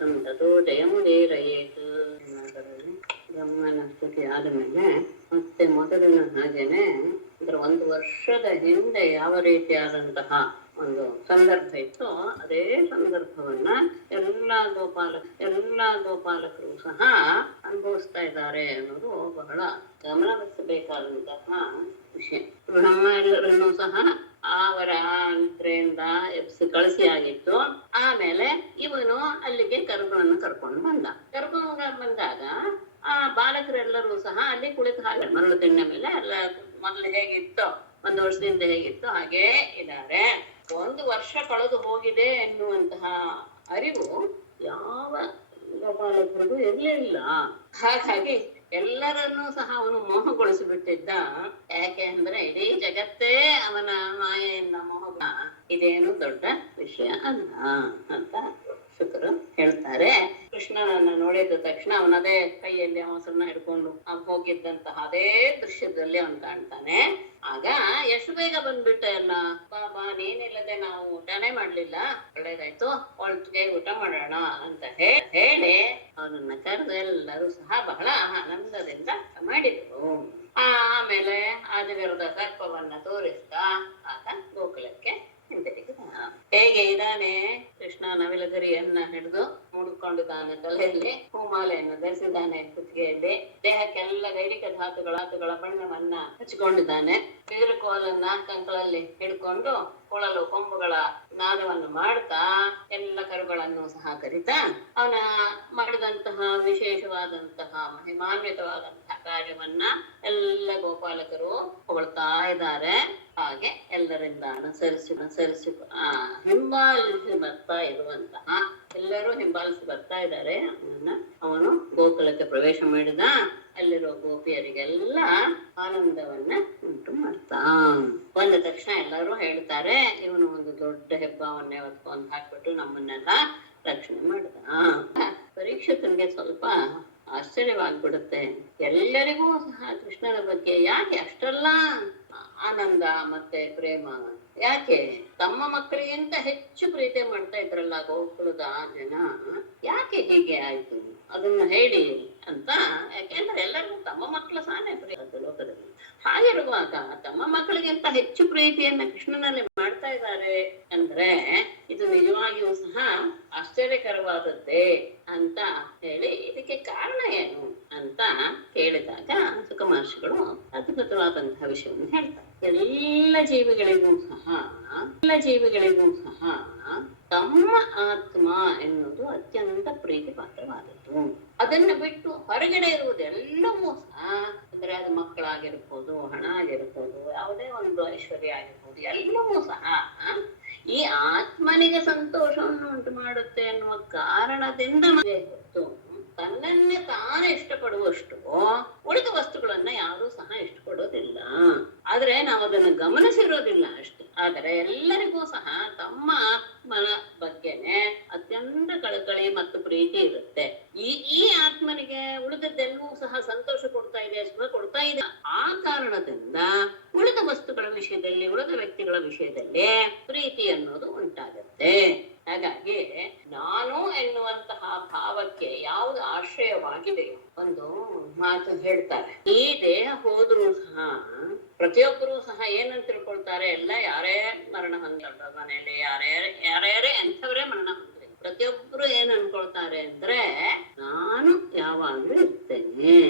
ಸಂತತೋ ಜಯಮುದೀರಯೇತು. ಬ್ರಹ್ಮನ ಸ್ತುತಿ ಆದಮೇಲೆ ಮತ್ತೆ ಮೊದಲಿನ ಹಾಗೇನೆ ಅಂದ್ರೆ 1 ವರ್ಷದ ಹಿಂದೆ ಯಾವ ರೀತಿಯಾದಂತಹ ಒಂದು ಸಂದರ್ಭ ಇತ್ತು, ಅದೇ ಸಂದರ್ಭವನ್ನ ಎಲ್ಲಾ ಗೋಪಾಲಕರು ಸಹ ಅನುಭವಿಸ್ತಾ ಇದ್ದಾರೆ ಅನ್ನೋದು ಬಹಳ ಗಮನಹರಿಸಬೇಕಾದಂತಹ ವಿಷಯ. ಬ್ರಹ್ಮ ಎಲ್ಲರನ್ನೂ ಸಹ ಅವರ ನಿದ್ರೆಯಿಂದ ಎಬ್ಸಿ ಕಳಿಸಿ ಆಗಿತ್ತು. ಆಮೇಲೆ ಇವನು ಅಲ್ಲಿಗೆ ಕರ್ಕೊಂಡು ಬಂದಾಗ ಆ ಬಾಲಕರೆಲ್ಲರೂ ಸಹ ಅಲ್ಲಿ ಕುಳಿತು ಹಾಗೆ ಮರಳು ದಿಣ್ಣೆ ಮೇಲೆ ಎಲ್ಲ ಮೊದಲು ಹೇಗಿತ್ತೋ 1 ವರ್ಷದಿಂದ ಹೇಗಿತ್ತು ಹಾಗೇ ಇದ್ದಾರೆ. 1 ವರ್ಷ ಕಳೆದು ಹೋಗಿದೆ ಎನ್ನುವಂತಹ ಅರಿವು ಯಾವ ಗೋಪಾಲಕರಿಗೂ ಇರಲಿಲ್ಲ. ಹಾಗಾಗಿ ಎಲ್ಲರನ್ನೂ ಸಹ ಅವನು ಮೋಹಗೊಳಿಸಿಬಿಟ್ಟಿದ್ದ. ಯಾಕೆ ಅಂದ್ರೆ ಇಡೀ ಜಗತ್ತೇ ಅವನ ಮಾಯೆಯಿಂದ ಮೋಹ, ಇದೇನು ದೊಡ್ಡ ವಿಷಯ ಅಲ್ಲ ಅಂತ ಶುಕರು ಹೇಳ್ತಾರೆ. ಕೃಷ್ಣನನ್ನ ನೋಡಿದ ತಕ್ಷಣ ಅವನದೇ ಕೈಯಲ್ಲಿ ಮೊಸರನ್ನ ಹಿಡ್ಕೊಂಡು ಹೋಗಿದ್ದಂತಹ ಅದೇ ದೃಶ್ಯದಲ್ಲಿ ಅವನು ಕಾಣ್ತಾನೆ. ಆಗ ಎಷ್ಟು ಬೇಗ ಬಂದ್ಬಿಟ್ಟೆ ಅಲ್ಲ ಬಾಬಾ, ನೀನಿಲ್ಲದೆ ನಾವು ಊಟನೇ ಮಾಡ್ಲಿಲ್ಲ, ಒಳ್ಳೇದಾಯ್ತು, ಒಟ್ಟಿಗೆ ಊಟ ಮಾಡೋಣ ಅಂತ ಹೇಳಿ ಅವನನ್ನ ಕರೆದು ಎಲ್ಲರೂ ಸಹ ಬಹಳ ಆನಂದದಿಂದ ಮಾಡಿದ್ರು. ಆಮೇಲೆ ಆದಿವಿರದ ಸರ್ಪವನ್ನ ತೋರಿಸ್ತಾ ಆತ ಗೋಕುಲಕ್ಕೆ ಹಿಂತಿರುಗಿದ. ಹೇಗೆ ಇದ್ದಾನೆ ಕೃಷ್ಣ, ನವಿಲಗರಿಯನ್ನ ಹಿಡಿದು ಮುಡ್ಕೊಂಡಿದ್ದಾನೆ, ತಲೆಯಲ್ಲಿ ಹೂಮಾಲೆಯನ್ನು ಧರಿಸಿದ್ದಾನೆ, ಕುತ್ತಿಗೆಯಲ್ಲಿ ದೇಹಕ್ಕೆಲ್ಲ ಗೈರಿಕ ಧಾತುಗಳ ಬಣ್ಣವನ್ನ ಹಚ್ಚಿಕೊಂಡಿದ್ದಾನೆ, ಕೋಲನ್ನ ಕಂಕಳಲ್ಲಿ ಹಿಡ್ಕೊಂಡು ಕೊಳಲು ಕೊಂಬುಗಳ ನಾದವನ್ನು ಮಾಡ್ತಾ ಎಲ್ಲ ಕರುಗಳನ್ನು ಸಹ ಕರಿತಾ ಅವನ ಮಾಡಿದಂತಹ ವಿಶೇಷವಾದಂತಹ ಮಹಿಮಾನ್ವಿತವಾದಂತಹ ಕಾರ್ಯವನ್ನ ಎಲ್ಲ ಗೋಪಾಲಕರು ಹೊಗಳ್ತಾ ಇದ್ದಾರೆ. ಹಾಗೆ ಎಲ್ಲರಿಂದ ಅನುಸರಿಸಿ ಹಿಂಬಾಲಿಸಿ ಬರ್ತಾ ಇರುವಂತಹ ಎಲ್ಲರೂ ಹಿಂಬಾಲಿಸಿ ಬರ್ತಾ ಇದ್ದಾರೆ. ಅವನು ಗೋಕುಲಕ್ಕೆ ಪ್ರವೇಶ ಮಾಡಿದ. ಅಲ್ಲಿರೋ ಗೋಪಿಯರಿಗೆಲ್ಲ ಆನಂದವನ್ನ ಉಂಟು ಮಾಡ್ತಾ ಬಂದ ತಕ್ಷಣ ಎಲ್ಲರೂ ಹೇಳ್ತಾರೆ, ಇವನು ಒಂದು ದೊಡ್ಡ ಹೆಬ್ಬಾವನ್ನೇ ಹೊತ್ಕೊಂಡು ಹಾಕ್ಬಿಟ್ಟು ನಮ್ಮನ್ನೆಲ್ಲ ರಕ್ಷಣೆ ಮಾಡಿದ. ಪರೀಕ್ಷಿತನಿಗೆ ಸ್ವಲ್ಪ ಆಶ್ಚರ್ಯವಾಗ್ಬಿಡುತ್ತೆ. ಎಲ್ಲರಿಗೂ ಸಹ ಕೃಷ್ಣನ ಬಗ್ಗೆ ಯಾಕೆ ಅಷ್ಟೆಲ್ಲ ಆನಂದ ಮತ್ತೆ ಪ್ರೇಮ? ಯಾಕೆ ತಮ್ಮ ಮಕ್ಕಳಿಗಿಂತ ಹೆಚ್ಚು ಪ್ರೀತಿ ಮಾಡ್ತಾ ಇದ್ರಲ್ಲ ಗೋಕುಲದ ಜನ, ಯಾಕೆ ಹೀಗೆ ಆಯ್ತು ಅದನ್ನ ಹೇಳಿ ಅಂತ. ಯಾಕೆಂದ್ರೆ ಎಲ್ಲರಿಗೂ ತಮ್ಮ ಮಕ್ಕಳು ಸಾನೆ ಪ್ರಿಯ ಲೋಕದಲ್ಲಿ. ಹಾಗಿರುವಾಗ ತಮ್ಮ ಮಕ್ಕಳಿಗಿಂತ ಹೆಚ್ಚು ಪ್ರೀತಿಯನ್ನ ಕೃಷ್ಣನಲ್ಲಿ ಮಾಡ್ತಾ ಇದ್ದಾರೆ ಅಂದ್ರೆ ಇದು ನಿಜವಾಗಿಯೂ ಸಹ ಆಶ್ಚರ್ಯಕರವಾದದ್ದೇ ಅಂತ ಹೇಳಿ, ಇದಕ್ಕೆ ಕಾರಣ ಏನು ಅಂತ ಕೇಳಿದಾಗ ಸುಖ ಮಹರ್ಷಿಗಳು ಅದ್ಭುತವಾದಂತಹ ವಿಷಯವನ್ನು ಹೇಳ್ತಾರೆ. ಎಲ್ಲ ಜೀವಿಗಳಿಗೂ ಸಹ ತಮ್ಮ ಆತ್ಮ ಎನ್ನುವುದು ಅತ್ಯಂತ ಪ್ರೀತಿ ಪಾತ್ರವಾದದ್ದು. ಅದನ್ನ ಬಿಟ್ಟು ಹೊರಗಡೆ ಇರುವುದೆಲ್ಲವೂ ಸಹ, ಅಂದ್ರೆ ಅದು ಮಕ್ಕಳಾಗಿರ್ಬೋದು, ಹಣ ಆಗಿರ್ಬೋದು, ಯಾವುದೇ ಒಂದು ಐಶ್ವರ್ಯ ಆಗಿರ್ಬೋದು, ಎಲ್ಲವೂ ಸಹ ಈ ಆತ್ಮನಿಗೆ ಸಂತೋಷವನ್ನು ಉಂಟು ಮಾಡುತ್ತೆ ಎನ್ನುವ ಕಾರಣದಿಂದ ಗೊತ್ತು. ತನ್ನನ್ನೇ ತಾನೇ ಇಷ್ಟಪಡುವಷ್ಟು ಉಳಿದ ವಸ್ತುಗಳನ್ನ ಯಾರೂ ಸಹ ಇಷ್ಟಪಡೋದಿಲ್ಲ. ಆದ್ರೆ ನಾವು ಅದನ್ನು ಗಮನಿಸಿರೋದಿಲ್ಲ ಅಷ್ಟೇ. ಆದರೆ ಎಲ್ಲರಿಗೂ ಸಹ ತಮ್ಮ ಆತ್ಮನ ಬಗ್ಗೆನೆ ಅತ್ಯಂತ ಕಳಕಳಿ ಮತ್ತು ಪ್ರೀತಿ ಇರುತ್ತೆ. ಈ ಆತ್ಮನಿಗೆ ಉಳಿದದ್ದೆಲ್ಲವೂ ಸಹ ಸಂತೋಷ ಕೊಡ್ತಾ ಇದೆ, ಸುಖ ಕೊಡ್ತಾ ಇದೆ. ಆ ಕಾರಣದಿಂದ ಉಳಿದ ವಸ್ತುಗಳ ವಿಷಯದಲ್ಲಿ, ಉಳಿದ ವ್ಯಕ್ತಿಗಳ ವಿಷಯದಲ್ಲಿ ಪ್ರೀತಿ ಅನ್ನೋದು ಉಂಟಾಗುತ್ತೆ. ಹಾಗಾಗಿ ನಾನು ಎನ್ನುವಂತಹ ಭಾವಕ್ಕೆ ಯಾವುದು ಆಶ್ರಯವಾಗಿದೆಯೋ, ಒಂದು ಮಾತು ಹೇಳ್ತಾರೆ, ಈ ದೇಹ ಹೋದ್ರೂ ಸಹ ಪ್ರತಿಯೊಬ್ಬರೂ ಸಹ ಏನಂತ ತಿಳ್ಕೊಳ್ತಾರೆ, ಎಲ್ಲ ಯಾರೇ ಮರಣ ಹೊಂದಿಲ್ಲ ಮನೆಯಲ್ಲಿ, ಯಾರ್ಯಾರೇ ಎಂಥವರೇ ಮರಣ ಹೊಂದ್ರಿ, ಪ್ರತಿಯೊಬ್ರು ಏನ್ ಅನ್ಕೊಳ್ತಾರೆ ಅಂದ್ರೆ ನಾನು ಯಾವಾಗ್ಲೂ ಇರ್ತೇನೆ.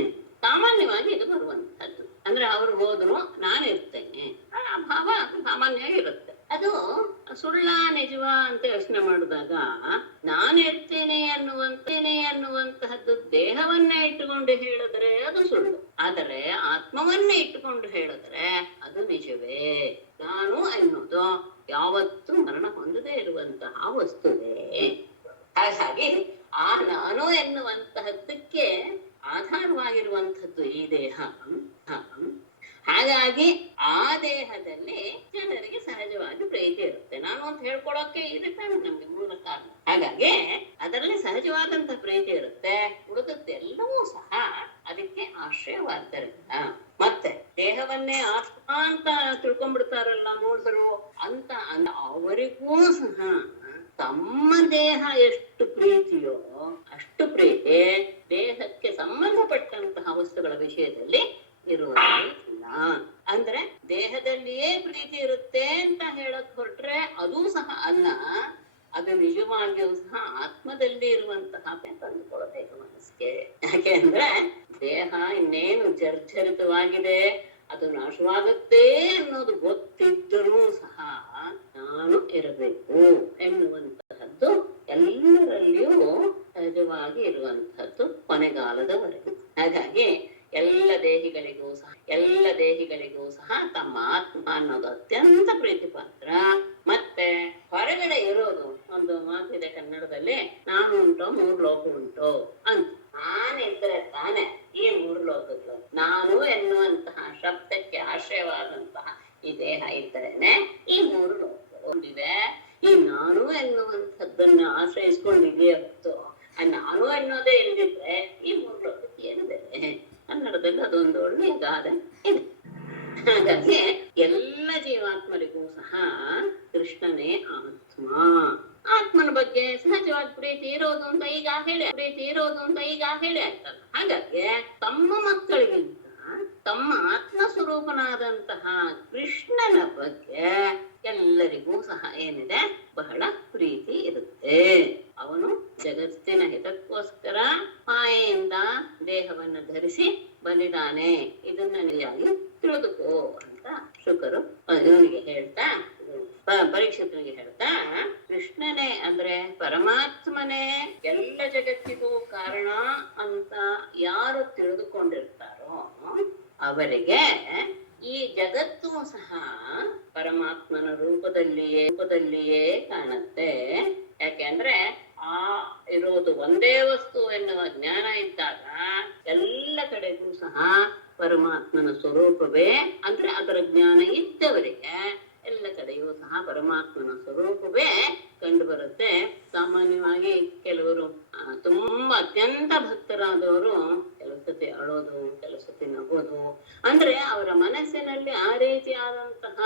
ಸಾಮಾನ್ಯವಾಗಿ ಇದು ಬರುವಂತದ್ದು. ಅಂದ್ರೆ ಅವ್ರು ಹೋದ್ರು ನಾನು ಇರ್ತೇನೆ, ಆ ಭಾವ ಸಾಮಾನ್ಯವಾಗಿರುತ್ತೆ. ಅದು ಸುಳ್ಳ ನಿಜವ ಅಂತ ಯೋಚನೆ ಮಾಡಿದಾಗ, ನಾನಿರ್ತೇನೆ ಅನ್ನುವಂತಹದ್ದು ದೇಹವನ್ನೇ ಇಟ್ಟುಕೊಂಡು ಹೇಳಿದ್ರೆ ಅದು ಸುಳ್ಳು, ಆದರೆ ಆತ್ಮವನ್ನೇ ಇಟ್ಟುಕೊಂಡು ಹೇಳಿದ್ರೆ ಅದು ನಿಜವೇ. ನಾನು ಎನ್ನುವುದು ಯಾವತ್ತೂ ಮರಣ ಹೊಂದದೇ ಇರುವಂತಹ ವಸ್ತುವೇ. ಹಾಗಾಗಿ ಆ ನಾನು ಎನ್ನುವಂತಹದ್ದಕ್ಕೆ ಆಧಾರವಾಗಿರುವಂಥದ್ದು ಈ ದೇಹ. ಹಾಗಾಗಿ ಆ ದೇಹದಲ್ಲಿ ಜನರಿಗೆ ಸಹಜವಾಗಿ ಪ್ರೀತಿ ಇರುತ್ತೆ. ನಾನು ಅಂತ ಹೇಳ್ಕೊಳಕ್ಕೆ ಇದಕ್ಕೆ ನಮ್ಗೆ ಮೂಲ ಕಾರಣ. ಹಾಗಾಗಿ ಅದರಲ್ಲಿ ಸಹಜವಾದಂತಹ ಪ್ರೀತಿ ಇರುತ್ತೆ. ಉಳಿದದ್ದೆಲ್ಲವೂ ಸಹ ಅದಕ್ಕೆ ಆಶ್ರಯವಾದ್ದರಿಂದ. ಮತ್ತೆ ದೇಹವನ್ನೇ ಆತ್ಮ ಅಂತ ತಿಳ್ಕೊಂಡ್ಬಿಡ್ತಾರಲ್ಲ ಮೂಢರು ಅಂತ ಅವರಿಗೂ ಸಹ ತಮ್ಮ ದೇಹ ಎಷ್ಟು ಪ್ರೀತಿಯೋ ಅಷ್ಟು ಪ್ರೀತಿ ದೇಹಕ್ಕೆ ಸಂಬಂಧಪಟ್ಟಂತಹ ವಸ್ತುಗಳ ವಿಷಯದಲ್ಲಿ ಇರುವುದಿಲ್ಲ. ಅಂದ್ರೆ ದೇಹದಲ್ಲಿಯೇ ಪ್ರೀತಿ ಇರುತ್ತೆ ಅಂತ ಹೇಳಕ್ ಹೊರಟ್ರೆ ಅದೂ ಸಹ ಅಲ್ಲ. ಅದು ನಿಜವಾಗಿಯೂ ಸಹ ಆತ್ಮದಲ್ಲಿ ಇರುವಂತಹ ತಂದುಕೊಳ್ಬೇಕು ಮನಸ್ಸಿಗೆ. ಯಾಕೆ ಅಂದ್ರೆ ದೇಹ ಇನ್ನೇನು ಜರ್ಜರಿತವಾಗಿದೆ, ಅದು ನಾಶವಾಗುತ್ತೆ ಅನ್ನೋದು ಗೊತ್ತಿದ್ದರೂ ಸಹ ನಾನು ಇರಬೇಕು ಎನ್ನುವಂತಹದ್ದು ಎಲ್ಲರಲ್ಲಿಯೂ ಸಹಜವಾಗಿ ಇರುವಂತಹದ್ದು ಕೊನೆಗಾಲದವರೆಗೂ. ಹಾಗಾಗಿ ಎಲ್ಲ ದೇಹಿಗಳಿಗೂ ಸಹ ತಮ್ಮ ಆತ್ಮ ಅನ್ನೋದು ಅತ್ಯಂತ ಪ್ರೀತಿ ಪಾತ್ರ. ಮತ್ತೆ ಹೊರಗಡೆ ಇರೋದು ಒಂದು ಮಾತಿದೆ ಕನ್ನಡದಲ್ಲಿ, ನಾನು ಉಂಟೋ 3 ಲೋಕ ಉಂಟು ಅಂತ. ನಾನಿದ್ರೆ ತಾನೆ ಈ 3 ಲೋಕಗಳು. ನಾನು ಎನ್ನುವಂತಹ ಶಬ್ದಕ್ಕೆ ಆಶ್ರಯವಾದಂತಹ ಈ ದೇಹ ಇದ್ದರೇನೆ ಈ 3 ಲೋಕಗಳು ಇದೆ. ಈ ನಾನು ಎನ್ನುವಂಥದ್ದನ್ನ ಆಶ್ರಯಿಸ್ಕೊಂಡಿದೆಯೇ ಹೊತ್ತು ಆ ನಾನು ಎನ್ನುವುದೇ ಇಲ್ಲದಿದ್ರೆ ಈ 3 ಲೋಕಕ್ಕೆ ಏನು ಬೆಲೆ? ಕನ್ನಡದಲ್ಲಿ ಅದೊಂದು ಒಳ್ಳೆಯ ಗಾದೆ ಇದೆ. ಹಾಗಾಗಿ ಎಲ್ಲ ಜೀವಾತ್ಮರಿಗೂ ಸಹ ಕೃಷ್ಣನೇ ಆತ್ಮ. ಆತ್ಮನ ಬಗ್ಗೆ ಸಹಜವಾಗಿ ಪ್ರೀತಿ ಇರೋದು ಅಂತ ಈಗ ಹೇಳಿ ಆಯ್ತಲ್ಲ. ಹಾಗಾಗಿ ತಮ್ಮ ಮಕ್ಕಳಿಗಿಂತ ತಮ್ಮ ಆತ್ಮ ಸ್ವರೂಪನಾದಂತಹ ಕೃಷ್ಣನ ಬಗ್ಗೆ ಎಲ್ಲರಿಗೂ ಸಹ ಏನಿದೆ, ಬಹಳ ಪ್ರೀತಿ ಇರುತ್ತೆ. ಅವನು ಜಗತ್ತಿನ ಹಿತಕ್ಕೋಸ್ಕರ ಮಾಯೆಯಿಂದ ದೇಹವನ್ನು ಧರಿಸಿ ಬಂದಿದ್ದಾನೆ, ಇದನ್ನ ನಿಜವಾಗಿ ತಿಳಿದುಕೋ ಅಂತ ಶುಕರು ಇವನಿಗೆ ಹೇಳ್ತಾ, ಪರೀಕ್ಷಿತನಿಗೆ ಹೇಳ್ತಾ, ಕೃಷ್ಣನೇ ಅಂದ್ರೆ ಪರಮಾತ್ಮನೇ ಎಲ್ಲ ಜಗತ್ತಿಗೂ ಕಾರಣ ಅಂತ ಯಾರು ತಿಳಿದುಕೊಂಡಿರ್ತಾರೋ ಅವರಿಗೆ ಈ ಜಗತ್ತು ಸಹ ಪರಮಾತ್ಮನ ರೂಪದಲ್ಲಿಯೇ ಕಾಣುತ್ತೆ. ಯಾಕೆಂದ್ರೆ ಆ ಇರೋದು ಒಂದೇ ವಸ್ತು ಎನ್ನುವ ಜ್ಞಾನ ಇದ್ದಾಗ ಎಲ್ಲ ಕಡೆಗೂ ಸಹ ಪರಮಾತ್ಮನ ಸ್ವರೂಪವೇ, ಅಂದ್ರೆ ಅದರ ಜ್ಞಾನ ಇದ್ದವರಿಗೆ ಎಲ್ಲ ಕಡೆಯೂ ಸಹ ಪರಮಾತ್ಮನ ಸ್ವರೂಪವೇ ಕಂಡು ಬರುತ್ತೆ. ಸಾಮಾನ್ಯವಾಗಿ ಕೆಲವರು ತುಂಬಾ ಅತ್ಯಂತ ಭಕ್ತರಾದವರು ಕೆಲವು ಸತಿ ಅಳೋದು, ಕೆಲವು ಸತಿ ನಗೋದು, ಅಂದ್ರೆ ಅವರ ಮನಸ್ಸಿನಲ್ಲಿ ಆ ರೀತಿಯಾದಂತಹ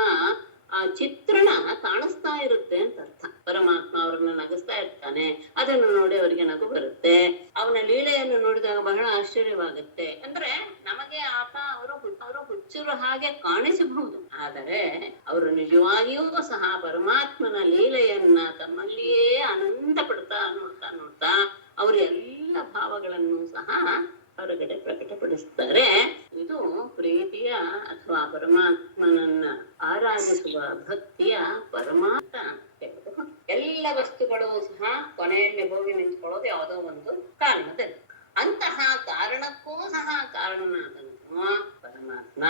ಆ ಚಿತ್ರಣ ಕಾಣಿಸ್ತಾ ಇರುತ್ತೆ ಅಂತ ಅರ್ಥ. ಪರಮಾತ್ಮ ಅವರನ್ನ ನಗಿಸ್ತಾ ಇರ್ತಾನೆ, ಅದನ್ನು ನೋಡಿ ಅವರಿಗೆ ನಗು ಬರುತ್ತೆ. ಅವನ ಲೀಲೆಯನ್ನು ನೋಡಿದಾಗ ಬಹಳ ಆಶ್ಚರ್ಯವಾಗುತ್ತೆ. ಅಂದ್ರೆ ನಮಗೆ ಆತ ಅವರು ಹುಚ್ಚರು ಹಾಗೆ ಕಾಣಿಸಬಹುದು, ಆದರೆ ಅವರು ನಿಜವಾಗಿಯೂ ಸಹ ಪರಮಾತ್ಮನ ಲೀಲೆಯನ್ನ ತಮ್ಮಲ್ಲಿಯೇ ಆನಂದ ಪಡ್ತಾ ನೋಡ್ತಾ ಅವರು ಎಲ್ಲ ಭಾವಗಳನ್ನು ಸಹ ಹೊರಗಡೆ ಪ್ರಕಟಪಡಿಸ್ತಾರೆ. ಇದು ಪ್ರೀತಿಯ ಅಥವಾ ಪರಮಾತ್ಮನನ್ನ ಆರಾಧಿಸುವ ಭಕ್ತಿಯ ಪರಮಾತ್ಮ. ಎಲ್ಲ ವಸ್ತುಗಳು ಸಹ ಕೊನೆಯಲ್ಲಿ ಹೋಗಿ ನಿಂತ್ಕೊಳ್ಳೋದು ಯಾವುದೋ ಒಂದು ಕಾರಣದಲ್ಲಿ. ಅಂತಹ ಕಾರಣಕ್ಕೂ ಸಹ ಕಾರಣನಾದಂತಹ ಪರಮಾತ್ಮ.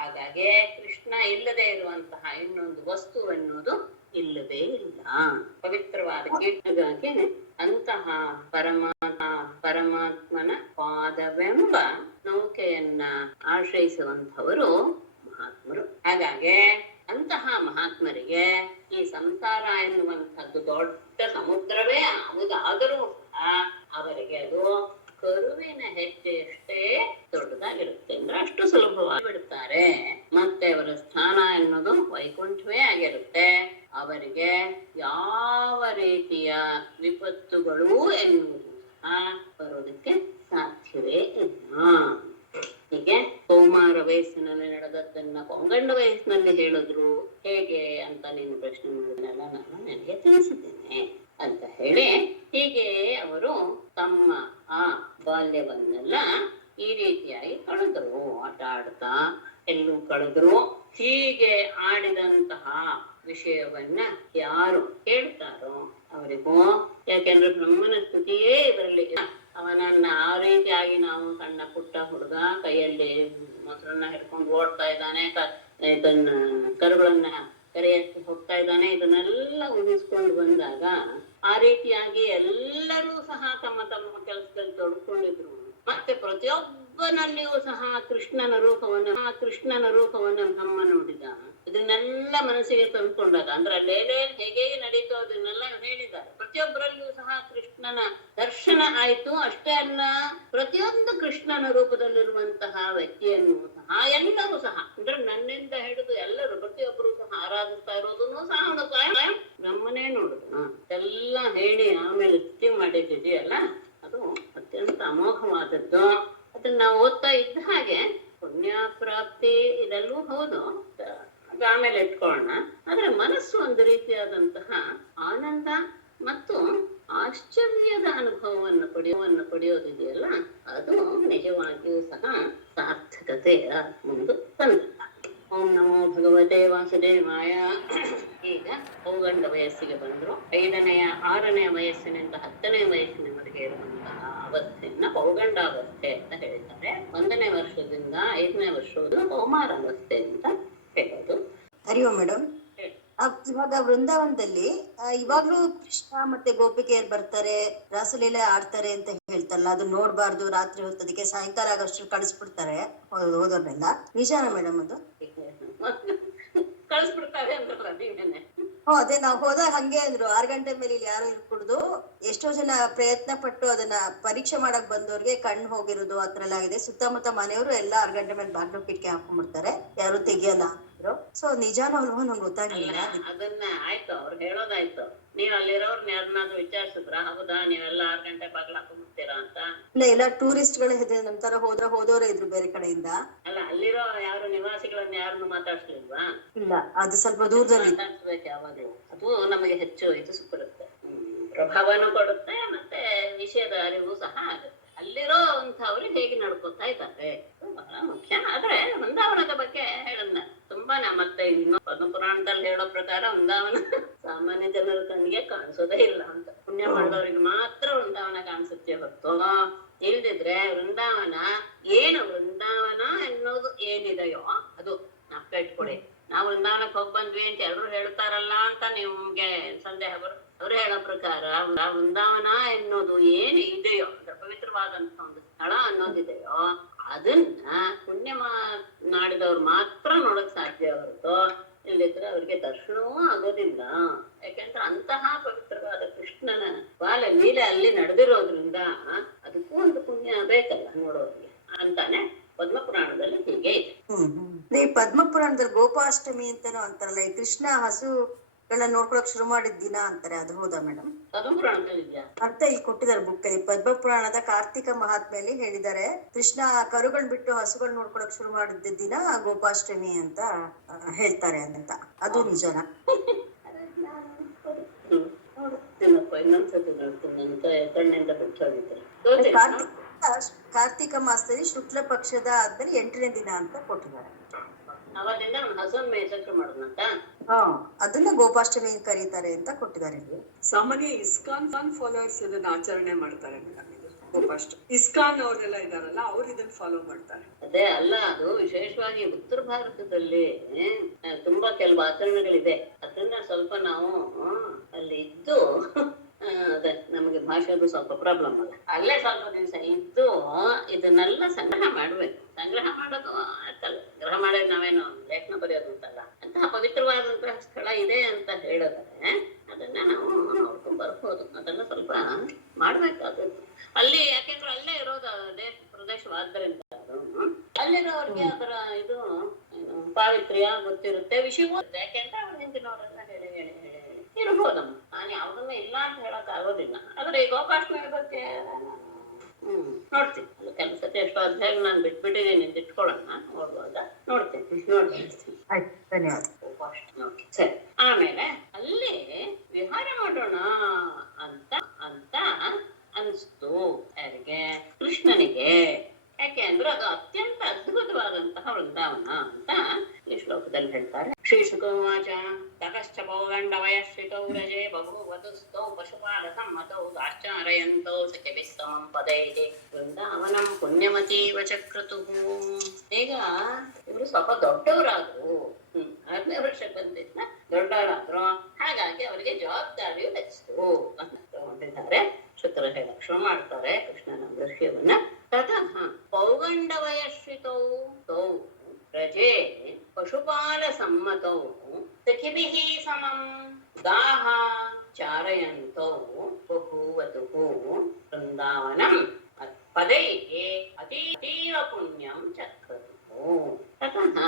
ಹಾಗಾಗಿ ಕೃಷ್ಣ ಇಲ್ಲದೆ ಇರುವಂತಹ ಇನ್ನೊಂದು ವಸ್ತು ಎನ್ನುವುದು ಇಲ್ಲವೇ ಇಲ್ಲ. ಪವಿತ್ರವಾದ ಕೀರ್ತನೆಗಾಗಿ ಅಂತಹ ಪರಮಾತ್ಮನ ಪಾದವೆಂಬ ನೌಕೆಯನ್ನ ಆಶ್ರಯಿಸುವಂತವರು ಮಹಾತ್ಮರು. ಹಾಗಾಗಿ ಅಂತಹ ಮಹಾತ್ಮರಿಗೆ ಈ ಸಂಸಾರ ಎನ್ನುವಂಥದ್ದು ದೊಡ್ಡ ಸಮುದ್ರವೇ ಆಗುವುದಾದರೂ ಸಹ ಅವರಿಗೆ ಅದು ಕರುವಿನ ಹೆಜ್ಜೆಯಷ್ಟೇ ದೊಡ್ಡದಾಗಿರುತ್ತೆ. ಅಂದ್ರೆ ಅಷ್ಟು ಸುಲಭವಾಗಿ ಬಿಡುತ್ತಾರೆ. ಮತ್ತೆ ಅವರ ಸ್ಥಾನ ಎನ್ನುವುದು ವೈಕುಂಠವೇ ಆಗಿರುತ್ತೆ. ಅವರಿಗೆ ಯಾವ ರೀತಿಯ ವಿಪತ್ತುಗಳು ಎನ್ನುವುದು ಸಹ ಬರೋದಕ್ಕೆ ಸಾಧ್ಯವೇ ಇಲ್ಲ. ಹೀಗೆ ಕೌಮಾರ ವಯಸ್ಸಿನಲ್ಲಿ ನಡೆದದ್ದನ್ನ ಪೊಂಗಂಡ ವಯಸ್ಸಿನಲ್ಲಿ ಹೇಳಿದ್ರು ಹೇಗೆ ಅಂತ ನೀನು ಪ್ರಶ್ನೆ ಮಾಡಿದ್ನಲ್ಲ, ನಾನು ನನಗೆ ತಿಳಿಸಿದ್ದೇನೆ ಅಂತ ಹೇಳಿ, ಹೀಗೆ ಅವರು ತಮ್ಮ ಆ ಬಾಲ್ಯವನ್ನೆಲ್ಲ ಈ ರೀತಿಯಾಗಿ ಕಳೆದ್ರು. ಆಟ ಆಡ್ತಾ ಎಲ್ಲೂ ಕಳೆದ್ರು. ಹೀಗೆ ಆಡಿದಂತಹ ವಿಷಯವನ್ನ ಯಾರು ಹೇಳ್ತಾರೋ ಅವರಿಗೂ, ಯಾಕೆಂದ್ರೆ ಬ್ರಹ್ಮನ ಸ್ತುತಿಯೇ ಇದರಲ್ಲಿ. ಅವನನ್ನ ಆ ರೀತಿಯಾಗಿ ನಾವು ಸಣ್ಣ ಪುಟ್ಟ ಹುಡುಗ ಕೈಯಲ್ಲಿ ಮೊಸರನ್ನ ಹಿಡ್ಕೊಂಡು ಓಡ್ತಾ ಇದ್ದಾನೆ, ಇದನ್ನ ಕರುಗಳನ್ನ ಕರೆಯಕ್ಕೆ ಹೋಗ್ತಾ ಇದ್ದಾನೆ, ಇದನ್ನೆಲ್ಲ ಊಹಿಸ್ಕೊಂಡು ಬಂದಾಗ ಆ ರೀತಿಯಾಗಿ ಎಲ್ಲರೂ ಸಹ ತಮ್ಮ ತಮ್ಮ ಕೆಲಸದಲ್ಲಿ ತೊಡ್ಕೊಂಡಿದ್ರು. ಮತ್ತೆ ಪ್ರತಿಯೊಬ್ಬನಲ್ಲಿಯೂ ಸಹ ಕೃಷ್ಣನ ರೂಪವನ್ನು ಬ್ರಹ್ಮ ನೋಡಿದ. ಇದನ್ನೆಲ್ಲ ಮನಸ್ಸಿಗೆ ತಂದ್ಕೊಂಡಾಗ, ಅಂದ್ರೆ ಲೇಲೆ ಹೇಗೆ ನಡೀತೋ ಅದನ್ನೆಲ್ಲ ಹೇಳಿದ್ದಾರೆ. ಪ್ರತಿಯೊಬ್ಬರಲ್ಲಿಯೂ ಸಹ ಕೃಷ್ಣನ ದರ್ಶನ ಆಯ್ತು. ಅಷ್ಟೇ ಅಲ್ಲ, ಪ್ರತಿಯೊಂದು ಕೃಷ್ಣನ ರೂಪದಲ್ಲಿರುವಂತಹ ವ್ಯಕ್ತಿಯನ್ನು ಸಹ ಎಲ್ಲರೂ ಸಹ, ಅಂದ್ರೆ ನನ್ನಿಂದ ಹಿಡಿದು ಎಲ್ಲರೂ ಪ್ರತಿಯೊಬ್ಬರು ಸಹ ಆರಾಧಿಸ್ತಾ ಇರೋದನ್ನು ಸಹ ಬ್ರಹ್ಮನೇ ನೋಡುದು. ಎಲ್ಲ ಹೇಳಿ ಆಮೇಲೆ ಸ್ಟಿಚಿಂಗ್ ಮಾಡಿದ್ದಿದೆಯಲ್ಲ, ಅದು ಅತ್ಯಂತ ಅಮೋಘವಾದದ್ದು. ಅದನ್ನ ನಾವು ಓದ್ತಾ ಇದ್ದ ಹಾಗೆ ಪುಣ್ಯ ಪ್ರಾಪ್ತಿ ಇದೆಲ್ಲೂ ಹೌದು, ಅದು ಆಮೇಲೆ ಇಟ್ಕೊಳ್ಳೋಣ. ಆದ್ರೆ ಮನಸ್ಸು ಒಂದು ರೀತಿಯಾದಂತಹ ಆನಂದ ಮತ್ತು ಆಶ್ಚರ್ಯದ ಅನುಭವವನ್ನು ಪಡೆಯೋದಿದೆಯಲ್ಲ, ಅದು ನಿಜವಾಗಿಯೂ ಸಹ ಸಾರ್ಥಕತೆಯ ಒಂದು ತಂತ್ರ. ಓಂ ನಮೋ ಭಗವತೆ ವಾಸುದೇವಾಯ. ಈಗ ಪೌಗಂಡ ವಯಸ್ಸಿಗೆ ಬಂದ್ರು. 5ನೇ 6ನೇ ವಯಸ್ಸಿನಿಂದ 10ನೇ ವಯಸ್ಸಿನವರೆಗೆ ಇರುವಂತಹ ಅವಸ್ಥೆಯನ್ನ ಪೌಗಂಡಾವಸ್ಥೆ ಅಂತ ಹೇಳ್ತಾರೆ. 1ನೇ ವರ್ಷದಿಂದ 5ನೇ ವರ್ಷವನ್ನು ಕೌಮಾರಾವಸ್ಥೆ ಅಂತ ಹೇಳೋದು. ಹರಿ ಓಂ ಮೇಡಮ್. ಇವಾಗ ವೃಂದಾವನದಲ್ಲಿ ಇವಾಗ್ಲೂ ಕೃಷ್ಣ ಮತ್ತೆ ಗೋಪಿಕೆಯರು ಬರ್ತಾರೆ, ರಾಸಲೀಲೆ ಆಡ್ತಾರೆ ಅಂತ ಹೇಳ್ತಾರಲ್ಲ, ಅದು ನೋಡ್ಬಾರ್ದು, ರಾತ್ರಿ ಹೊತ್ತದಕ್ಕೆ ಸಾಯಂಕಾಲ ಆಗಷ್ಟು ಕಳಿಸ್ಬಿಡ್ತಾರೆ ಹೋದವ್ರನ್ನೆಲ್ಲ, ನಿಜಾನ ಮೇಡಮ್ ಅದು? ಕಳಿಸ್ಬಿಡ್ತಾರೆ ಅಂದ್ರಲ್ಲ ನೀವೇನೆ. ಅದೇ ನಾವು ಹೋದಾಗ ಹಂಗೆ ಅಂದ್ರು, 6 ಗಂಟೆ ಮೇಲೆ ಇಲ್ಲಿ ಯಾರು ಇರ್ಕೂಡ್ದು, ಎಷ್ಟೋ ಜನ ಪ್ರಯತ್ನ ಪಟ್ಟು ಅದನ್ನ ಪರೀಕ್ಷೆ ಮಾಡಕ್ ಬಂದವ್ರಿಗೆ ಕಣ್ಣು ಹೋಗಿರೋದು ಆತರ ಎಲ್ಲ ಆಗಿದೆ. ಸುತ್ತಮುತ್ತ ಮನೆಯವರು ಎಲ್ಲ 6 ಗಂಟೆ ಮೇಲೆ ಬಾಗ್ಲು ಕಿಟಕಿ ಹಾಕೊಂಡ್ಬಿಡ್ತಾರೆ, ಯಾರು ತೆಗಿಯಲ್ಲ ಅಂದ್ರು. ಸೊ ನಿಜಾನೋ ಅಲ್ವೋ ನಂಗೆ ಗೊತ್ತಾಗಿಲ್ಲ. ಅದನ್ನ ಆಯ್ತು, ಅವ್ರು ಹೇಳೋದಾಯ್ತು. ನೀವ್ ಅಲ್ಲಿರೋರ್ನ ಯಾರನ್ನಾದ್ರೂ ವಿಚಾರಿಸಿದ್ರ, ಹೌದಾ ನೀವೆಲ್ಲ 6 ಗಂಟೆ ಬಾಗ್ಲ ಹಾಕೊಂಡ್ಬಿಡ್ತೀರಾ ಅಂತ? ಇಲ್ಲ, ಎಲ್ಲ ಟೂರಿಸ್ಟ್ ಗಳು ನಮ್ ತರ ಹೋದವರೇ ಇದ್ರು ಬೇರೆ ಕಡೆಯಿಂದ. ಅಲ್ಲ, ಅಲ್ಲಿರೋ ಯಾರು ನಿವಾಸಿಗಳನ್ನ ಯಾರನ್ನು ಮಾತಾಡ್ಸ್ಲಿಲ್ವಾ? ಇಲ್ಲ, ಅದು ಸ್ವಲ್ಪ ದೂರದಲ್ಲಿ ಮಾತಾಡ್ಸ್ಬೇಕು ಯಾವಾಗ್ಲೂ. ಅದು ನಮಗೆ ಹೆಚ್ಚು ಇದು ಕೊಡುತ್ತೆ, ಪ್ರಭಾವನೂ ಕೊಡುತ್ತೆ, ಮತ್ತೆ ವಿಷಯದ ಅರಿವು ಸಹ ಆಗುತ್ತೆ. ಅಲ್ಲಿರೋ ಅಂಥವ್ರಿಗೆ ಹೇಗೆ ನಡ್ಕೊತಾ ಇದ್ದಾರೆ ಬಹಳ ಮುಖ್ಯ. ಆದ್ರೆ ವೃಂದಾವನದ ಬಗ್ಗೆ ಹೇಳನ್ನ ತುಂಬಾನೇ, ಮತ್ತೆ ಇನ್ನು ಪದ್ಮಪುರಾಣದಲ್ಲಿ ಹೇಳೋ ಪ್ರಕಾರ ವೃಂದಾವನ ಸಾಮಾನ್ಯ ಜನರ ಕಣ್ಣಿಗೆ ಕಾಣಿಸೋದೇ ಇಲ್ಲ ಅಂತ. ಪುಣ್ಯ ಮಾಡಿದವ್ರಿಗೆ ಮಾತ್ರ ವೃಂದಾವನ ಕಾಣಿಸುತ್ತೆ ಹೊತ್ತು, ಇಲ್ದಿದ್ರೆ ವೃಂದಾವನ ವೃಂದಾವನ ಎನ್ನೋದು ಏನಿದೆಯೋ ಅದು ನಾಪ್ಕ ಇಟ್ಕೊಡಿ. ನಾವು ವೃಂದಾವನಕ್ಕೆ ಹೋಗಿ ಬಂದ್ವಿ ಅಂತ ಎಲ್ರು ಹೇಳ್ತಾರಲ್ಲ ಅಂತ ನಿಮ್ಗೆ ಸಂದೇಹ ಬರುತ್ತೆ. ಅವ್ರು ಹೇಳೋ ಪ್ರಕಾರ ವೃಂದಾವನ ಎನ್ನೋದು ಏನು ಇದೆಯೋ, ಅಂದ್ರೆ ಪವಿತ್ರವಾದಂತ ಒಂದು ಸ್ಥಳ ಅನ್ನೋದಿದೆಯೋ, ಅದನ್ನ ಪುಣ್ಯ ಮಾಡಿದವ್ರು ಮಾತ್ರ ನೋಡಕ್ ಸಾಧ್ಯ ಹೊರತು ಇಲ್ಲಿದ್ರೆ ಅವ್ರಿಗೆ ದರ್ಶನವೂ ಆಗೋದಿಲ್ಲ. ಯಾಕೆಂದ್ರೆ ಅಂತಹ ಪವಿತ್ರವಾದ ಕೃಷ್ಣನ ಬಾಲ ಲೀಲೆ ಅಲ್ಲಿ ನಡೆದಿರೋದ್ರಿಂದ ಅದಕ್ಕೂ ಒಂದು ಪುಣ್ಯ ಬೇಕಲ್ಲ ನೋಡೋರಿಗೆ ಅಂತಾನೆ ಪದ್ಮಪುರಾಣದಲ್ಲಿ ಹೀಗೆ ಇದೆ. ಈ ಪದ್ಮಪುರಾಣದಲ್ಲಿ ಗೋಪಾಷ್ಟಮಿ ಅಂತಾನೂ ಅಂತಾರಲ್ಲ, ಈ ಕೃಷ್ಣ ಹಸುಗಳನ್ನ ನೋಡ್ಕೊಳಕ್ ಶುರು ಮಾಡಿದ ದಿನ ಅಂತಾರೆ, ಅದು ಹೌದಾ ಮೇಡಮ್? ಪದ್ಮಪುರಾಣದಲ್ಲಿ ಅರ್ಥ ಇಲ್ಲಿ ಕೊಟ್ಟಿದ್ದಾರೆ ಬುಕ್ ಅಲ್ಲಿ. ಪದ್ಮಪುರಾಣದ ಕಾರ್ತಿಕ ಮಹಾತ್ಮೆಯಲ್ಲಿ ಹೇಳಿದ್ದಾರೆ, ಕೃಷ್ಣ ಕರುಗಳ್ ಬಿಟ್ಟು ಹಸುಗಳು ನೋಡ್ಕೊಳಕ್ ಶುರು ಮಾಡಿದ ದಿನ ಗೋಪಾಷ್ಟಮಿ ಅಂತ ಹೇಳ್ತಾರೆ ಅಂತ. ಅದು ನಿಜನಾ? ಕಾರ್ತಿಕ ಮಾಸದಲ್ಲಿ ಶುಕ್ಲ ಪಕ್ಷದ ಆದ್ಮೇಲೆ 8ನೇ ದಿನ ಅಂತ ಕೊಟ್ಟಿದ್ದಾರೆ. ಅದನ್ನ ಗೋಪಾಷ್ಟಮಿ ಕರೀತಾರೆ ಅಂತ ಕೊಟ್ಟಿದ್ದಾರೆ. ಸಾಮಾನ್ಯ ಇಸ್ಕಾನ್ ಫಾಲೋವರ್ಸ್ ಇದನ್ನ ಆಚರಣೆ ಮಾಡ್ತಾರೆ. ಇಸ್ಕಾನ್ ಅವರೆಲ್ಲ ಇದಾರಲ್ಲ, ಅವ್ರು ಇದನ್ನ ಫಾಲೋ ಮಾಡ್ತಾರೆ. ಅದೇ ಅಲ್ಲ, ಅದು ವಿಶೇಷವಾಗಿ ಉತ್ತರ ಭಾರತದಲ್ಲಿ ತುಂಬಾ ಕೆಲವು ಆಚರಣೆಗಳಿದೆ. ಅದನ್ನ ಸ್ವಲ್ಪ ನಾವು ಅಲ್ಲಿ ಇದ್ದು ಅದೇ ನಮಗೆ ಭಾಷೆದು ಸ್ವಲ್ಪ ಪ್ರಾಬ್ಲಮ್ ಅಲ್ಲ, ಅಲ್ಲೇ ಸ್ವಲ್ಪ ದಿವಸ ಇದ್ದು ಇದನ್ನೆಲ್ಲ ಸಂಗ್ರಹ ಮಾಡ್ಬೇಕು. ಸಂಗ್ರಹ ಮಾಡೋದು ಆಯ್ತಲ್ಲ, ಸಂಗ್ರಹ ಮಾಡೋದು ನಾವೇನು ಲೇಖನ ಬರೆಯೋದು ಅಂತಲ್ಲ. ಅಂತಹ ಪವಿತ್ರವಾದಂತಹ ಸ್ಥಳ ಇದೆ ಅಂತ ಹೇಳಿದ್ರೆ ಅದನ್ನ ನಾವು ನೋಡ್ಕೊಂಡ್ ಬರ್ಬೋದು. ಅದನ್ನ ಸ್ವಲ್ಪ ಮಾಡ್ಬೇಕಾಗುತ್ತೆ ಅಲ್ಲಿ, ಯಾಕೆಂದ್ರೆ ಅಲ್ಲೇ ಇರೋದು ಪ್ರದೇಶವಾದ್ದರಿಂದ ಅಲ್ಲಿರೋರ್ಗೆ ಅದರ ಇದು ಪಾವಿತ್ರ್ಯ ಗೊತ್ತಿರುತ್ತೆ, ವಿಷಯ ಗೊತ್ತೆ. ಯಾಕೆಂದ್ರೆ ಅವ್ರ ಹಿಂದಿನವರೆಲ್ಲ ಹೇಳಿ ಹೇಳಿ ಹೇಳಿ ಹೇಳಿ ಇರ್ಬೋದಮ್ಮ. ನಾನು ಯಾವ್ದನ್ನ ಇಲ್ಲ ಅಂತ ಹೇಳಕ್ ಆಗೋದಿಲ್ಲ. ಆದ್ರೆ ಈ ಗೋಪಾಷ್ಟಮಿ ಬಗ್ಗೆ ನೋಡ್ತೀನಿ. ಅಲ್ಲಿ ಕೆಲಸಕ್ಕೆ ಎಷ್ಟೋ ಅಧ್ಯಾಯ ನಾನು ಬಿಟ್ಬಿಟ್ಟಿದ್ದೀನಿ, ಇಟ್ಕೊಳ್ಳೋಣ ನೋಡ್ಬೋದ, ನೋಡ್ತೀನಿ ಹೇಳ್ತೀನಿ. ಧನ್ಯವಾದ. ಸರಿ, ಆಮೇಲೆ ಅಲ್ಲಿ ವಿಹಾರ ಮಾಡೋಣ ಅಂತ ಅಂತ ಅನಿಸ್ತು ಯಾರಿಗೆ? ಕೃಷ್ಣನಿಗೆ. ಯಾಕೆ ಅಂದ್ರೆ ಅದು ಅತ್ಯಂತ ಅದ್ಭುತವಾದಂತಹ ವೃಂದಾವನ ಅಂತ ಈ ಶ್ಲೋಕದಲ್ಲಿ ಹೇಳ್ತಾರೆ. ಶ್ರೀ ಶುಕವಾಚ ತತಶ್ಚ ಪೌಗಂಡ ವಯಸ್ಸಿತೌ ರಜೆ ಬಹುವತುಸ್ತೌ ಪಶುಪಾಲ ಸಮ್ಮತೌ ದಾಶ್ಚಾರಯಂತೌ ಸಖಿಭಿಸ್ತಮಂ ಪದೈಹಿ ವೃಂದಾವನಂ ಪುಣ್ಯಮತೀವ ಚಕ್ರತುಃ. ಈಗ ಇವರು ಸ್ವಲ್ಪ ದೊಡ್ಡವರಾದ್ರು, 6ನೇ ವರ್ಷಕ್ಕೆ ಬಂದಿದ್ನ ದೊಡ್ಡವರಾದ್ರು, ಹಾಗಾಗಿ ಅವರಿಗೆ ಜವಾಬ್ದಾರಿಯು ಹೆಚ್ಚು ಅಂತ ತಗೊಂಡಿದ್ದಾರೆ. ಶುಕ್ರ ಹೇಳಕ್ ಶುರು ಮಾಡ್ತಾರೆ ಕೃಷ್ಣನ ದೃಶ್ಯವನ್ನ. ತತಃ ಪೌಗಂಡ ವಯಸ್ಸಿತೌ ತೌ ರಜೆ ಪಶುಪಾಲ ಸಮ್ಮತೌ ಸಖಿಭಿಃ ಸಮಂ ಗಾಹ ಚಾರಯಂತೌ ಬಭೂವತುಃ ವೃಂದಾವನಂ ಪದೈಹಿ ಅತೀವ ಪುಣ್ಯಂ ಚಕ್ರತುಃ. ತತಃ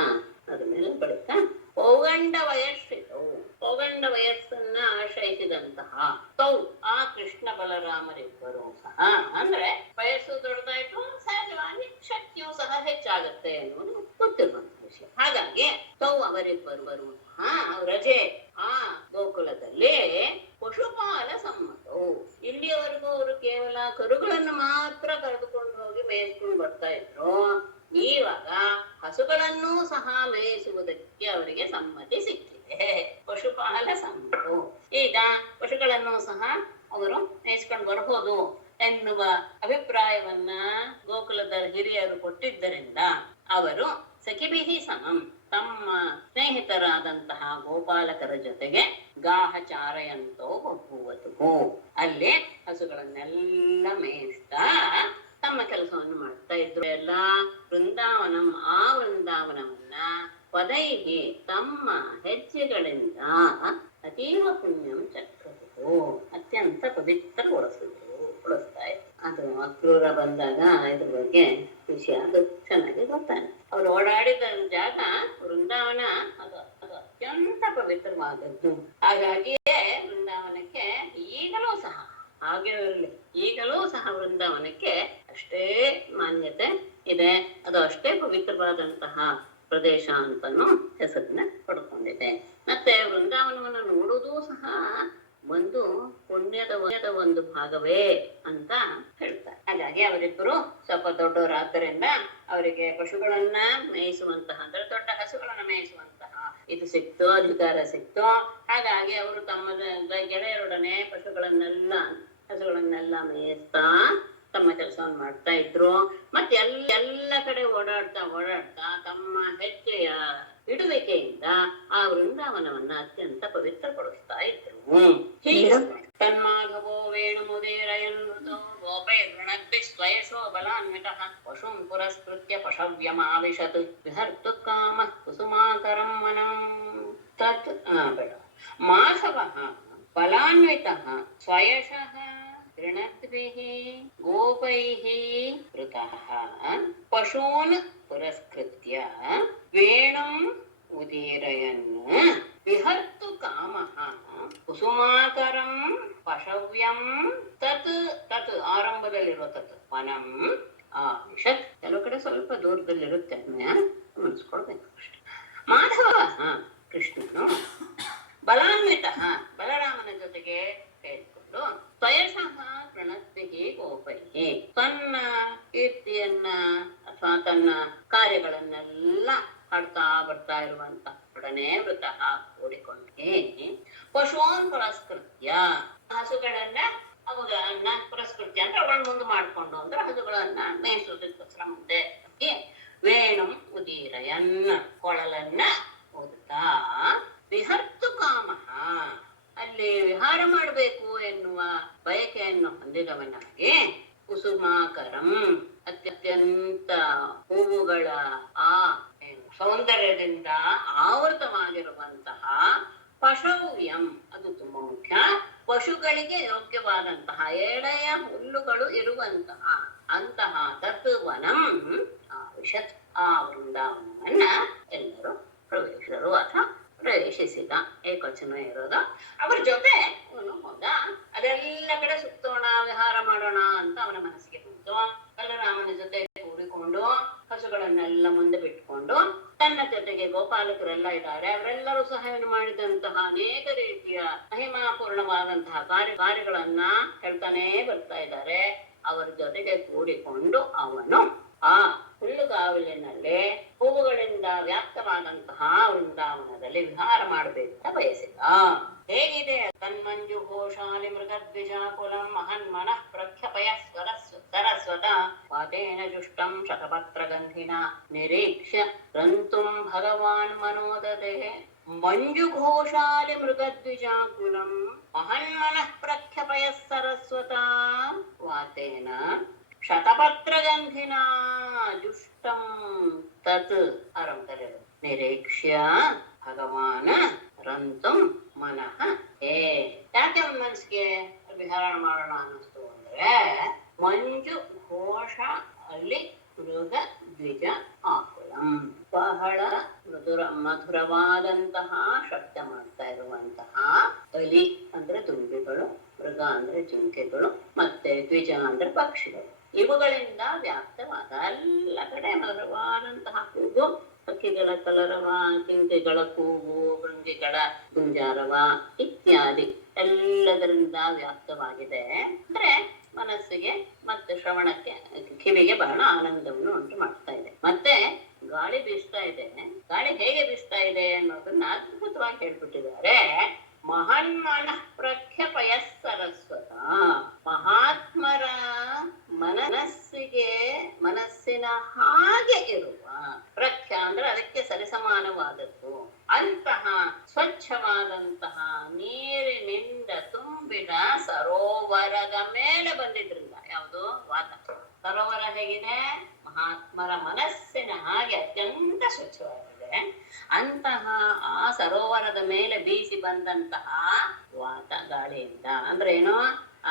ಅದ್ಮೇಲೆ ಬಳಿಕ ಪೌಗಂಡ ವಯಸ್ಸಿತೌ, ಪೌಗಂಡ ವಯಸ್ಸನ್ನ ಆಶ್ರಯಿಸಿದಂತಹ ತೌ ಆ ಬಲರಾಮರಿಬ್ಬರು ಸಹ, ಅಂದ್ರೆ ವಯಸ್ಸು ದೊಡ್ಡದಾಯ್ತು, ಸಹಜವಾಗಿ ಶಕ್ತಿಯೂ ಸಹ ಹೆಚ್ಚಾಗತ್ತೆ ಎನ್ನುವುದು ಗೊತ್ತಿರುವಂತ ವಿಷಯ. ಹಾಗಾಗಿ ಅವರಿಬ್ಬರು ರಜೆ ಆ ಗೋಕುಲದಲ್ಲಿ ಪಶುಪಾಲ ಸಮ್ಮತವು. ಇಲ್ಲಿಯವರೆಗೂ ಅವರು ಕೇವಲ ಕರುಗಳನ್ನು ಮಾತ್ರ ಕರೆದುಕೊಂಡು ಹೋಗಿ ಮೇಯಿಸ್ಕೊಂಡು ಬರ್ತಾ ಇದ್ರು. ಇವಾಗ ಹಸುಗಳನ್ನೂ ಸಹ ಮೇಯಿಸುವುದಕ್ಕೆ ಅವರಿಗೆ ಸಮ್ಮತಿ ಸಿಕ್ಕಿದೆ. ಪಶುಪಾಲ ಸಮ್ಮತವು. ಈಗ ಪಶುಗಳನ್ನು ಸಹ ಅವರು ಮೇಯಿಸ್ಕೊಂಡು ಬರ್ಬೋದು ಎನ್ನುವ ಅಭಿಪ್ರಾಯವನ್ನ ಗೋಕುಲದ ಹಿರಿಯರು ಕೊಟ್ಟಿದ್ದರಿಂದ ಅವರು ಸಖಿಭಿಹಿ ಸಮಂ, ತಮ್ಮ ಸ್ನೇಹಿತರಾದಂತಹ ಗೋಪಾಲಕರ ಜೊತೆಗೆ ಗಾಹಚಾರಯಂತೋ ಬಭೂವತು, ಅಲ್ಲಿ ಹಸುಗಳನ್ನೆಲ್ಲ ಮೇಯಿಸ್ತಾ ತಮ್ಮ ಕೆಲಸವನ್ನು ಮಾಡ್ತಾ ಇದ್ರು. ಎಲ್ಲ ವೃಂದಾವನಂ, ಆ ವೃಂದಾವನವನ್ನ ಪದೈಹಿ, ತಮ್ಮ ಹೆಜ್ಜೆಗಳಿಂದ ಅತೀವ ಪುಣ್ಯಂ ಚಕ್ರವು, ಅತ್ಯಂತ ಪವಿತ್ರಗೊಳಿಸ್ತಾ ಇದ್ರು. ಅದು ಅಕ್ರೂರ ಬಂದಾಗ ಇದ್ರ ಬಗ್ಗೆ ವಿಷಯ ಅದು ಚೆನ್ನಾಗಿ ಗೊತ್ತಾನೆ. ಅವ್ರು ಓಡಾಡಿದ ಜಾಗ ವೃಂದಾವನ, ಅದು ಅತ್ಯಂತ ಪವಿತ್ರವಾದದ್ದು. ಹಾಗಾಗಿಯೇ ವೃಂದಾವನಕ್ಕೆ ಈಗಲೂ ಸಹ, ಆಗಿರಲಿ ಈಗಲೂ ಸಹ ವೃಂದಾವನಕ್ಕೆ ಅಷ್ಟೇ ಮಾನ್ಯತೆ ಇದೆ. ಅದು ಅಷ್ಟೇ ಪವಿತ್ರವಾದಂತಹ ಪ್ರದೇಶ ಅಂತಾನು ಹೆಸರನ್ನ ಪಡ್ಕೊಂಡಿದೆ. ಮತ್ತೆ ವೃಂದಾವನವನ್ನು ನೋಡುವುದೂ ಸಹ ಒಂದು ಪುಣ್ಯದ ಒಂದು ಭಾಗವೇ ಅಂತ ಹೇಳ್ತಾರೆ. ಹಾಗಾಗಿ ಅವರಿಬ್ಬರು ಸ್ವಲ್ಪ ದೊಡ್ಡವರಾದ್ದರಿಂದ ಅವರಿಗೆ ಪಶುಗಳನ್ನ ಮೇಯಿಸುವಂತಹ, ಅಂದ್ರೆ ದೊಡ್ಡ ಹಸುಗಳನ್ನ ಮೇಯಿಸುವಂತಹ ಇದು ಸಿಕ್ತು, ಅಧಿಕಾರ ಸಿಕ್ತು. ಹಾಗಾಗಿ ಅವರು ತಮ್ಮ ಗೆಳೆಯರೊಡನೆ ಹಸುಗಳನ್ನೆಲ್ಲ ಮೇಯಿಸ್ತಾ ತಮ್ಮ ಕೆಲಸವನ್ನು ಮಾಡ್ತಾ ಇದ್ರು. ಮತ್ತೆ ಎಲ್ಲ ಕಡೆ ಓಡಾಡ್ತಾ ತಮ್ಮ ಹೆಜ್ಜೆಯ ಇಡುವಿಕೆಯಿಂದ ಆ ವೃಂದಾವನವನ್ನ ಅತ್ಯಂತ ಪವಿತ್ರಗೊಳಿಸ್ತಾ ಇದ್ರು. ಹೀಗೆ ತನ್ಮಾಧವೋ ವೇಣು ಮುದೇರಯನ್ ಗೋಪೈರ್ಗಣದ್ಭಿ ಸ್ವಯಶೋ ಬಲಾನ್ವಿತಃ ಪಶುಂ ಪುರಸ್ಕೃತ್ಯ ಪಶವ್ಯಮಾವಿಶತ್ ವಿಹರ್ತು ಕಾಮಃ ಕುಸುಮಾಕರಂ ವನಂ ತತ್ ಬೇಡ ಮಾಧವಃ ಬಲಾನ್ವಿತಃ ಸ್ವಯಶಃ ಗೃಣದ್ಭಿಃ ಗೋಪೈಃ ವೃತಃ ಪಶೂನ್ ಪುರಸ್ಕೃತ್ಯ ವೇಣುಂ ಉದೀರಯನ್ ವಿಹರ್ತು ಕಾಮಃ ಕುಸುಮಾಕರಂ ಪಶವ್ಯಂ ತತ್ ಆರಂಭದಲ್ಲಿರುವ ತತ್ ವನಂ ಆವಿಶತ್. ಕೆಲವು ಕಡೆ ಸ್ವಲ್ಪ ದೂರದಲ್ಲಿರುತ್ತೆ, ಗಮನಿಸ್ಕೊಳ್ಬೇಕು ಅಷ್ಟೆ. ಮಾಧವ ಕೃಷ್ಣನು ಬಲಾನ್ವಿತ ಬಲರಾಮನ ಜೊತೆಗೆ ಸೇರಿಕೊಂಡು ಸ್ವಯಶಃ ಪ್ರಣತ್ತಿ ಗೋಪೈಹಿ, ತನ್ನ ಕೀರ್ತಿಯನ್ನ ಅಥವಾ ತನ್ನ ಕಾರ್ಯಗಳನ್ನೆಲ್ಲ ಹಾಡ್ತಾ ಬರ್ತಾ ಇರುವಂತ ಒಡನೆ ವೃತಃ ಕೂಡಿಕೊಂಡೇ ಪಶುವನ್ ಪುರಸ್ಕೃತ್ಯ, ಹಸುಗಳನ್ನ ಅವುಗಳನ್ನ ಪುರಸ್ಕೃತ್ಯ ಅಂದ್ರೆ ಅವಳ ಮುಂದೆ ಮಾಡ್ಕೊಂಡು, ಅಂದ್ರೆ ಹಸುಗಳನ್ನ ಮೇಯಿಸೋದಕ್ಕೋಸ್ಕರ ಮುಂದೆ ವೇಣು ಉದೀರಯನ್, ಕೊಳಲನ್ನ ಓದುತ್ತಾ ವಿಹರ್ತು ಕಾಮಃ, ಅಲ್ಲಿ ವಿಹಾರ ಮಾಡಬೇಕು ಎನ್ನುವ ಬಯಕೆಯನ್ನು ಹೊಂದಿದವನಾಗಿ ಕುಸುಮಾಕರಂ, ಅತ್ಯಂತ ಹೂವುಗಳ ಆ ಸೌಂದರ್ಯದಿಂದ ಆವೃತವಾಗಿರುವಂತಹ ಪಶವ್ಯಂ, ಅದು ತುಂಬಾ ಮುಖ್ಯ, ಪಶುಗಳಿಗೆ ಯೋಗ್ಯವಾದಂತಹ ಎಳೆಯ ಹುಲ್ಲುಗಳು ಇರುವಂತಹ ಅಂತಹ ತತ್ವನಂ ಆವಿಶತ್, ಆ ವೃಂದಾವನವನ್ನ ಎಲ್ಲರೂ ಪ್ರವೇಶಿಸಿದರು ಅಥವಾ ಪ್ರವೇಶಿಸಿದ, ಏಕವಚನ ಇರೋದು. ಅವ್ರ ಜೊತೆ ಅವನು ಹೋದ. ಅದೆಲ್ಲ ಕಡೆ ಸುತ್ತೋಣ, ವಿಹಾರ ಮಾಡೋಣ ಅಂತ ಅವನ ಮನಸ್ಸಿಗೆ ಬಂತು. ಬಲರಾಮನ ಜೊತೆ ಕೂಡಿಕೊಂಡು ಹಸುಗಳನ್ನೆಲ್ಲ ಮುಂದೆ ಬಿಟ್ಕೊಂಡು ತನ್ನ ಜೊತೆಗೆ ಗೋಪಾಲಕರೆಲ್ಲ ಇದ್ದಾರೆ. ಅವರೆಲ್ಲರೂ ಸಹ ಮಾಡಿದಂತಹ ಅನೇಕ ರೀತಿಯ ಮಹಿಮಾಪೂರ್ಣವಾದಂತಹ ಕಾರ್ಯಗಳನ್ನ ಹೇಳ್ತಾನೆ ಬರ್ತಾ ಇದ್ದಾರೆ. ಅವರ ಜೊತೆಗೆ ಕೂಡಿಕೊಂಡು ಅವನು ಆ ಹುಲ್ಲುಗಾವಲಿನಲ್ಲಿ ಹೂವುಗಳಿಂದ ವ್ಯಾಪ್ತವಾದಂತಹ ವೃಂದಾವನದಲ್ಲಿ ವಿಹಾರ ಮಾಡಬೇಕಂತ ಬಯಸಿದ. ಹೇಗಿದೆ ತನ್ಮಂಜು ಘೋಷಾಲಿ ಮೃಗದ್ವಿಜಾಕುಲಂ ಮಹನ್ ಮನಃ ಪ್ರಖ್ಯಪಯ ಸರಸ್ವತ ವಾತೇನ ಜುಷ್ಟಂ ಶತಪತ್ರ ಗಂಧಿನ ನಿರೀಕ್ಷ್ಯ ರಂತುಂ ಭಗವಾನ್ ಮನೋದತೆ. ಮಂಜು ಘೋಷಾಲಿ ಮೃಗದ್ವಿಜಾಕುಲಂ ಮಹನ್ ಮನಃ ಪ್ರಖ್ಯಪಯ ಸರಸ್ವತ ವಾತೇನ ಶತಪತ್ರ ಗಂಧಿನ ಜುಷ್ಟಂ ತತ್ ಆರಂಭದಲ್ಲಿರು ನಿರೀಕ್ಷ್ಯ ಭಗವಾನ ರಂತುಂ ಮನಃ. ಯಾಕೆ ಮನಸ್ಸಿಗೆ ವಿಹಾರ ಮಾಡೋಣ ಅನ್ನಿಸ್ತು ಅಂದ್ರೆ, ಮಂಜು ಘೋಷ ಅಲ್ಲಿ ಮೃಗ ದ್ವಿಜ ಆಕುಲಂ, ಬಹಳ ಮಧುರವಾದಂತಹ ಶಬ್ದ ಮಾಡ್ತಾ ಇರುವಂತಹ ಅಲಿ ಅಂದ್ರೆ ದುಂಬಿಗಳು, ಮೃಗ ಮೃಗ ಅಂದ್ರೆ ಜಿಂಕೆಗಳು, ಮತ್ತೆ ದ್ವಿಜ ಅಂದ್ರೆ ಪಕ್ಷಿಗಳು. ಇವುಗಳಿಂದ ವ್ಯಾಪ್ತವಾದ ಎಲ್ಲ ಕಡೆ ಮಧುರವಾದಂತಹ ಕೂಗು, ಹಕ್ಕಿಗಳ ಕಲರವ, ಜಿಂಕೆಗಳ ಕೂಗು, ಭೃಂಗಿಗಳ ಗುಂಜಾರವ ಇತ್ಯಾದಿ ಎಲ್ಲದರಿಂದ ವ್ಯಾಪ್ತವಾಗಿದೆ. ಅಂದ್ರೆ ಮನಸ್ಸಿಗೆ ಮತ್ತೆ ಶ್ರವಣಕ್ಕೆ, ಕಿವಿಗೆ ಬಹಳ ಆನಂದವನ್ನು ಉಂಟು ಮಾಡ್ತಾ ಇದೆ. ಮತ್ತೆ ಗಾಳಿ ಬೀಸ್ತಾ ಇದೆ. ಗಾಳಿ ಹೇಗೆ ಬೀಸ್ತಾ ಇದೆ ಅನ್ನೋದನ್ನ ಅದ್ಭುತವಾಗಿ ಹೇಳ್ಬಿಟ್ಟಿದ್ದಾರೆ. ಮಹನ್ಮನ ಪ್ರಖ್ಯಪಯ ಸರಸ್ವತ. ಮಹಾತ್ಮರ ಮನಸ್ಸಿನ ಹಾಗೆ ಇರುವ, ಪ್ರಖ್ಯ ಅಂದ್ರೆ ಅದಕ್ಕೆ ಸರಿಸಮಾನವಾದದ್ದು, ಅಂತಹ ಸ್ವಚ್ಛವಾದಂತಹ ನೀರಿನಿಂದ ತುಂಬಿದ ಸರೋವರದ ಮೇಲೆ ಬಂದಿದ್ರಿಂದ, ಯಾವುದು ವಾತ. ಸರೋವರ ಹೇಗಿದೆ? ಮಹಾತ್ಮರ ಮನಸ್ಸಿನ ಹಾಗೆ ಅತ್ಯಂತ ಸ್ವಚ್ಛವಾಗಿದೆ. ಅಂತಹ ಆ ಸರೋವರದ ಮೇಲೆ ಬೀಸಿ ಬಂದಂತಹ ವಾತ ಗಾಳಿಯಿಂದ ಅಂದ್ರೆ ಏನೋ,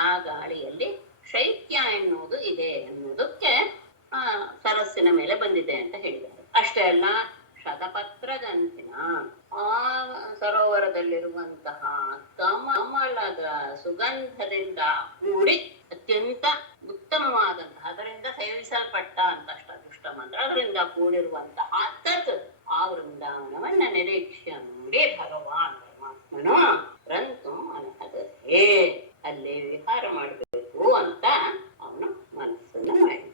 ಆ ಗಾಳಿಯಲ್ಲಿ ಶೈತ್ಯ ಎನ್ನುವುದು ಇದೆ ಎನ್ನುವುದಕ್ಕೆ ಸರಸ್ಸಿನ ಮೇಲೆ ಬಂದಿದೆ ಅಂತ ಹೇಳಿದ್ದಾರೆ. ಅಷ್ಟೇ ಅಲ್ಲ, ಶತಪತ್ರದಂತಿನ ಆ ಸರೋವರದಲ್ಲಿರುವಂತಹ ಕಮಲದ ಸುಗಂಧದಿಂದ ಕೂಡಿ ಅತ್ಯಂತ ಉತ್ತಮವಾದಂತಹ, ಅದರಿಂದ ಸೇವಿಸಲ್ಪಟ್ಟ ಅಂತ ಅಷ್ಟ ಮಂತ್ರ, ಅದರಿಂದ ಕೂಡಿರುವಂತಹ ತತ್ ಆ ವೃಂದಾವನವನ್ನ ನಿರೀಕ್ಷೆ ನೋಡಿ ಭಗವಾನ್ ಪರಮಾತ್ಮನು ರಂತು ಅನಹದಹೇ, ಅಲ್ಲಿ ವಿಹಾರ ಮಾಡಬೇಕು ಅಂತ ಅವನು ಮನಸ್ಸನ್ನ ಮಾಡಿದ.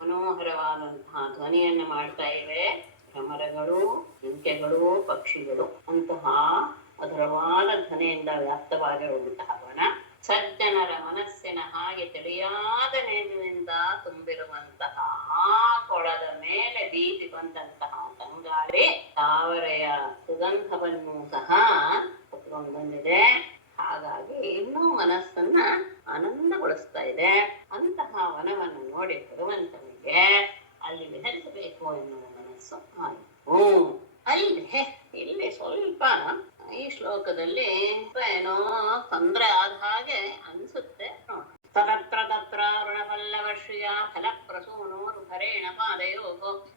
ಮನೋಹರವಾದಂತಹ ಧ್ವನಿಯನ್ನ ಮಾಡ್ತಾ ಇವೆ ಭ್ರಮರಗಳು, ಜಿಂಕೆಗಳು, ಪಕ್ಷಿಗಳು. ಅಂತಹ ಮಧುರವಾದ ಧ್ವನಿಯಿಂದ ವ್ಯಾಪ್ತವಾಗಿರುವಂತಹ ವನ, ಸಜ್ಜನರ ಮನಸ್ಸಿನ ಹಾಗೆ ತಿಳಿಯಾದ ನೀರಿನಿಂದ ತುಂಬಿರುವಂತಹ ಆ ಕೊಳದ ಮೇಲೆ ಬೀಸಿ ಬಂದಂತಹ ತಂಗಾಳಿ ತಾವರೆಯ ಸುಗಂಧವನ್ನು ಸಹ ಹೊತ್ಕೊಂಡು ಬಂದಿದೆ. ಹಾಗಾಗಿ ಇನ್ನೂ ಮನಸ್ಸನ್ನ ಆನಂದಗೊಳಿಸ್ತಾ ಇದೆ. ಅಂತಹ ವನವನ್ನು ನೋಡಿ ಭಗವಂತನಿಗೆ ಅಲ್ಲಿ ವಿಹರಿಸಬೇಕು ಎನ್ನುವ ಮನಸ್ಸು ಆಯಿತು. ಅಲ್ಲೇ ಇಲ್ಲಿ ಸ್ವಲ್ಪ ಈ ಶ್ಲೋಕದಲ್ಲಿ ಏನೋ ತೊಂದರೆ ಆದ ಹಾಗೆ ಅನ್ಸುತ್ತೆ ನೋಡಿ. ತತ್ರ ತತ್ರ ಋಣಪಲ್ಲವಶ್ರಿಯ ಫಲಪ್ರಸೂನೋರ್ಭರೇಣ ಪಾದಯೋ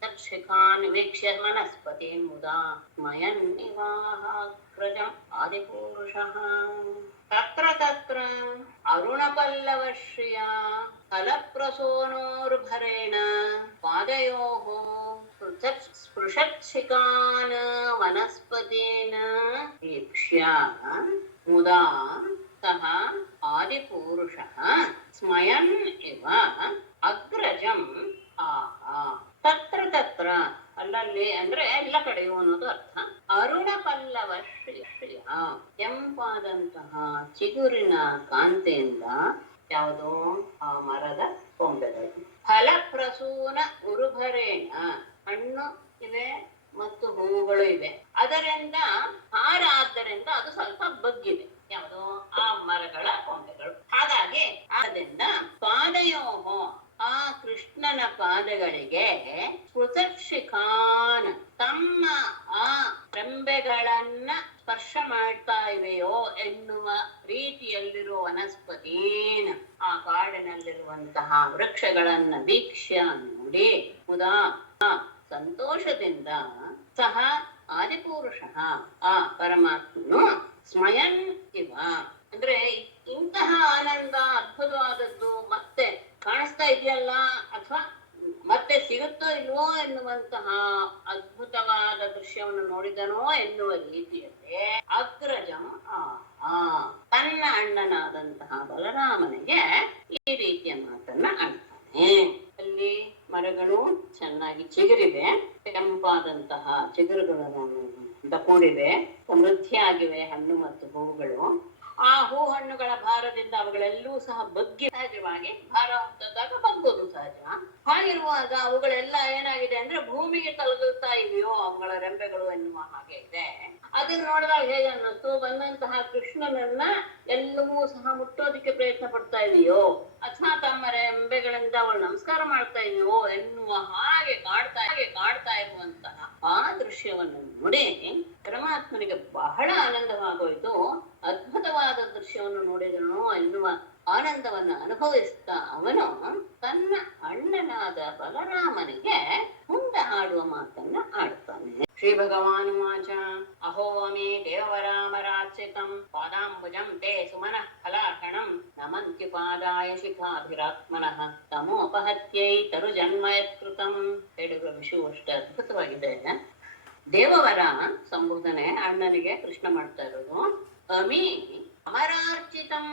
ತತ್ಶಿಖಾನ್ ವೀಕ್ಷ್ಯ ಮನಸ್ಪತಿ ಮುದಾ ಮಯನ್ನಿವಾಹಾಗ್ರಜಂ ಆದಿಪುರುಷಃ. ತತ್ರ ತತ್ರ ಅರುಣಪಲ್ಲವಶ್ರಿಯ ಫಲಪ್ರಸೂನೋರ್ಭರೇಣ ಪಾದಯೋಃ ಸ್ಪೃಶತ್ಸಿಕಾನ್ ವನಸ್ಪತೀನ್ ವೀಕ್ಷ್ಯ ಮುದಾ ಸಹ ಆದಿಪುರುಷಃ ಸ್ಮಯನ್ ಇವ ಅಗ್ರಜಂ ಆಹಾ. ತತ್ರ ತತ್ರ ಅಲ್ಲಲ್ಲಿ ಅಂದ್ರೆ ಎಲ್ಲ ಕಡೆಯೂ ಅನ್ನೋದು ಅರ್ಥ. ಅರುಣ ಪಲ್ಲವ ಶ್ರಿಯ ಕೆಂಪಾದಂತಹ ಚಿಗುರಿನ ಕಾಂತಿಯಿಂದ ಯಾವುದೋ ಆ ಮರದ ಕೊಂಬೆಗಳು. ಫಲಪ್ರಸೂನ ಉರುಭರೇಣ ಹಣ್ಣು ಇವೆ ಮತ್ತು ಹೂವುಗಳು ಇವೆ. ಅದರಿಂದ ಹಾರ ಆದ್ದರಿಂದ ಅದು ಸ್ವಲ್ಪ ಬಗ್ಗಿದೆ, ಯಾವುದೋ ಆ ಮರಗಳ ಕೊಂಬೆಗಳು. ಹಾಗಾಗಿ ಅದರಿಂದ ಪಾದಯೋಹೋ ಆ ಕೃಷ್ಣನ ಪಾದಗಳಿಗೆ ಸ್ಪೃಶತ್ಸಿಕಾನ್ ತಮ್ಮ ಆ ರೆಂಬೆಗಳನ್ನ ಸ್ಪರ್ಶ ಮಾಡ್ತಾ ಇವೆಯೋ ಎನ್ನುವ ರೀತಿಯಲ್ಲಿರುವ ವನಸ್ಪತೀನ್ ಆ ಕಾಡಿನಲ್ಲಿರುವಂತಹ ವೃಕ್ಷಗಳನ್ನ ವೀಕ್ಷ್ಯ ನೋಡಿ ಮುದಾ ಸಂತೋಷದಿಂದ ಸಹ ಆದಿಪುರುಷ ಆ ಪರಮಾತ್ಮನು ಸ್ಮಯನ್ ಇವ ಅಂದ್ರೆ ಇಂತಹ ಆನಂದ ಅದ್ಭುತವಾದದ್ದು ಮತ್ತೆ ಕಾಣಿಸ್ತಾ ಇದೆಯಲ್ಲ ಅಥವಾ ಮತ್ತೆ ಸಿಗುತ್ತೋ ಇಲ್ವೋ ಎನ್ನುವಂತಹ ಅದ್ಭುತವಾದ ದೃಶ್ಯವನ್ನು ನೋಡಿದನೋ ಎನ್ನುವ ರೀತಿಯಲ್ಲಿ ಅಗ್ರಜಂ ತನ್ನ ಅಣ್ಣನಾದಂತಹ ಬಲರಾಮನಿಗೆ ಈ ರೀತಿಯ ಮಾತನ್ನ ಆಡ್ತಾನೆ. ಅಲ್ಲಿ ಮರಗಳು ಚೆನ್ನಾಗಿ ಚಿಗುರಿವೆ, ಕೆಂಪಾದಂತಹ ಚಿಗುರುಗಳನ್ನು ಕೂಡಿವೆ, ಸಮೃದ್ಧಿಯಾಗಿವೆ ಹಣ್ಣು ಮತ್ತು ಹೂವುಗಳು. ಆ ಹೂ ಹಣ್ಣುಗಳ ಭಾರದಿಂದ ಅವುಗಳೆಲ್ಲೂ ಸಹ ಬಗ್ಗಿ ಸಹಜವಾಗಿ ಭಾರ ಹೊತ್ತದಾಗ ಬಗ್ಗೋದು ಸಹಜ. ಹಾಗಿರುವಾಗ ಅವುಗಳೆಲ್ಲ ಏನಾಗಿದೆ ಅಂದ್ರೆ ಭೂಮಿಗೆ ತಲುಗುತ್ತಾ ಇದೆಯೋ ಅವುಗಳ ರೆಂಬೆಗಳು ಎನ್ನುವ ಹಾಗೆ ಇದೆ. ಅದನ್ನ ನೋಡಿದಾಗ ಹೇಗೆ ಅನ್ನಿಸ್ತು, ಬಂದಂತಹ ಕೃಷ್ಣನನ್ನ ಎಲ್ಲವೂ ಸಹ ಮುಟ್ಟೋದಿಕ್ಕೆ ಪ್ರಯತ್ನ ಪಡ್ತಾ ಇದೆಯೋ ಅಥವಾ ತಮ್ಮ ರೆಂಬೆಗಳಿಂದ ಅವಳು ನಮಸ್ಕಾರ ಮಾಡ್ತಾ ಇದೆಯೋ ಎನ್ನುವ ಹಾಗೆ ಕಾಡ್ತಾ ಇರುವಂತಹ ಆ ದೃಶ್ಯವನ್ನು ನೋಡಿ ಪರಮಾತ್ಮನಿಗೆ ಬಹಳ ಆನಂದವಾಗೋಯ್ತು. ಅದ್ಭುತವಾದ ದೃಶ್ಯವನ್ನು ನೋಡಿದನು ಎನ್ನುವ ಆನಂದವನ್ನ ಅನುಭವಿಸ್ತಾ ಅವನು ತನ್ನ ಅಣ್ಣನಾದ ಬಲರಾಮನಿಗೆ ಮುಂದೆ ಆಡುವ ಮಾತನ್ನ ಆಡ್ತಾನೆ. ಶ್ರೀ ಭಗವಾನುವಾಚ ಅಹೋ ಮೇ ದೇವರಾಮರಾಚಿತಂ ಪಾದಾಂಬುಜಂ ತೇ ಸುಮನಃ ಫಲಾರ್ಹಣಂ ನಮಂತ್ಯು ಪಾದಾಯ ಶಿಖಾಭಿರಾತ್ಮನಃ ತಮೋಪಹತ್ಯೈ ತರು ಜನ್ಮಯತ್ಕೃತಂ. ಹೇಳುವ ವಿಷಯ ಅಷ್ಟು ಅದ್ಭುತವಾಗಿದೆ. ದೇವವರ ಸಂಬೋಧನೆ ಅಣ್ಣನಿಗೆ ಕೃಷ್ಣ ಮಾಡ್ತಾ ಇರೋದು. ಅಮಿ ಅಮರಾರ್ಚಿತಂ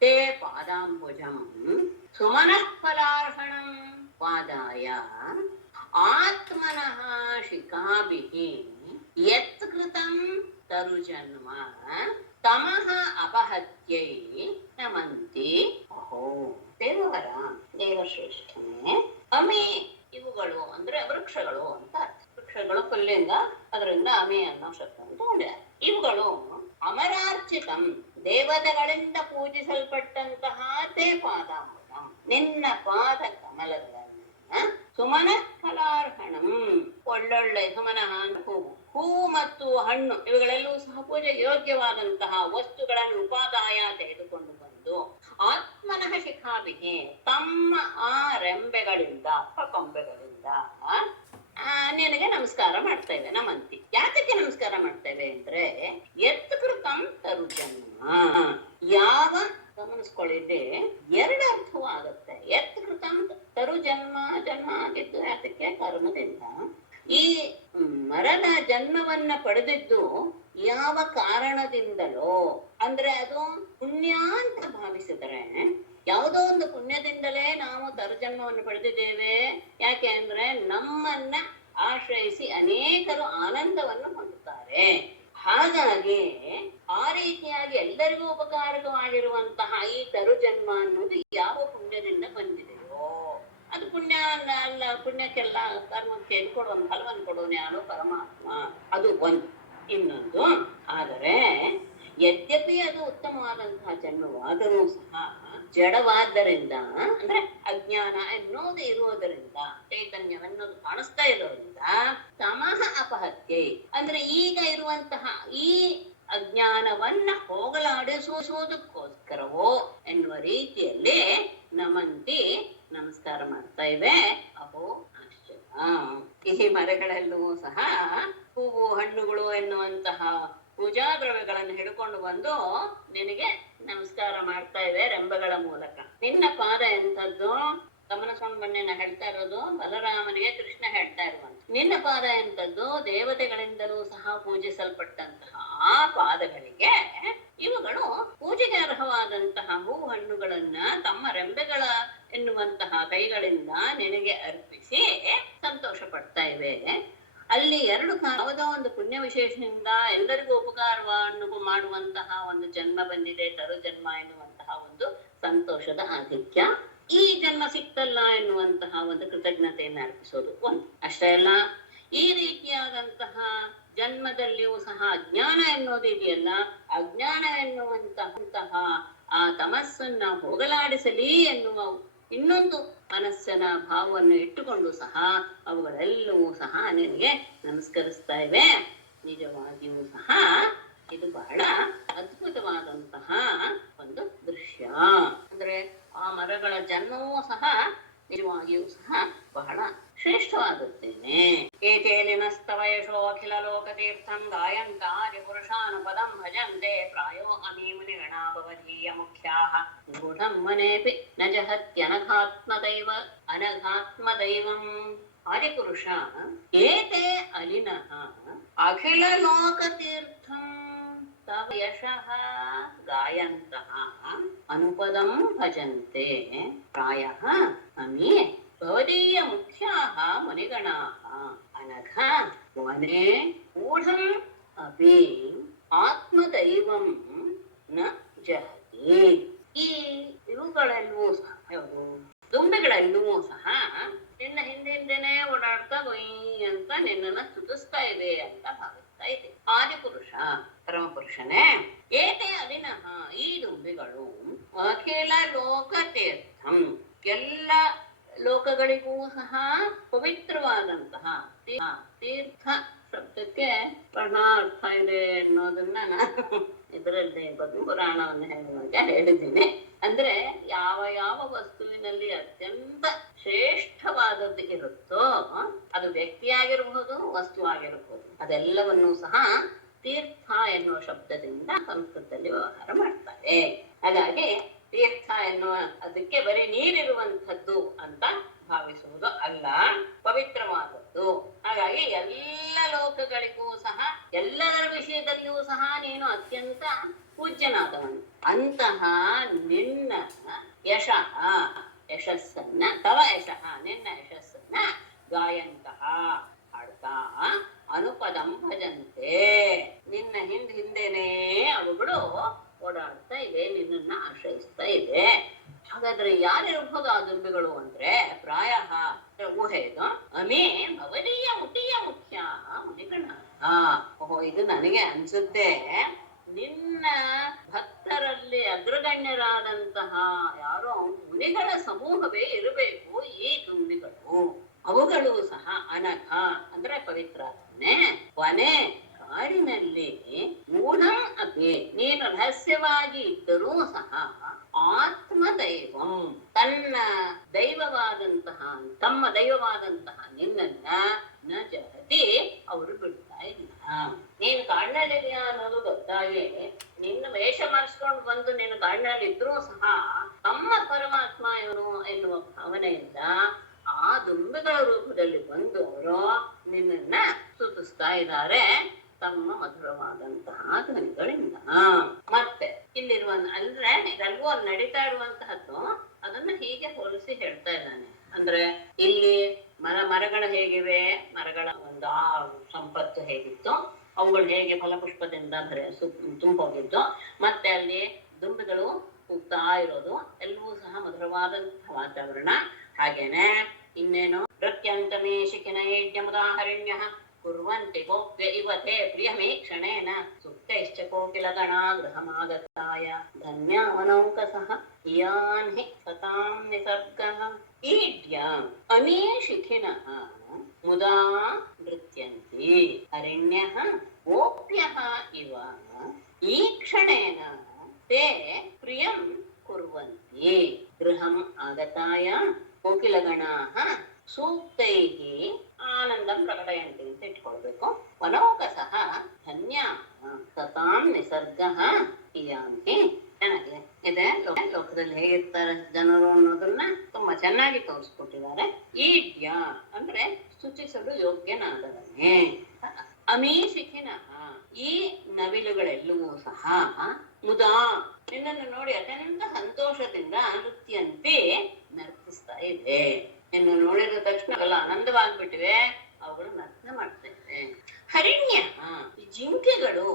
ತೇ ಪಾದಾಂಬುಜಂ ಸುಮನಃ ಫಲಾರ್ಹಣಂ ಪಾದಾಯ ಆತ್ಮನಃ ಶಿಖಾಭಿಃ ಯತ್ ಕೃತಂ ತರುಜನ್ಮ ತಮಃ ಅಪಹತ್ಯೈ ನಮಂತಿ. ಅಹೋ ದೇವವರ, ದೇವಶ್ರೇಷ್ಠನೇ. ಅಮಿ ಇವುಗಳು ಅಂದ್ರೆ ವೃಕ್ಷಗಳು ಅಂತ ಅರ್ಥ. ವೃಕ್ಷಗಳು ಪುಲ್ಲಿಂಗ, ಅದರಿಂದ ಅಮಿ ಅನ್ನೋ ಶಬ್ದ ಅಂತ ಉಂಟೆ. ಇವುಗಳು ಅಮರಾರ್ಚಿತಂ ದೇವತೆಗಳಿಂದ ಪೂಜಿಸಲ್ಪಟ್ಟಂತಹ ತೇ ಪಾದಾಂಬುಜಂ ನಿನ್ನ ಪಾದ ಕಮಲಗಳನ್ನ ಸುಮನಃ ಫಲಾರ್ಹಣಂ ಒಳ್ಳೊಳ್ಳೆ ಸುಮನಃ ಹೂವು, ಹೂವು ಮತ್ತು ಹಣ್ಣು ಇವುಗಳೆಲ್ಲವೂ ಸಹ ಪೂಜೆಗೆ ಯೋಗ್ಯವಾದಂತಹ ವಸ್ತುಗಳನ್ನು ಉಪಾದಾಯ ತೆಗೆದುಕೊಂಡು ಬಂದು ಆತ್ಮನಃ ಶಿಖಾಭಿಗೆ ತಮ್ಮ ಆ ರೆಂಬೆಗಳಿಂದ ಕೊಂಬೆಗಳಿಂದ ನಿನಗೆ ನಮಸ್ಕಾರ ಮಾಡ್ತೇವೆ. ನಮಂತಿ ಯಾತಕ್ಕೆ ನಮಸ್ಕಾರ ಮಾಡ್ತೇವೆ ಅಂದ್ರೆ ಎತ್ ಕೃತಂ ತರು ಜನ್ಮ. ಯಾವ ಗಮನಿಸ್ಕೊಳ್ಳಿದ್ದೆ ಎರಡು ಅರ್ಥವೂ ಆಗತ್ತೆ. ಎತ್ ಕೃತಂ ತರು ಜನ್ಮ, ಜನ್ಮ ಆಗಿದ್ದು ಯಾತಕ್ಕೆ ಕರ್ಮದಿಂದ. ಈ ಮರದ ಜನ್ಮವನ್ನ ಪಡೆದಿದ್ದು ಯಾವ ಕಾರಣದಿಂದಲೋ ಅಂದ್ರೆ ಅದು ಪುಣ್ಯ ಅಂತ ಭಾವಿಸಿದರೆ, ಯಾವುದೋ ಒಂದು ಪುಣ್ಯದಿಂದಲೇ ನಾವು ತರುಜನ್ಮವನ್ನು ಪಡೆದಿದ್ದೇವೆ. ಯಾಕೆ ಅಂದ್ರೆ ನಮ್ಮನ್ನ ಆಶ್ರಯಿಸಿ ಅನೇಕರು ಆನಂದವನ್ನು ಹೊಂದುತ್ತಾರೆ. ಹಾಗಾಗಿ ಆ ರೀತಿಯಾಗಿ ಎಲ್ಲರಿಗೂ ಉಪಕಾರಕವಾಗಿರುವಂತಹ ಈ ತರುಜನ್ಮ ಅನ್ನೋದು ಯಾವ ಪುಣ್ಯದಿಂದ ಬಂದಿದೆಯೋ ಅದು ಪುಣ್ಯ ಅಲ್ಲ. ಪುಣ್ಯಕ್ಕೆಲ್ಲ ಕರ್ಮಕ್ಕೆ ಕೊಡುವ ಫಲವನ್ನು ಕೊಡೋನು ಯಾರು? ಪರಮಾತ್ಮ. ಅದು ಒಂದು. ಇನ್ನೊಂದು, ಆದರೆ ಯದ್ಯಪಿ ಅದು ಉತ್ತಮವಾದಂತಹ ಜನ್ಮವಾದರೂ ಸಹ ಜಡವಾದ್ದರಿಂದ ಅಂದ್ರೆ ಅಜ್ಞಾನ ಎನ್ನುವುದು ಇರುವುದರಿಂದ, ಚೈತನ್ಯವೆನ್ನೋದು ಕಾಣಿಸ್ತಾ ಇರೋದ್ರಿಂದ ತಮಃ ಅಪಹತ್ಯೆ ಅಂದ್ರೆ ಈಗ ಇರುವಂತಹ ಈ ಅಜ್ಞಾನವನ್ನ ಹೋಗಲಾಡಿಸುವುದಕ್ಕೋಸ್ಕರವೋ ಎನ್ನುವ ರೀತಿಯಲ್ಲಿ ನಮಂತಿ ನಮಸ್ಕಾರ ಮಾಡ್ತಾ ಇವೆ. ಅಹೋ ಆಶ್ಚರ್ಯ. ಈ ಮರಗಳೆಲ್ಲವೂ ಸಹ ಹೂವು ಹಣ್ಣುಗಳು ಎನ್ನುವಂತಹ ಪೂಜಾ ದ್ರವ್ಯಗಳನ್ನು ಹಿಡ್ಕೊಂಡು ಬಂದು ನಿನಗೆ ನಮಸ್ಕಾರ ಮಾಡ್ತಾ ಇವೆ ರೆಂಬೆಗಳ ಮೂಲಕ. ನಿನ್ನ ಪಾದ ಎಂಥದ್ದು? ಗಮನಿಸ್ಕೊಂಡು ಬನ್ನಿ, ನಾ ಹೇಳ್ತಾ ಇರೋದು ಬಲರಾಮನಿಗೆ ಕೃಷ್ಣ ಹೇಳ್ತಾ ಇರುವಂತ. ನಿನ್ನ ಪಾದ ಎಂಥದ್ದು? ದೇವತೆಗಳಿಂದಲೂ ಸಹ ಪೂಜಿಸಲ್ಪಟ್ಟಂತಹ ಆ ಪಾದಗಳಿಗೆ ಇವುಗಳು ಪೂಜೆಗೆ ಅರ್ಹವಾದಂತಹ ಹೂ ಹಣ್ಣುಗಳನ್ನ ತಮ್ಮ ರೆಂಬೆಗಳ ಎನ್ನುವಂತಹ ಕೈಗಳಿಂದ ನಿನಗೆ ಅರ್ಪಿಸಿ ಸಂತೋಷ ಪಡ್ತಾ ಇವೆ. ಅಲ್ಲಿ ಎರಡು ಯಾವುದೋ ಒಂದು ಪುಣ್ಯ ವಿಶೇಷದಿಂದ ಎಲ್ಲರಿಗೂ ಉಪಕಾರವನ್ನು ಮಾಡುವಂತಹ ಒಂದು ಜನ್ಮ ಬಂದಿದೆ, ತರು ಜನ್ಮ ಎನ್ನುವಂತಹ ಒಂದು ಸಂತೋಷದ ಆಧಿಕ್ಯ. ಈ ಜನ್ಮ ಸಿಕ್ತಲ್ಲ ಎನ್ನುವಂತಹ ಒಂದು ಕೃತಜ್ಞತೆಯನ್ನು ಅರ್ಪಿಸೋದು ಒಂದು. ಅಷ್ಟೇ ಅಲ್ಲ, ಈ ರೀತಿಯಾದಂತಹ ಜನ್ಮದಲ್ಲಿಯೂ ಸಹ ಅಜ್ಞಾನ ಎನ್ನುವುದು ಇದೆಯಲ್ಲ, ಅಜ್ಞಾನ ಎನ್ನುವಂತಹ ಆ ತಮಸ್ಸನ್ನ ಹೋಗಲಾಡಿಸಲಿ ಎನ್ನುವ ಇನ್ನೊಂದು ಮನಸ್ಸಿನ ಭಾವವನ್ನು ಇಟ್ಟುಕೊಂಡು ಸಹ ಅವುಗಳೆಲ್ಲವೂ ಸಹ ನಿನಗೆ ನಮಸ್ಕರಿಸ್ತಾ ಇವೆ. ನಿಜವಾಗಿಯೂ ಸಹ ಇದು ಬಹಳ ಅದ್ಭುತವಾದಂತಹ ಒಂದು ದೃಶ್ಯ. ಅಂದ್ರೆ ಆ ಮರಗಳ ಜನ್ಮವೂ ಸಹ ನಿಜವಾಗಿಯೂ ಸಹ ಬಹಳ ಶ್ರೇಷ್ಠವಾಗುತ್ತೇನೆ. ಏತೇಲಿನಸ್ತವ ಯಶೋ ಅಖಿಲ ಲೋಕತೀರ್ಥಂ ಗಾಯಂತಾದಿ ಪುರುಷಾನು ಪದಂ ಭಜಂತೆ ಪ್ರಾಯೋ ಅಮೀ ಮುನಿಗಣಾಭವಧೀಯ ಮುಖ್ಯಾಃ ಗೂಢಂ ಮನೇಪಿ ನ ಜಹತ್ಯನಘಾತ್ಮದೈವ ಅನಘಾತ್ಮದೈವಂ. ಆದಿಪುರುಷ ಏತೆ ಅಲಿನಃ ಅಖಿಲ ಲೋಕತೀರ್ಥಂ ತವ ಯಶಃ ಗಾಯಂತಃ ಅನುಪದಂ ಭಜಂತೆ ಪ್ರಾಯಃ ಅಮಿ ಭವದೀಯ ಮುಖ್ಯಾಃ ಮುನಿಗಣಾಃ ಅನಘ ವನೆ ಗೂಢಂ ಅಪಿ ಆತ್ಮದೈವಂ ನ ಜಹತಿ. ಈ ಇವುಗಳೆಲ್ಲವೂ ಸಹ ದುಂಬಿಗಳೆಲ್ಲವೂ ಸಹ ನಿನ್ನ ಹಿಂದಿಂದೇನೆ ಓಡಾಡ್ತಾ ಗೊಯ್ ಅಂತ ನಿನ್ನನ್ನ ಸ್ತುತಿಸ್ತಾ ಇದೆ ಅಂತ ಭಾವಿಸ್ತಾ ಇದೆ. ಆದಿಪುರುಷ ಪರಮಪುರುಷನೇ ಏತೆ ಅಲಿನಃ ಈ ದುಂಬಿಗಳು ಅಖಿಲ ಲೋಕತೀರ್ಥಂ ಎಲ್ಲ ಲೋಕಗಳಿಗೂ ಸಹ ಪವಿತ್ರವಾದಂತಹ ತೀರ್ಥ ಶಬ್ದಕ್ಕೆ ಬಹಳ ಅರ್ಥ ಇದೆ ಅನ್ನೋದನ್ನ ಇದರಲ್ಲಿ ಪದ್ಮಪುರಾಣವನ್ನು ಹೇಳುವಾಗ ಹೇಳಿದ್ದೀನಿ. ಅಂದ್ರೆ ಯಾವ ಯಾವ ವಸ್ತುವಿನಲ್ಲಿ ಅತ್ಯಂತ ಶ್ರೇಷ್ಠವಾದದ್ದು ಇರುತ್ತೋ ಅದು ವ್ಯಕ್ತಿಯಾಗಿರಬಹುದು, ವಸ್ತು ಆಗಿರಬಹುದು, ಅದೆಲ್ಲವನ್ನೂ ಸಹ ತೀರ್ಥ ಎನ್ನುವ ಶಬ್ದದಿಂದ ಸಂಸ್ಕೃತದಲ್ಲಿ ವ್ಯವಹಾರ ಮಾಡ್ತಾರೆ. ಹಾಗಾಗಿ ತೀರ್ಥ ಎನ್ನುವ ಅದಕ್ಕೆ ಬರೀ ನೀರಿರುವಂಥದ್ದು ಅಂತ ಭಾವಿಸುವುದು ಅಲ್ಲ, ಪವಿತ್ರವಾದದ್ದು. ಹಾಗಾಗಿ ಎಲ್ಲ ಲೋಕಗಳಿಗೂ ಸಹ ಎಲ್ಲರ ವಿಷಯದಲ್ಲಿಯೂ ಸಹ ನೀನು ಅತ್ಯಂತ ಪೂಜ್ಯನಾದವನು. ಅಂತಹ ನಿನ್ನ ಯಶಸ್ಸನ್ನ ತವ ಯಶಃ ನಿನ್ನ ಯಶಸ್ಸನ್ನ ಗಾಯಂತಹ ಹಾಡ್ತಾ ಅನುಪದಂ ಭಜಂತೆ ನಿನ್ನ ಹಿಂದೇನೆ ಅವುಗಳು ಓಡಾಡ್ತಾ ಇವೆ, ನಿನ್ನನ್ನ ಆಶ್ರಯಿಸ್ತಾ ಇವೆ. ಹಾಗಾದ್ರೆ ಯಾರಿರ್ಬೋದು ಆ ದುಂಬಿಗಳು ಅಂದ್ರೆ ಪ್ರಾಯ ಊಹೆ ಇದು. ಅಮೇ ಭವನೀಯ ಮುಟಿಯ ಮುಖ್ಯ ಮುನಿಗಣ. ಓಹೋ, ಇದು ನನಗೆ ಅನ್ಸುತ್ತೆ ನಿನ್ನ ಭಕ್ತರಲ್ಲಿ ಅಗ್ರಗಣ್ಯರಾದಂತಹ ಯಾರೋ ಮುನಿಗಳ ಸಮೂಹವೇ ಇರಬೇಕು ಈ ದುಂಬಿಗಳು. ಅವುಗಳು ಸಹ ಅನಘ ಅಂದ್ರೆ ಪವಿತ್ರ ವನೆ ಕಾಡಿನಲ್ಲಿ ಗೂಢ ಅಪಿ ನೀನು ರಹಸ್ಯವಾಗಿ ಇದ್ದರೂ ಸಹ ಆತ್ಮದೈವಂ ತನ್ನ ದೈವವಾದಂತಹ ತಮ್ಮ ದೈವವಾದಂತಹ ನಿನ್ನನ್ನ ನ ಜಗತಿ ಅವರು ಬಿಡ್ತಾ ಇಲ್ಲ. ನೀನು ಕಾಡಿನಲ್ಲಿದೆಯಾ ಅನ್ನೋದು ಗೊತ್ತಾಗಿ ನಿನ್ನ ವೇಷ ಮಾಡಿಸ್ಕೊಂಡು ಬಂದು ನೀನು ಕಾಡಿನಲ್ಲಿ ಇದ್ರೂ ಸಹ ತಮ್ಮ ಪರಮಾತ್ಮ ಇವನು ಎನ್ನುವ ಭಾವನೆಯಿಂದ ಆ ದುಂಬಿಗಳ ರೂಪದಲ್ಲಿ ಬಂದು ಅವರು ನಿನ್ನನ್ನ ಸ್ತುತಿಸ್ತಾ ಇದ್ದಾರೆ ತಮ್ಮ ಮಧುರವಾದಂತಹ ಧ್ವನಿಗಳಿಂದ. ಮತ್ತೆ ಇಲ್ಲಿರುವ ಅಂದ್ರೆ ಇದೆಲ್ಲವೂ ಅಲ್ಲಿ ನಡೀತಾ ಇರುವಂತಹದ್ದು ಅದನ್ನ ಹೀಗೆ ಹೋಲಿಸಿ ಹೇಳ್ತಾ ಇದ್ದಾನೆ. ಅಂದ್ರೆ ಇಲ್ಲಿ ಮರಗಳು ಹೇಗಿವೆ, ಮರಗಳ ಒಂದು ಆ ಸಂಪತ್ತು ಹೇಗಿತ್ತು, ಅವುಗಳು ಹೇಗೆ ಫಲಪುಷ್ಪದಿಂದ ತುಂಬೋಗಿದ್ದು, ಮತ್ತೆ ಅಲ್ಲಿ ದುಂಬಿಗಳು ಕೂಗ್ತಾ ಇರೋದು ಎಲ್ಲವೂ ಸಹ ಮಧುರವಾದಂತಹ ವಾತಾವರಣ. ಹಾಗೇನೆ ಇನ್ನೇನು ನೃತ್ಯಂತಮೇ ಶಿಖಿನ ಏಡ್ಯಮುದಾಹರಣ್ಯ ಕುರ್ವಂತಿ ಗೋಪ್ಯ ಇವತೆ ಪ್ರಿಯಮೇ ಕ್ಷಣೇನ ಸುಪ್ತೈಶ್ಚ ಕೋಕಿಲಗಣ ಗೃಹಮಾಗತಾಯ ಧನ್ಯಾವನೌಕಸಃ ಇಯಾನ್ ಹಿ ಸತಾಂ ನಿಸರ್ಗಃ ಈಡ್ಯ ಅಮೇ ಶಿಖಿನಃ ಮುದಾ ನೃತ್ಯಂತಿ ಅರಣ್ಯಃ ಗೋಪ್ಯಃ ಇವ ಈ ಕ್ಷಣೇನ ತೇ ಪ್ರಿಯಂ ಕುರ್ವಂತಿ ಗೃಹಂ ಆಗತಾಯ ಕೋಕಿಲಗಣಾಃ ಸೂಕ್ತೈಃ ಆನಂದಂ ಪ್ರಕಟಯಂತಿ ಅಂತ ಇಟ್ಕೊಳ್ಬೇಕು. ವನೌಕಸಃ ಧನ್ಯ ಸತಾಂ ನಿಸರ್ಗಃ ಇಯಾಂತಿ. ಚೆನ್ನಾಗಿದೆ ಇದೆ. ಲೋಕದಲ್ಲಿ ಹೇಗಿರ್ತಾರೆ ಜನರು ಅನ್ನೋದನ್ನ ತುಂಬಾ ಚೆನ್ನಾಗಿ ತೋರಿಸ್ಕೊಟ್ಟಿದ್ದಾರೆ. ಈಡ್ಯ ಅಂದ್ರೆ ಸ್ತುತಿಸಲು ಯೋಗ್ಯನಾದವನೇ. ಅಮೀಶಿಖಿನಃ ಈ ನವಿಲುಗಳೆಲ್ಲವೂ ಸಹ ಮುದಾ ನಿನ್ನನ್ನು ನೋಡಿ ಅತ್ಯಂತ ಸಂತೋಷದಿಂದ ನೃತ್ಯಂತೆ ನರ್ತಿಸ್ತಾ ಇದೆ. ಇನ್ನು ನೋಡಿದ ತಕ್ಷಣ ಎಲ್ಲ ಆನಂದವಾಗ್ಬಿಟ್ಟಿವೆ, ಅವುಗಳು ನರ್ತನ ಮಾಡ್ತಾ ಇವೆ. ಹರಿಣ್ಯ ಜಿಂಕೆಗಳು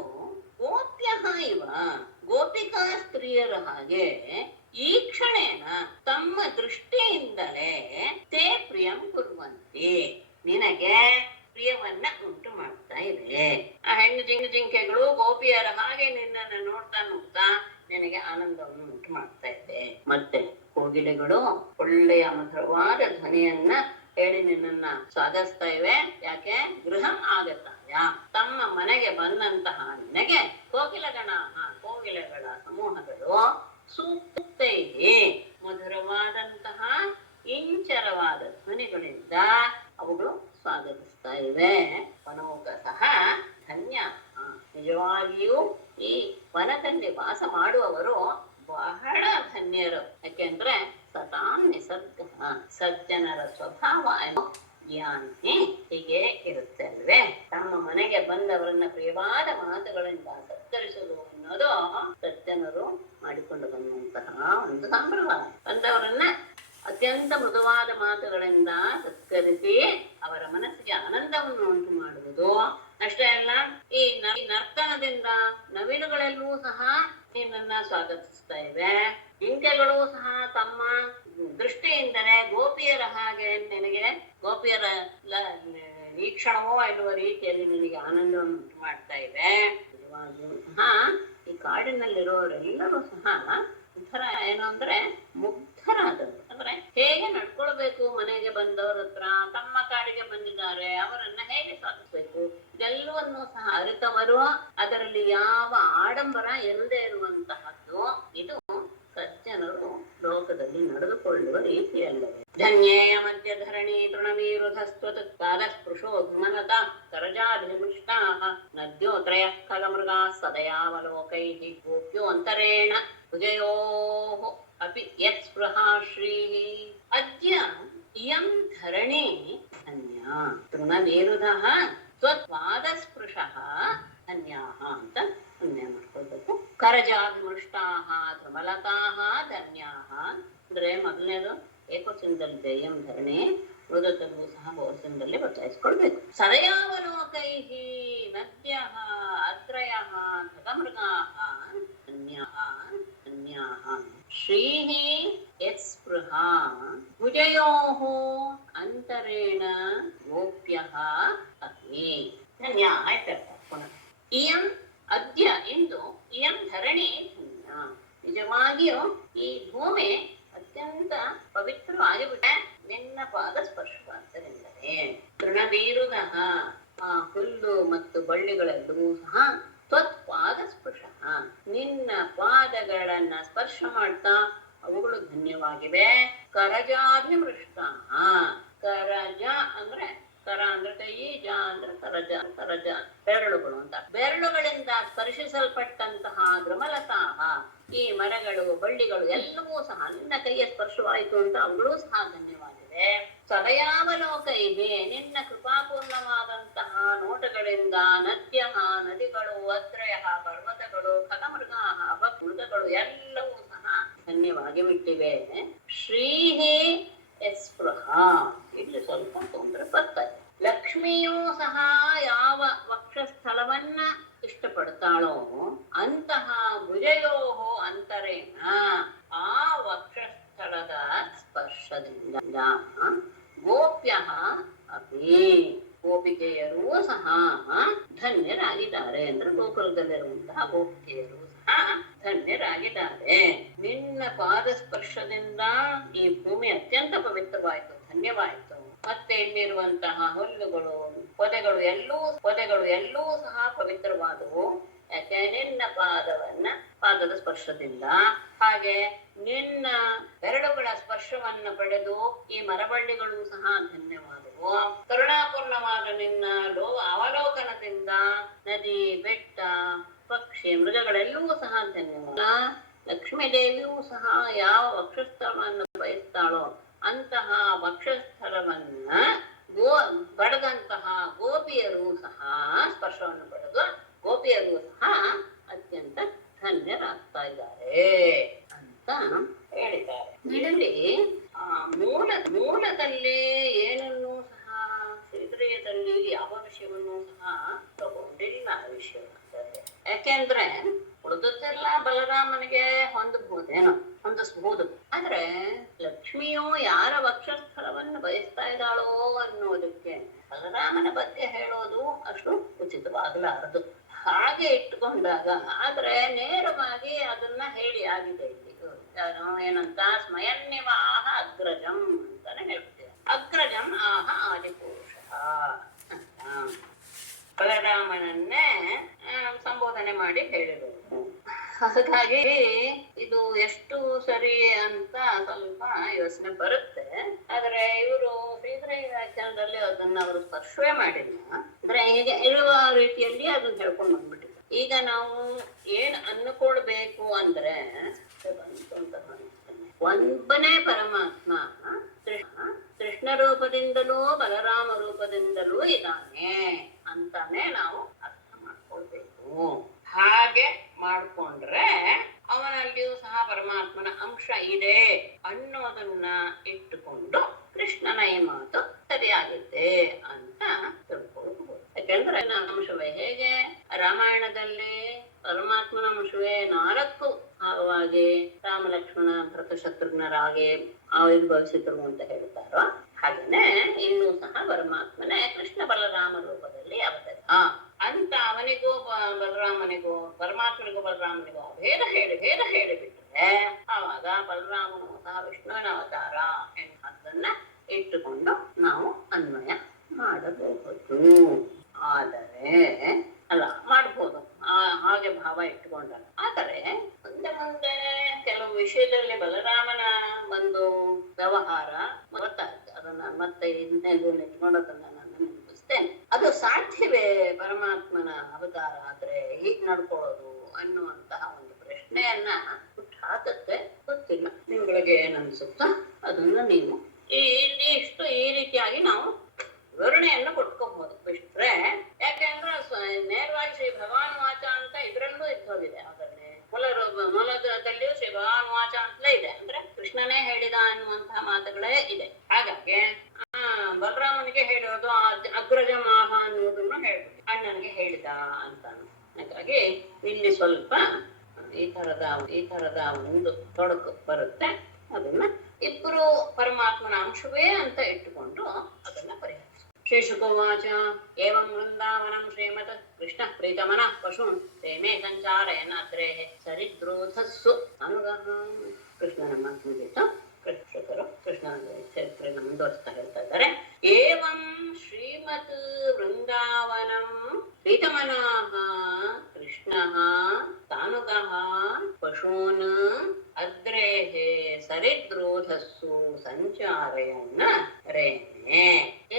ಗೋಪ್ಯ ಇವ ಗೋಪಿಕಾ ಸ್ತ್ರೀಯರ ಹಾಗೆ ಈ ಕ್ಷಣೇನ ತಮ್ಮ ದೃಷ್ಟಿಯಿಂದಲೇ ತೇ ಪ್ರಿಯಂ ಕುರ್ವಂತಿ ನಿನಗೆ ಪ್ರಿಯವನ್ನ ಉಂಟು ಮಾಡ್ತಾ ಇದೆ. ಆ ಹೆಣ್ಣು ಜಿಂಕೆಗಳು ಗೋಪಿಯರ ಹಾಗೆ ನಿನ್ನನ್ನು ನೋಡ್ತಾ ನಿನಗೆ ಆನಂದವನ್ನು ಉಂಟು ಮಾಡ್ತಾ ಇದೆ. ಮತ್ತೆ ಕೋಗಿಲೆಗಳು ಒಳ್ಳೆಯ ಮಧುರವಾದ ಧ್ವನಿಯನ್ನ ಹೇಳಿ ನಿನ್ನನ್ನ ಸ್ವಾಗತಿಸ್ತಾ ಇವೆ. ಯಾಕೆ? ಗೃಹಂ ಆಗತಾಯ ತಮ್ಮ ಮನೆಗೆ ಬಂದಂತಹ ನಿನಗೆ ಕೋಗಿಲೆಗಳ ಸಮೂಹಗಳು ಸೂಕ್ತೈ ಮಧುರವಾದಂತಹ ಇಂಚರವಾದ ಧ್ವನಿಗಳಿಂದ ಅವುಗಳು ಸ್ವಾಗತಿಸ್ತಾ ಇವೆ. ವನೌಕಸಃ ಧನ್ಯ ನಿಜವಾಗಿಯೂ ಈ ವನದಲ್ಲಿ ವಾಸ ಮಾಡುವವರು ಬಹಳ ಧನ್ಯರು. ಯಾಕೆಂದ್ರೆ ಸತಾಂ ನಿಸರ್ಗ ಸಜ್ಜನರ ಸ್ವಭಾವ ಜ್ಞಾನಿ ಹೀಗೆ ಇರುತ್ತೆ ಅಲ್ವೇ. ತಮ್ಮ ಮನೆಗೆ ಬಂದವರನ್ನ ಪ್ರಿಯವಾದ ಮಾತುಗಳಿಂದ ಸತ್ಕರಿಸುವುದು ಅನ್ನೋದು ಸಜ್ಜನರು ಮಾಡಿಕೊಂಡು ಬಂದಂತಹ ಒಂದು ಸಂಪ್ರದಾಯ. ಬಂದವರನ್ನ ಅತ್ಯಂತ ಮೃದುವಾದ ಮಾತುಗಳಿಂದ ಸತ್ಕರಿಸಿ ಅವರ ಮನಸ್ಸಿಗೆ ಆನಂದವನ್ನು ಉಂಟು ಮಾಡುವುದು ಅಷ್ಟೇ ಅಲ್ಲ, ಈ ನರ್ತನದಿಂದ ನವಿಲುಗಳೆಲ್ಲವೂ ಸಹ ನಿನ್ನನ್ನ ಸ್ವಾಗತಿಸ್ತಾ ಇವೆ. ಜಿಂಕೆಗಳು ಸಹ ತಮ್ಮ ದೃಷ್ಟಿಯಿಂದಲೇ ಗೋಪಿಯರ ಹಾಗೆ ನಿನಗೆ ಗೋಪಿಯರ ವೀಕ್ಷಣವೋ ಎನ್ನುವ ರೀತಿಯಲ್ಲಿ ನಿನಗೆ ಆನಂದವನ್ನು ಉಂಟು ಮಾಡ್ತಾ ಇವೆ. ನಿಜವಾಗಿಯೂ ಸಹ ಈ ಕಾಡಿನಲ್ಲಿರೋರೆಲ್ಲರೂ ಸಹ ಒಂಥರ ಏನು ಅಂದ್ರೆ ಮುಗ್ಧರಾದವರು. ಅಂದ್ರೆ ಹೇಗೆ ನಡ್ಕೊಳ್ಬೇಕು, ಮನೆಗೆ ಬಂದವರ ಹತ್ರ ತಮ್ಮ ಕಾಡಿಗೆ ಬಂದಿದ್ದಾರೆ ಅವರನ್ನ ಹೇಗೆ ಸ್ವಾಗತಿಸ್ಬೇಕು, ಇಷ್ಟೆಲ್ಲವನ್ನು ಸಹ ಅರಿತವರು, ಅದರಲ್ಲಿ ಯಾವ ಆಡಂಬರ ಇಲ್ಲದೆ ಇರುವಂತಹದ್ದು ಇದು ಸಜ್ಜನರು ಲೋಕದಲ್ಲಿ ನಡೆದುಕೊಳ್ಳುವ ರೀತಿಯಲ್ಲವೇ. ಧನ್ಯೇಯ ಮಧ್ಯ ಧರಣಿ ತೃಣವೀರುಧಸ್ತ್ವತ್ ಕಾಲಸ್ಪೃಶೋ ಧುಮನತ ಕರಜಾಭಿಮೃಷ್ಟಾ ನದ್ಯೋತ್ರಯ ಖಗಮೃಗಾ ಸದಯಾವಲೋಕೈಃ ಗೋಪ್ಯೋ ಅಂತರೇಣ ಭುಜಯೋಃ ಅಪಿ ಯತ್ ಸ್ಪೃಹಾ ಶ್ರೀಃ. ಅದ್ಯ ಇಯಂ ಧರಣಿ ಧನ್ಯಾ ತೃಣವೀರುಧಃ ತ್ವತ್ಪಾದಸ್ಪೃಶಃ ಧನ್ಯಾಃ ಅಂತ ಪುಣ್ಯ ಮಾಡ್ಕೊಳ್ಬೇಕು. ಕರಜಾಭಿಮೃಷ್ಟಾಃ ಧೃಮಲತಾಃ ಧನ್ಯಾಃ ಅಂದ್ರೆ ಮೊದಲನೇದು ಏಕವಚನದಲ್ಲಿ ಜಯಂ ಧರಣಿ, ಮೃದತಲ್ಲೂ ಸಹ ಬಹುವಚನದಲ್ಲಿ ಬದಲಾಯಿಸ್ಕೊಳ್ಬೇಕು. ಸದಯಾವಲೋಕೈಃ ನದ್ಯಃ ಅತ್ರಯಃ ಖಗಮೃಗಾಃ ಧನ್ಯಾಃ ಧನ್ಯಾಃ ಶ್ರೀಃ ಯತ್ಸ್ಪೃಹಾ ಭುಜಯೋಃ ಅಂತರೇಣ ಗೋಪ್ಯಃ ಅಪಿ ಧನ್ಯಾಃ ಇತ್ಯರ್ಥ. ಪುನಃ ಇಯಂ ಅದ್ಯ ಇಂದು ಇಯಂ ಧರಣಿ ಧನ್ಯ. ನಿಜವಾಗಿಯೂ ಈ ಭೂಮಿ ಅತ್ಯಂತ ಪವಿತ್ರವಾಗಿಬಿಟ್ಟೆ ನಿನ್ನ ಪಾದ ಸ್ಪರ್ಶವಾದ್ದರಿಂದಲೇ. ತೃಣವೀರುಧಃ ಹುಲ್ಲು ಮತ್ತು ಬಳ್ಳಿಗಳೆಲ್ಲವೂ ಸಹ ತ್ವತ್ ಪಾದ ಸ್ಪರ್ಶ ನಿನ್ನ ಪಾದಗಳನ್ನ ಸ್ಪರ್ಶ ಮಾಡ್ತಾ ಅವುಗಳು ಧನ್ಯವಾಗಿವೆ. ಕರಜಾಭಿಮೃಷ್ಟ ಕರಜ ಅಂದ್ರೆ ಕರ ಅಂದ್ರೆ ಕೈ, ಜ ಅಂದ್ರೆ ಕರಜ, ಕರಜ ಬೆರಳುಗಳು ಅಂತ. ಬೆರಳುಗಳಿಂದ ಸ್ಪರ್ಶಿಸಲ್ಪಟ್ಟಂತಹ ದ್ರಮಲತಾಹ ಈ ಮರಗಳು ಬಳ್ಳಿಗಳು ಎಲ್ಲವೂ ಸಹ ನಿನ್ನ ಕೈಯ ಸ್ಪರ್ಶವಾಯಿತು ಅಂತ ಅವುಗಳೂ ಸಹ ಧನ್ಯವಾಗಿವೆ. ಸದಯಾವಲೋಕೈಹಿ ನಿನ್ನ ಕೃಪಾಪೂರ್ಣವಾದಂತಹ ನೋಟಗಳಿಂದ ನದ್ಯ ನದಿಗಳು, ಅತ್ರಯ ಪರ್ವತಗಳು, ಖಗಮೃಗಾಹ ಮೃಗಗಳು ಎಲ್ಲವೂ ಸಹ ಧನ್ಯವಾಗಿ ಬಿಟ್ಟಿವೆ. ಶ್ರೀಹಿ ಯತ್ಸ್ಪೃಹ ಇಲ್ಲಿ ಸ್ವಲ್ಪ ತೊಂದರೆ ಬರ್ತದೆ. ಲಕ್ಷ್ಮಿಯೂ ಸಹ ಯಾವ ವಕ್ಷಸ್ಥಳವನ್ನ ಇಷ್ಟಪಡ್ತಾಳೋ ಅಂತಹ ಭುಜಯೋಹೋ ಅಂತರೇಣ ಆ ವಕ್ಷಸ್ಥಳದ ಸ್ಪರ್ಶದಿಂದ ಗೋಪ್ಯ ಅಪಿ ಗೋಪಿಕೆಯರೂ ಸಹ ಧನ್ಯರಾಗಿದ್ದಾರೆ. ಅಂದ್ರೆ ಗೋಕುಲದಲ್ಲಿರುವಂತಹ ಗೋಪಿಕೆಯರು ಸಹ ಧನ್ಯರಾಗಿದ್ದಾರೆ. ನಿನ್ನ ಪಾದ ಸ್ಪರ್ಶದಿಂದ ಈ ಭೂಮಿ ಅತ್ಯಂತ ಪವಿತ್ರವಾಯಿತು, ಧನ್ಯವಾಯಿತು. ಮತ್ತೆ ಇಲ್ಲಿರುವಂತಹ ಹುಲ್ಲುಗಳು ಪೊದೆಗಳು ಎಲ್ಲವೂ ಸಹ ಪವಿತ್ರವಾದವು. ಯಾಕೆ ನಿನ್ನ ಪಾದದ ಸ್ಪರ್ಶದಿಂದ. ಹಾಗೆ ನಿನ್ನ ಬೆರಳುಗಳ ಸ್ಪರ್ಶವನ್ನ ಪಡೆದು ಈ ಮರಬಳ್ಳಿಗಳು ಸಹ ಧನ್ಯವಾದವು. ಕರುಣಾಪೂರ್ಣವಾದ ನಿನ್ನ ಅವಲೋಕನದಿಂದ ನದಿ, ಬೆಟ್ಟ, ಪಕ್ಷಿ, ಮೃಗಗಳೆಲ್ಲವೂ ಸಹ ಧನ್ಯವಾದ. ಲಕ್ಷ್ಮೀ ದೇವಿಯೂ ಸಹ ಯಾವ ವಕ್ಷಸ್ಥಳವನ್ನು ಬಯಸ್ತಾಳೋ ಅಂತಹ ವಕ್ಷಸ್ಥಳವನ್ನ ಪಡೆದಂತಹ ಗೋಪಿಯರು ಸಹ ಸ್ಪರ್ಶವನ್ನು ಪಡೆದು ಗೋಪಿಯರು ಸಹ ಅತ್ಯಂತ ಧನ್ಯರಾಗ್ತಾ ಇದ್ದಾರೆ ಅಂತ ಹೇಳಿದ್ದಾರೆ. ಇಲ್ಲಿ ಮೂಲದಲ್ಲಿ ಏನನ್ನೂ ಸಹ ಶ್ರೀಧೃಯದಲ್ಲಿ ಯಾವ ವಿಷಯವನ್ನು ಸಹ ತಗೊಂಡಿಲ್ಲ ವಿಷಯ. ಯಾಕೆಂದ್ರೆ ಉಳಿದದ್ದೆಲ್ಲ ಬಲರಾಮನಿಗೆ ಹೊಂದಿಸಬಹುದು. ಆದ್ರೆ ಲಕ್ಷ್ಮಿಯು ಯಾರ ವಕ್ಷಸ್ಥಳವನ್ನು ಬಯಸ್ತಾ ಇದ್ದಾಳೋ ಅನ್ನೋದಕ್ಕೆ ಬಲರಾಮನ ಬಗ್ಗೆ ಹೇಳೋದು ಅಷ್ಟು ಉಚಿತವಾಗಲಾರದು. ಹಾಗೆ ಇಟ್ಟುಕೊಂಡಾಗ ಆದ್ರೆ ನೇರವಾಗಿ ಅದನ್ನ ಹೇಳಿ ಆಗಿದೆ. ಏನಂತ ಸ್ಮಯನ್ಯವಾಹ ಅಗ್ರಜಂ ಅಂತಾನೆ ಹೇಳ್ತೇವೆ. ಅಗ್ರಜಂ ಆಹ ಆದಿಪುರುಷ ಅಂತ ಬಲರಾಮನನ್ನೇ ಸಂಬೋಧನೆ ಮಾಡಿ ಹೇಳಿರೋದು. ಹಾಗಾಗಿ ಇದು ಎಷ್ಟು ಸರಿ ಅಂತ ಸ್ವಲ್ಪ ಯೋಚನೆ ಬರುತ್ತೆ. ಆದ್ರೆ ಇವರು ಶ್ರೀಧರ ವ್ಯಾಖ್ಯಾನದಲ್ಲಿ ಅದನ್ನ ಅವರು ಸ್ಪರ್ಶವೇ ಮಾಡಿಲ್ಲ. ಅಂದ್ರೆ ಹೀಗೆ ಇರುವ ರೀತಿಯಲ್ಲಿ ಅದನ್ನ ಹೇಳ್ಕೊಂಡು ಬಂದ್ಬಿಟ್ಟಿದ್ದಾರೆ. ಈಗ ನಾವು ಏನ್ ಅನ್ನಕೊಳ್ಬೇಕು ಅಂದ್ರೆ ಒಬ್ಬನೇ ಪರಮಾತ್ಮ ಕೃಷ್ಣ ರೂಪದಿಂದಲೂ ಬಲರಾಮ ರೂಪದಿಂದಲೂ ಇದ್ದಾನೆ ಅಂತಾನೆ ನಾವು ಅರ್ಥ ಮಾಡ್ಕೊಳ್ಬೇಕು. ಹಾಗೆ ಮಾಡ್ಕೊಂಡ್ರೆ ಅವನಲ್ಲಿಯೂ ಸಹ ಪರಮಾತ್ಮನ ಅಂಶ ಇದೆ ಅನ್ನೋದನ್ನ ಇಟ್ಟುಕೊಂಡು ಕೃಷ್ಣನ ಈ ಮಾತು ಸರಿಯಾಗುತ್ತೆ ಅಂತ ತಿಳ್ಕೊಳ್ಬಹುದು. ಯಾಕೆಂದ್ರೆ ಅಂಶವೇ ಹೇಗೆ ರಾಮಾಯಣದಲ್ಲಿ ಪರಮಾತ್ಮನ ಅಂಶವೇ 4 ಭಾಗವಾಗಿ ರಾಮ, ಲಕ್ಷ್ಮಣ, ಭರತ, ಶತ್ರುಘ್ನರಾಗಿ ಆವಿರ್ಭವಿಸಿದ್ರು ಅಂತ ಹೇಳ್ತಾರೋ ಹಾಗೇನೆ ಇನ್ನೂ ಸಹ ಪರಮಾತ್ಮನೇ ಕೃಷ್ಣ ಬಲರಾಮ ರೂಪದಲ್ಲಿ ಅವತರಿ ಅಂತ ಅವನಿಗೂ ಬಲರಾಮನಿಗೂ ಪರಮಾತ್ಮನಿಗೂ ಬಲರಾಮನಿಗೂ ಭೇದ ಹೇಳಿಬಿಟ್ರೆ ಆವಾಗ ಬಲರಾಮನು ಸಹ ವಿಷ್ಣುವಿನ ಅವತಾರ ಎನ್ನುವುದನ್ನ ಇಟ್ಟುಕೊಂಡು ನಾವು ಅನ್ವಯ ಮಾಡಬಹುದು. ಆದರೆ ಅಲ್ಲ ಮಾಡ್ಬೋದು, ಹಾಗೆ ಭಾವ ಇಟ್ಕೊಂಡ. ಆದರೆ ಮುಂದೆ ಮುಂದೆ ಕೆಲವು ವಿಷಯದಲ್ಲಿ ಬಲರಾಮನ ಒಂದು ವ್ಯವಹಾರ ಗೊತ್ತಾಯ್ತು. ಅದನ್ನ ಮತ್ತೆ ಇಟ್ಕೊಂಡದನ್ನ ನಾನು ನೆನಪಿಸ್ತೇನೆ. ಅದು ಸಾಧ್ಯವೇ ಪರಮಾತ್ಮನ ಅವತಾರ ಆದ್ರೆ ಹೀಗ್ ನಡ್ಕೊಳ್ಳೋದು ಅನ್ನುವಂತಹ ಒಂದು ಪ್ರಶ್ನೆಯನ್ನ ಹಾಕತ್ತೆ. ಗೊತ್ತಿಲ್ಲ ನಿಮ್ಗಳಿಗೆ ಏನನ್ಸುತ್ತ ಅದನ್ನ ನೀವು ಇಷ್ಟು ಈ ರೀತಿಯಾಗಿ ನಾವು ವಿವರಣೆಯನ್ನು ಕೊಟ್ಕೋಬಹುದು ಬಿಟ್ರೆ. ಯಾಕೆಂದ್ರೆ ನೇರವಾಗಿ ಶ್ರೀ ಭಗವಾನ್ ವಾಚ ಅಂತ ಇದ್ರಲ್ಲೂ ಇದ್ದೋಗಿದೆ. ಅದರಲ್ಲಿ ಮೂಲದಲ್ಲಿಯೂ ಶ್ರೀ ಭಗವಾನ್ ವಾಚ ಅಂತಲೇ ಇದೆ, ಅಂದ್ರೆ ಕೃಷ್ಣನೇ ಹೇಳಿದ ಅನ್ನುವಂತಹ ಮಾತುಗಳೇ ಇದೆ. ಹಾಗಾಗಿ ಬಲರಾಮನಿಗೆ ಹೇಳೋದು ಅಗ್ರಜ ಮಾಹ ಅನ್ನೋದನ್ನು ಹೇಳ್ಬೋದು, ಅಣ್ಣನಿಗೆ ಹೇಳಿದ ಅಂತಾನು. ಹಾಗಾಗಿ ಇಲ್ಲಿ ಸ್ವಲ್ಪ ಈ ತರದ ಒಂದು ತೊಡಕು ಬರುತ್ತೆ. ಅದನ್ನ ಇಬ್ಬರು ಪರಮಾತ್ಮನ ಅಂಶವೇ ಅಂತ ಇಟ್ಟುಕೊಂಡು ಅದನ್ನ ಪರಿಹರಿಸ. ಶ್ರೀಶುಕವಾಚ ಏವಂ ವೃಂದಾವನಂ ಶ್ರೀಮತ್ ಕೃಷ್ಣ ಪ್ರೀತಮನ ಪಶೂನ್ ಪ್ರೇಮೇ ಸಂಚಾರಯನ್ ಅದ್ರೇ ಸರಿದ್ರೋಧಸ್ಸು ಅನುಗಹ. ಕೃಷ್ಣನ ಮಾತು ಮುಗಿತು. ಕೃಷ್ಣರು ಕೃಷ್ಣನ ಚರಿತ್ರೆಯನ್ನು ಮುಂದುವರಿಸ್ತಾ ಹೇಳ್ತಾ ಇದ್ದಾರೆ. ಏವಂ ಶ್ರೀಮತ್ ವೃಂದಾವನಂ ಪ್ರೀತಮನಃ ಕೃಷ್ಣಃ ತಾನುಗಃ ಪಶೂನ್ ಅದ್ರೇಃ ಸರಿದ್ರೋಧಸ್ಸು ಸಂಚಾರಯನ್ನ ರೇಣೆ.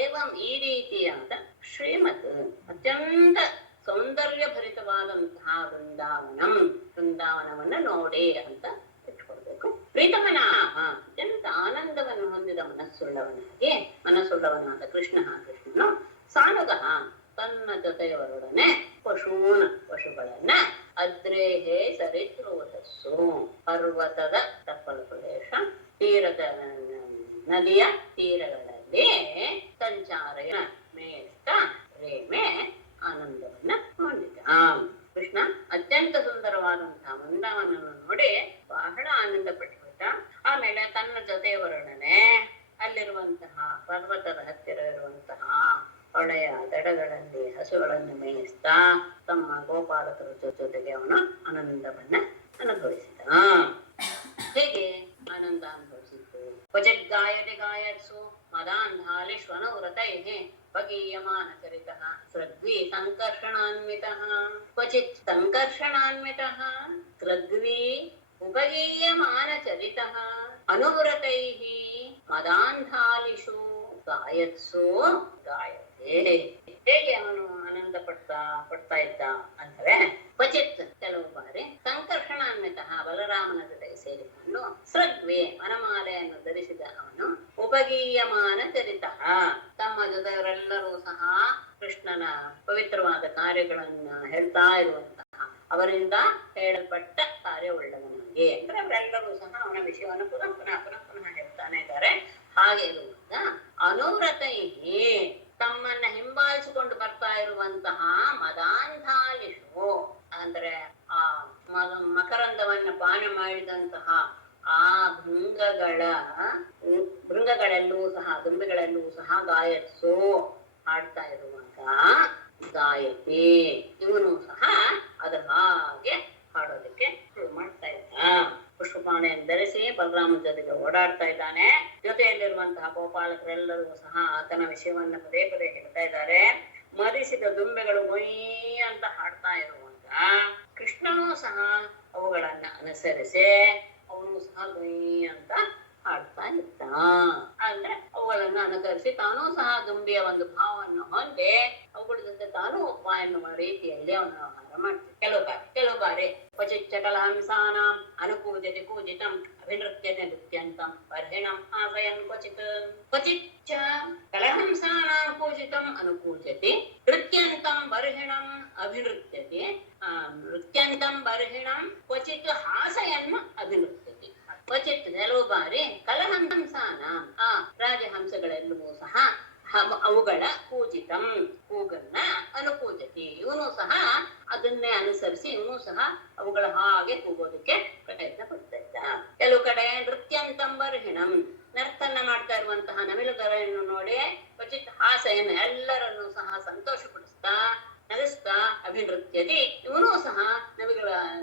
ಏವಂ ಈ ರೀತಿಯಾದ ಶ್ರೀಮತ್ ಅತ್ಯಂತ ಸೌಂದರ್ಯ ಭರಿತವಾದಂತಹ ವೃಂದಾವನವನ್ನ ನೋಡಿ ಅಂತ ಇಟ್ಕೊಳ್ಬೇಕು. ಪ್ರೀತಮನಾಹ ಅತ್ಯಂತ ಆನಂದವನ್ನು ಹೊಂದಿದ ಮನಸ್ಸುಳ್ಳವನಾದ ಕೃಷ್ಣನು ಸಾನುಗಃ ತನ್ನ ಜೊತೆಯವರೊಡನೆ ಪಶುಗಳನ್ನ ಅದ್ರೇಹೇ ಸರಿದ್ರೋಧಸ್ಸು ಪರ್ವತದ ತಪ್ಪಲು ಪ್ರದೇಶ ನದಿಯ ತೀರಗಳಲ್ಲಿ ಸಂಚಾರಯ ಮೇಸ್ತಾ ರೇಮೆ ಆನಂದವನ್ನ ಹೊಂದಿದ. ಕೃಷ್ಣ ಅತ್ಯಂತ ಸುಂದರವಾದಂತಹ ವೃಂದಾವನವನ್ನು ನೋಡಿ ಬಹಳ ಆನಂದ ಪಟ್ಟುಬಿಟ್ಟ. ಆಮೇಲೆ ತನ್ನ ಜೊತೆಯವರೊಡನೆ ಅಲ್ಲಿರುವಂತಹ ಪರ್ವತದ ಹತ್ತಿರ ಇರುವಂತಹ ಹೊಳೆಯ ದಡಗಳಲ್ಲಿ ಹಸುಗಳನ್ನು ಮೇಯಿಸ್ತಾ ತಮ್ಮ ಗೋಪಾಲಕರ ಜೊತೆಗೆ ಅವನು ಆನಂದವನ್ನ ಅನುಭವಿಸಿದ. ಹೇಗೆ ಆನಂದ ಅನುಭವಿಸಿದ್ದು? ಕ್ವಚಿತ್ ಗಾಯತ್ಸು ಮದಾಂಧಾಲಿಶ್ವನವ್ರತೈಃ ಭಗೀಯಮಾನ ಚರಿತಃ ಸೃಗ್ವಿ ಸಂಕರ್ಷಣಾನ್ವಿತಃ. ಕ್ವಚಿತ್ ಸಂಕರ್ಷಣಾನ್ವಿತಃ ಸೃಗ್ವಿ ಉಪಗೀಯಮಾನ ಚರಿತಃ ಅನುವ್ರತೈಃ ಮದಾಂಧಾಲಿಷು ಗಾಯತ್ಸು ಗಾಯತೆ. ಹೇಗೆ ಅವನು ಆನಂದ ಪಡ್ತಾ ಇದ್ದ ಅಂದ್ರೆ, ಕ್ವಚಿತ್ ಕೆಲವು ಬಾರಿ ಸಂಕರ್ಷಣಾನ್ವಿತಃ ಬಲರಾಮನ ಜೊತೆಗೆ ಸೇರಿಕೊಂಡು ಸೃಗ್ವಿ ವನಮಾಲೆಯನ್ನು ಧರಿಸಿದ ಅವನು ಉಪಗೀಯಮಾನ ಚರಿತಃ ತಮ್ಮ ಜೊತೆಯವರೆಲ್ಲರೂ ಸಹ ಕೃಷ್ಣನ ಪವಿತ್ರವಾದ ಕಾರ್ಯಗಳನ್ನ ಹೇಳ್ತಾ ಇರುವಂತಹ ಅವರಿಂದ ಹೇಳಲ್ಪಟ್ಟ ಕಾರ್ಯವುಳ್ಳವನಾಗಿ, ಅಂದ್ರೆ ಅವರೆಲ್ಲರೂ ಸಹ ಅವನ ವಿಷಯವನ್ನು ಪುನಃ ಹೇಳ್ತಾನೆ ಇದ್ದಾರೆ. ಹಾಗೆ ಇರುವಾಗ ಅನುವ್ರತೈಹಿ ತಮ್ಮನ್ನ ಹಿಂಬಾಲಿಸಿಕೊಂಡು ಬರ್ತಾ ಇರುವಂತಹ ಮದಾಂಧಾಲಿಷು ಅಂದ್ರೆ ಆ ಮಕರಂದವನ್ನ ಪಾನ ಮಾಡಿದಂತಹ ಆ ಭೃಂಗಗಳಲ್ಲೂ ಸಹ ದುಂಬಿಗಳಲ್ಲೂ ಸಹ ಗಾಯತ್ಸು ಹಾಡ್ತಾ ಇರುವಾಗ ಗಾಯತಿ ಇವನು ಸಹ ಅದರ ಹಾಗೆ ಹಾಡೋದಕ್ಕೆ ಶುರು ಮಾಡ್ತಾ ಇದ್ದ. ಪುಷ್ಪಪಾಣೆಯನ್ನು ಧರಿಸಿ ಬಲರಾಮನ ಜೊತೆಗೆ ಓಡಾಡ್ತಾ ಇದ್ದಾನೆ. ಜೊತೆಯಲ್ಲಿರುವಂತಹ ಗೋಪಾಲಕರೆಲ್ಲರೂ ಸಹ ಆತನ ವಿಷಯವನ್ನ ಪದೇ ಪದೇ ಹೇಳ್ತಾ ಇದ್ದಾರೆ. ಮರಿಸಿದ ದುಂಬೆಗಳು ಮೊಯ್ ಅಂತ ಹಾಡ್ತಾ ಇರುವಾಗ ಕೃಷ್ಣನೂ ಸಹ ಅವುಗಳನ್ನ ಅನುಸರಿಸಿ ಅವನು ಸಹ ಮೊಯ್ ಅಂತ ಹಾಡ್ತಾ ಇದ್ದ. ಅಂದ್ರೆ ಅವುಗಳನ್ನ ಅನುಸರಿಸಿ ತಾನೂ ಸಹ ದುಂಬಿಯ ಒಂದು ಭಾವವನ್ನು ಹೊಂದಿ ಅವುಗಳ ಜೊತೆ ತಾನೂ ಒಬ್ಬ ಎನ್ನುವ ರೀತಿಯಲ್ಲಿ ಅವನ ವ್ಯವಹಾರ ಮಾಡ್ತಾನೆ. ಕೆಲವು ಬಾರಿ ಕ್ವಚಿತ್ ಕಲಹಂಸಾನಾಂ ಅನುಕೂಜತೆ ಕೂಜಿತಂ ಅಭಿನೃತ್ಯತೆ ನೃತ್ಯಂತಂ ಬರ್ಹಿಣಂ ಆಸಯನ್ ಕ್ವಚಿತ್ ಕಲಹಂಸಾನಾಂ ಕೂಜಿತಂ ಅನುಕೂಜತೆ ನೃತ್ಯಂತಂ ಬರ್ಹಿಣಂ ಅಭಿನೃತ್ಯತೆ ನೃತ್ಯಂತಂ ಬರ್ಹಿಣಂ ಕ್ವಚಿತ್ ಹಾಸಯನ್ ಅಭಿನೃತ್ಯತೆ. ಕ್ವಚಿತ್ ಕೆಲವು ಬಾರಿ ಕಲಹಂಸಾನ ರಾಜಹಂಸಗಳೆಲ್ಲವೂ ಸಹ ಅವುಗಳ ಕೂಜಿತಂ ಕೂಗನ್ನ ಅನುಕೂಜತಿ ಇವನು ಸಹ ಅದನ್ನೇ ಅನುಸರಿಸಿ ಇವನು ಸಹ ಅವುಗಳ ಹಾಗೆ ಕೂಗೋದಕ್ಕೆ ಪ್ರಯತ್ನ ಪಡ್ತಾ ಇದ್ದ. ಕೆಲವು ಕಡೆ ನೃತ್ಯಂತಂ ಬರ್ಹಿಣಂ ನರ್ತನ ಮಾಡ್ತಾ ಇರುವಂತಹ ನವಿಲುಗರನ್ನು ನೋಡಿ ಕ್ವಚಿತ್ ಹಾಸೆಯನ್ನು ಎಲ್ಲರನ್ನೂ ಸಹ ಸಂತೋಷಪಡಿಸ್ತಾ ನಗಿಸ್ತಾ ಅಭಿನೃತ್ಯತಿ ಇವನು ಸಹ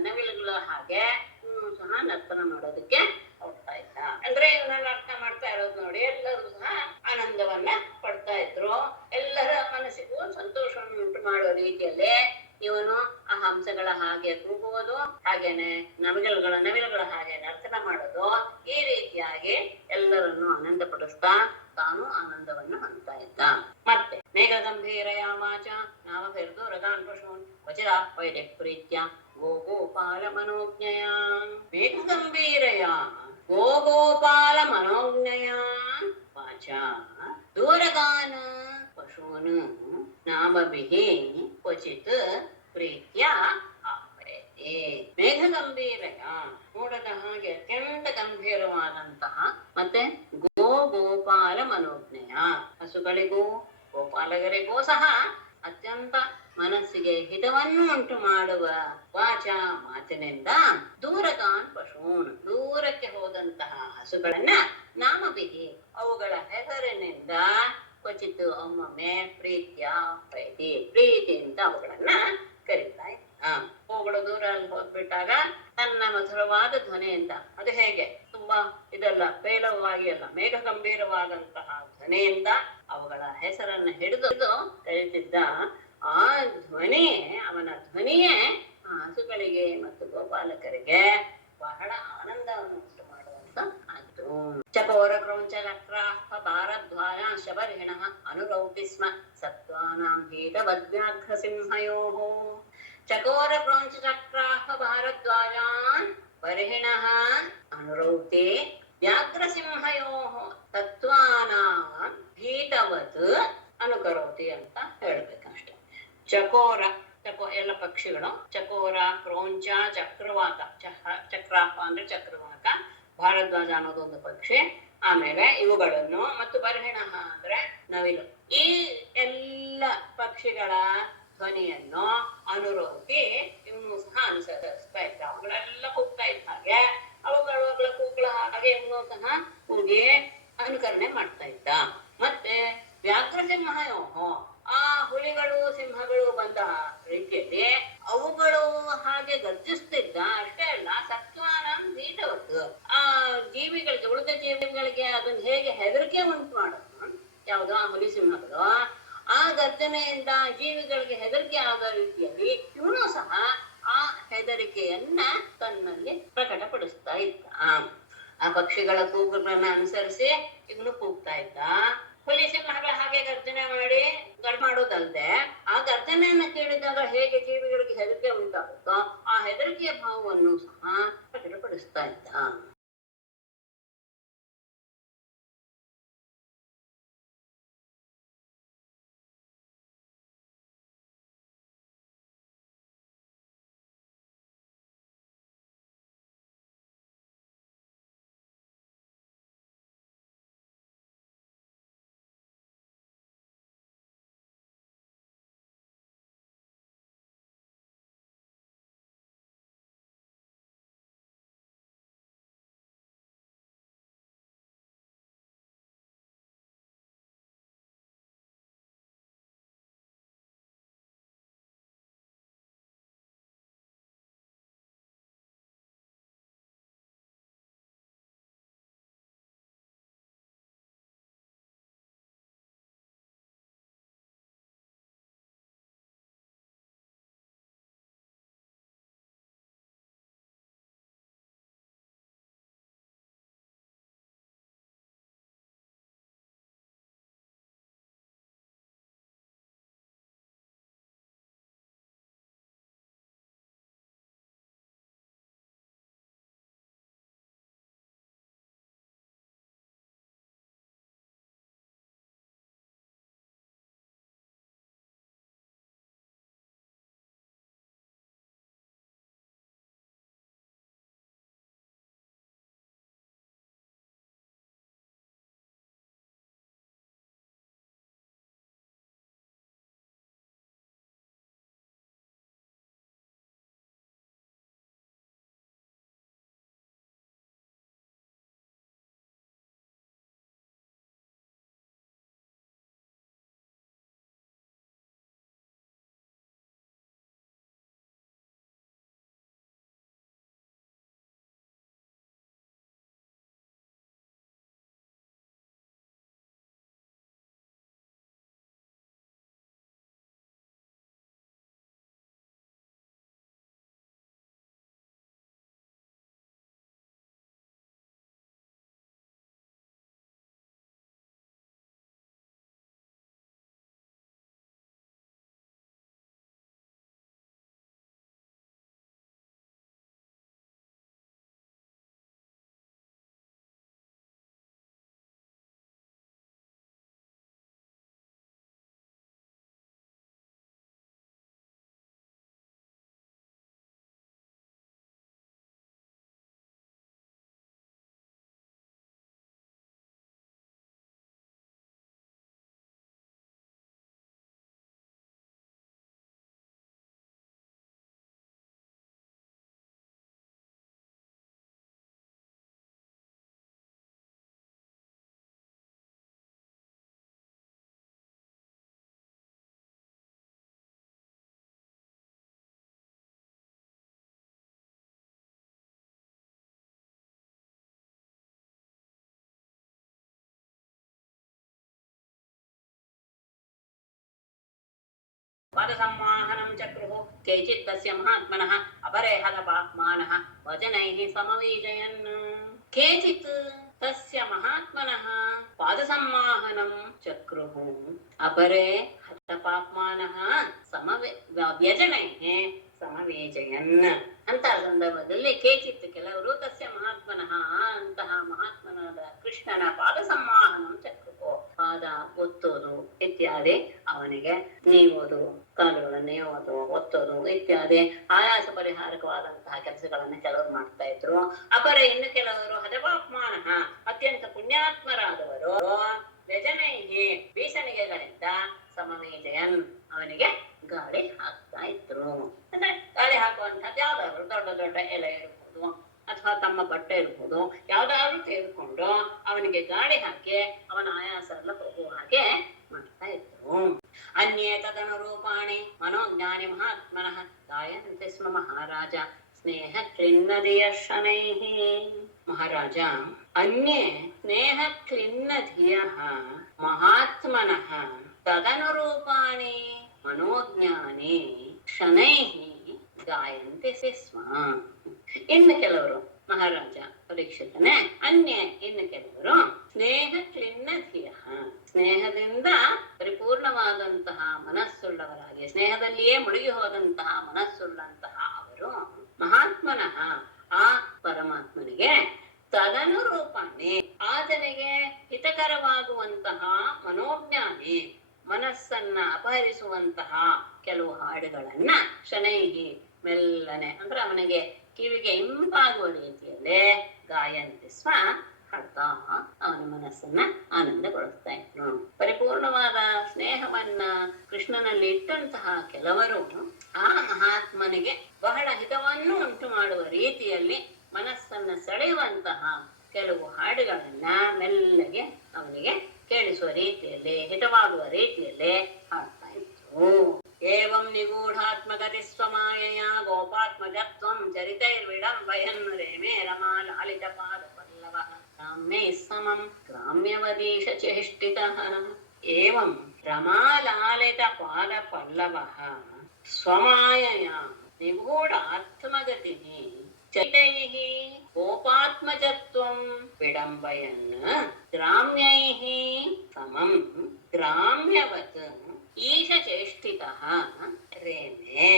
ನವಿಲುಗಳ ಹಾಗೆ ಇವನು ಸಹ ನರ್ತನ ಮಾಡೋದಕ್ಕೆ ಹೋಗ್ತಾ ಇದ್ದ. ಅಂದ್ರೆ ಇವನ್ನೆಲ್ಲ ಅರ್ಥ ಮಾಡ್ತಾ ಇರೋದು ನೋಡಿ ಎಲ್ಲರೂ ಸಹ ಆನಂದವನ್ನ ಪಡ್ತಾ ಇದ್ರು. ಎಲ್ಲರ ಮನಸ್ಸಿಗೂ ಸಂತೋಷವನ್ನು ಉಂಟು ಮಾಡುವ ರೀತಿಯಲ್ಲಿ ಇವನು ಆ ಹಂಸಗಳ ಹಾಗೆ ಕೂಗುವುದು, ಹಾಗೇನೆ ನವಿಲುಗಳ ಹಾಗೆ ನರ್ತನ ಮಾಡೋದು, ಈ ರೀತಿಯಾಗಿ ಎಲ್ಲರನ್ನು ಆನಂದ ಪಡಿಸ್ತಾ ತಾನು ಆನಂದವನ್ನು ಹೊಂದ್ತಾ ಇದ್ದ. ಮತ್ತೆ ಮೇಘ ಗಂಭೀರಯಾಮಾಚ ನಾಮಭಿರ್ದು ರಥಾನ್ ಪಶೂನ್ ವಚಿರ ವೈದ್ಯ ಪ್ರೀತ್ಯ ಗೋಗೋಪಾಲ ಮನೋಜ್ಞಯ. ಮೇಘ ಗಂಭೀರಯ ಗೋಗೋಪಾಲ ಮನೋಜ್ಞಯ ವಾಚ ದೂರಗಾನ ಪಶೂನ್ ನಾಮಭಿಃ ಕ್ವಚಿತ್ ಪ್ರೀತ್ಯ ಆಪಯತೆ. ಮೇಘ ಗಂಭೀರಯ ನೋಡದ ಹಾಗೆ ಅತ್ಯಂತ ಗಂಭೀರವಾದಂತಹ, ಮತ್ತೆ ಗೋಪಾಲ ಮನೋಜ್ಞಯ ಹಸುಗಳಿಗೂ ಗೋಪಾಲಕರಿಗೂ ಸಹ ಅತ್ಯಂತ ಮನಸ್ಸಿಗೆ ಹಿತವನ್ನು ಉಂಟು ಮಾಡುವ ವಾಚ ಮಾತಿನಿಂದ ದೂರಗಾನ್ ಪಶೂನ್ ದೂರಕ್ಕೆ ಹೋದಂತಹ ಹಸುಗಳನ್ನ ನಾಮಬಿಹಿ ಅವುಗಳ ಹೆಸರಿನಿಂದ ಕ್ವಚಿತ್ ಒಮ್ಮೊಮ್ಮೆ ಪ್ರೀತ್ಯ ಪ್ರೀತಿ ಪ್ರೀತಿಯಿಂದ ಅವುಗಳನ್ನ ಕರೀತಾ ಇದ್ದ. ಅವುಗಳು ದೂರ ಹೋಗ್ಬಿಟ್ಟಾಗ ತನ್ನ ಮಧುರವಾದ ಧ್ವನಿಯಿಂದ, ಅದು ಹೇಗೆ ತುಂಬಾ ಇದೆಲ್ಲ ಪೇಲವಾಗಿ ಅಲ್ಲ, ಮೇಘ ಗಂಭೀರವಾದಂತಹ ಧ್ವನಿಯಿಂದ ಅವುಗಳ ಹೆಸರನ್ನ ಹಿಡಿದು ಕರೀತಿದ್ದ. ಆ ಧ್ವನಿಯೇ ಅವನ ಧ್ವನಿಯೇ ಹಸುಗಳಿಗೆ ಮತ್ತು ಗೋಪಾಲಕರಿಗೆ ಬಹಳ ಆನಂದವನ್ನು ಉಂಟು ಮಾಡುವಂತ ಆಯ್ತು. ಚಕೋರ ಕ್ರೌಂಚ ಚಕ್ರಾಹ ಭಾರದ್ವಾಜ ಶಬರ್ಹಿಣ ಅನುರೌತಿ ಸ್ಮ ಸತ್ವಾನಾಂ ಭೀತವದ್ವ್ಯಾಘ್ರ ಸಿಂಹಯೋಃ. ಚಕೋರ ಕ್ರೌಂಚ ಚಕ್ರಾಹ ಭಾರದ್ವಾಜಾನ್ ಬರ್ಹಿಣಃ ಅನುರೌತೆ ವ್ಯಾಘ್ರ ಸಿಂಹಯೋಃ ತತ್ವಾನಾಂ ಭೀತವತ್ ಅನುಕರೋತಿ ಅಂತ ಹೇಳ್ಬೇಕಷ್ಟೆ. ಚಕೋರ ಎಲ್ಲ ಪಕ್ಷಿಗಳು, ಚಕೋರ, ಕ್ರೋಂಚ, ಚಕ್ರವಾಕ, ಚಕ್ರಾಪ ಅಂದ್ರೆ ಚಕ್ರವಾಕ, ಭಾರದ್ವಾಜ ಅನ್ನೋದೊಂದು ಪಕ್ಷಿ, ಆಮೇಲೆ ಇವುಗಳನ್ನು ಮತ್ತು ಬರ್ಹಿಣ ಅಂದ್ರೆ ನವಿಲು, ಈ ಎಲ್ಲ ಪಕ್ಷಿಗಳ ಧ್ವನಿಯನ್ನು ಅನುರೋಪಿ ಇವನು ಸಹ ಅನುಸರಿಸ್ತಾ ಇದ್ದ. ಅವುಗಳೆಲ್ಲ ಕೂಗ್ತಾ ಇದ್ದ ಹಾಗೆ ಅವುಗಳ ಕೂಗ್ಗಳ ಹಾಗೆ ಇವನು ಸಹ ಕೂಗಿ ಅನುಕರಣೆ ಮಾಡ್ತಾ ಇದ್ದ. ಮತ್ತೆ ವ್ಯಾಘ್ರ ಸಿಂಹಯೋಹೋ ಆ ಹುಲಿಗಳು ಸಿಂಹಗಳು ಬಂದ ರೀತಿಯಲ್ಲಿ ಅವುಗಳು ಹಾಗೆ ಗರ್ಜಿಸ್ತಿದ್ದ. ಅಷ್ಟೇ ಅಲ್ಲ, ಸತ್ವಾನಾಂ ಭೀತವತ್ತು ಆ ಜೀವಿಗಳಿಗೆ, ಉಳಿದ ಜೀವಿಗಳಿಗೆ ಅದನ್ನ ಹೇಗೆ ಹೆದರಿಕೆ ಉಂಟು ಮಾಡೋದು ಯಾವುದು ಆ ಹುಲಿ ಸಿಂಹಗಳು, ಆ ಗರ್ಜನೆಯಿಂದ ಜೀವಿಗಳಿಗೆ ಹೆದರಿಕೆ ಆದ ರೀತಿಯಲ್ಲಿ ಇವನು ಸಹ ಆ ಹೆದರಿಕೆಯನ್ನ ತನ್ನಲ್ಲಿ ಪ್ರಕಟಪಡಿಸ್ತಾ ಇದ್ದ. ಆ ಪಕ್ಷಿಗಳ ಕೂಗುಗಳನ್ನ ಅನುಸರಿಸಿ ಇವನು ಕೂಗ್ತಾ ಇದ್ದ. ಹುಲಿ ಸಿಂಹಗಳ ಹಾಗೆ ಗರ್ಜನೆ ಮಾಡೋದಲ್ದೆ ಆ ಗರ್ಜನೆಯನ್ನ ಕೇಳಿದಾಗ ಹೇಗೆ ಜೀವಿಗಳಿಗೆ ಹೆದರಿಕೆ ಉಂಟಾಗುತ್ತೋ ಆ ಹೆದರಿಕೆಯ ಭಾವವನ್ನು ಸಹ ಪ್ರಕಟಪಡಿಸ್ತಾ ಇದ್ದ. पादसंवाहनं चक्रुः केचित् तस्य महात्मनः अपरे हतपाप्मानः वचनैः समवीजयन् केचित् तस्य महात्मनः पादसंवाहनं चक्रुः अपरे ಹತಪಾಪ್ಮಾನಃ ವ್ಯಜನೈಃ ಸಮವೇಜಯನ್ ಅಂತ ಸಂದರ್ಭದಲ್ಲಿ ಕೇಚಿತ್ ಕೆಲವರು ತಸ್ಯ ಮಹಾತ್ಮನಃ ಅಂತಹ ಮಹಾತ್ಮನಾದ ಕೃಷ್ಣನ ಪಾದ ಸಂವಾಹನಂ ಚಕ್ರುಹೋ ಪಾದ ಒತ್ತೋದು ಇತ್ಯಾದಿ ಅವನಿಗೆ ನೀವೋದು ಕಾಲುಗಳನ್ನು ನೇಯೋದು ಒತ್ತೋದು ಇತ್ಯಾದಿ ಆಯಾಸ ಪರಿಹಾರಕವಾದಂತಹ ಕೆಲಸಗಳನ್ನು ಕೆಲವರು ಮಾಡ್ತಾ ಇದ್ರು. ಅಪರ ಇನ್ನು ಕೆಲವರು ಹತಪಾಪ್ಮಾನಃ ಅತ್ಯಂತ ಪುಣ್ಯಾತ್ಮರಾದವರು ವ್ಯಜನೈಹಿ ಭೀಷಣಿಗೆಗಳಿಂದ ಸಮವೇಜಯನ್ ಅವನಿಗೆ ಗಾಳಿ ಹಾಕ್ತಾ ಇದ್ರು. ಅಂದ್ರೆ ಗಾಳಿ ಹಾಕುವಂತಹದ್ದು ಯಾವ್ದಾದ್ರು ದೊಡ್ಡ ದೊಡ್ಡ ಎಲೆ ಇರ್ಬೋದು ಅಥವಾ ತಮ್ಮ ಬಟ್ಟೆ ಇರ್ಬೋದು, ಯಾವ್ದಾದ್ರು ತೆಗೆದುಕೊಂಡು ಅವನಿಗೆ ಗಾಳಿ ಹಾಕಿ ಅವನ ಆಯಾಸ ಎಲ್ಲ ಹೋಗುವ ಹಾಗೆ ಮಾಡ್ತಾ ಇದ್ರು. ಅನ್ಯೇ ತದನುರೂಪಾಣಿ ಮನೋಜ್ಞಾನಿ ಮಹಾತ್ಮನಃ ಗಾಯಂತೆ ಸ್ಮ ಮಹಾರಾಜ ಸ್ನೇಹ ಕ್ಲಿನ್ನದಿಯ ಶನೈಃ. ಮಹಾರಾಜ ಅನ್ಯೇ ಸ್ನೇಹ ಕ್ಲಿನ್ನಧಿಯ ಮಹಾತ್ಮನಃ ತದನುರೂಪಾಣಿ ಮನೋಜ್ಞಾನಿ ಶನೈಃ ಗಾಯಂತೆ ಸ್ಮ. ಇನ್ನು ಕೆಲವರು ಮಹಾರಾಜ ಪರೀಕ್ಷಿತನೇ ಅನ್ಯ ಇನ್ನು ಕೆಲವರು ಸ್ನೇಹ ಕ್ಲಿನ್ನಧಿಯ ಸ್ನೇಹದಿಂದ ಪರಿಪೂರ್ಣವಾದಂತಹ ಮನಸ್ಸುಳ್ಳವರಾಗಿ ಸ್ನೇಹದಲ್ಲಿಯೇ ಮುಳುಗಿ ಹೋದಂತಹ ಮನಸ್ಸುಳ್ಳಂತಹ ಅವರು ಮಹಾತ್ಮನಃ ಆ ಪರಮಾತ್ಮನಿಗೆ ತದನುರೂಪಾಣಿ ಆತನಿಗೆ ಹಿತಕರವಾಗುವಂತಹ ಮನೋಜ್ಞಾನಿ ಮನಸ್ಸನ್ನ ಅಪಹರಿಸುವಂತಹ ಕೆಲವು ಹಾಡುಗಳನ್ನ ಶನೈಹಿ ಮೆಲ್ಲನೆ ಅಂದ್ರೆ ಅವನಿಗೆ ಕಿವಿಗೆ ಇಂಪಾಗುವ ರೀತಿಯಲ್ಲೇ ಗಾಯಂತಿ ಸ್ವ ಹಾಡ್ತಾ ಅವನ ಮನಸ್ಸನ್ನ ಆನಂದಗೊಳಿಸ್ತಾ ಇದ್ರು. ಪರಿಪೂರ್ಣವಾದ ಸ್ನೇಹವನ್ನ ಕೃಷ್ಣನಲ್ಲಿ ಇಟ್ಟಂತಹ ಕೆಲವರು ಆ ಮಹಾತ್ಮನಿಗೆ ಬಹಳ ಹಿತವನ್ನು ಉಂಟು ಮಾಡುವ ರೀತಿಯಲ್ಲಿ ಮನಸ್ಸನ್ನ ಸೆಳೆಯುವಂತಹ ಕೆಲವು ಹಾಡುಗಳನ್ನ ಮೆಲ್ಲಗೆ ಅವನಿಗೆ ಕೇಳಿಸುವ ರೀತಿಯಲ್ಲಿ ಹಿತವಾಗುವ ರೀತಿಯಲ್ಲಿ ಹಾಡ್ತಾ ಇದ್ರು. ಏವಂ ನಿಗೂಢಾತ್ಮಗತಿ ಸ್ವಮಾಯಯ ಗೋಪಾತ್ಮಜತ್ವಂ ಚರಿತೈರ್ವಿಡಂಬಯನ್ ರೇಮೇ ರಮಾ ಲಾಲಿತ ಪಾದ ಪಲ್ಲವ ಗ್ರಾಮ್ಯೈ ಸಮಂ ಗ್ರಾಮ್ಯವದೀಶ ಚೇಷ್ಟಿತಃ. ಏವಂ ರಮಾ ಲಾಲಿತ ಪಾದ ಪಲ್ಲವಃ ಸ್ವಮಾಯಯ ನಿಗೂಢಾತ್ಮಗತಿ ಚರಿತೈಃ ಗೋಪಾತ್ಮಜತ್ವಂ ವಿಡಂಬಯನ್ ಗ್ರಾಮ್ಯೈಃ ಸಮಂ ಗ್ರಾಮ್ಯವತ್ ಈಶ ಚೇಷ್ಟಿತಃ ರೇಮೇ.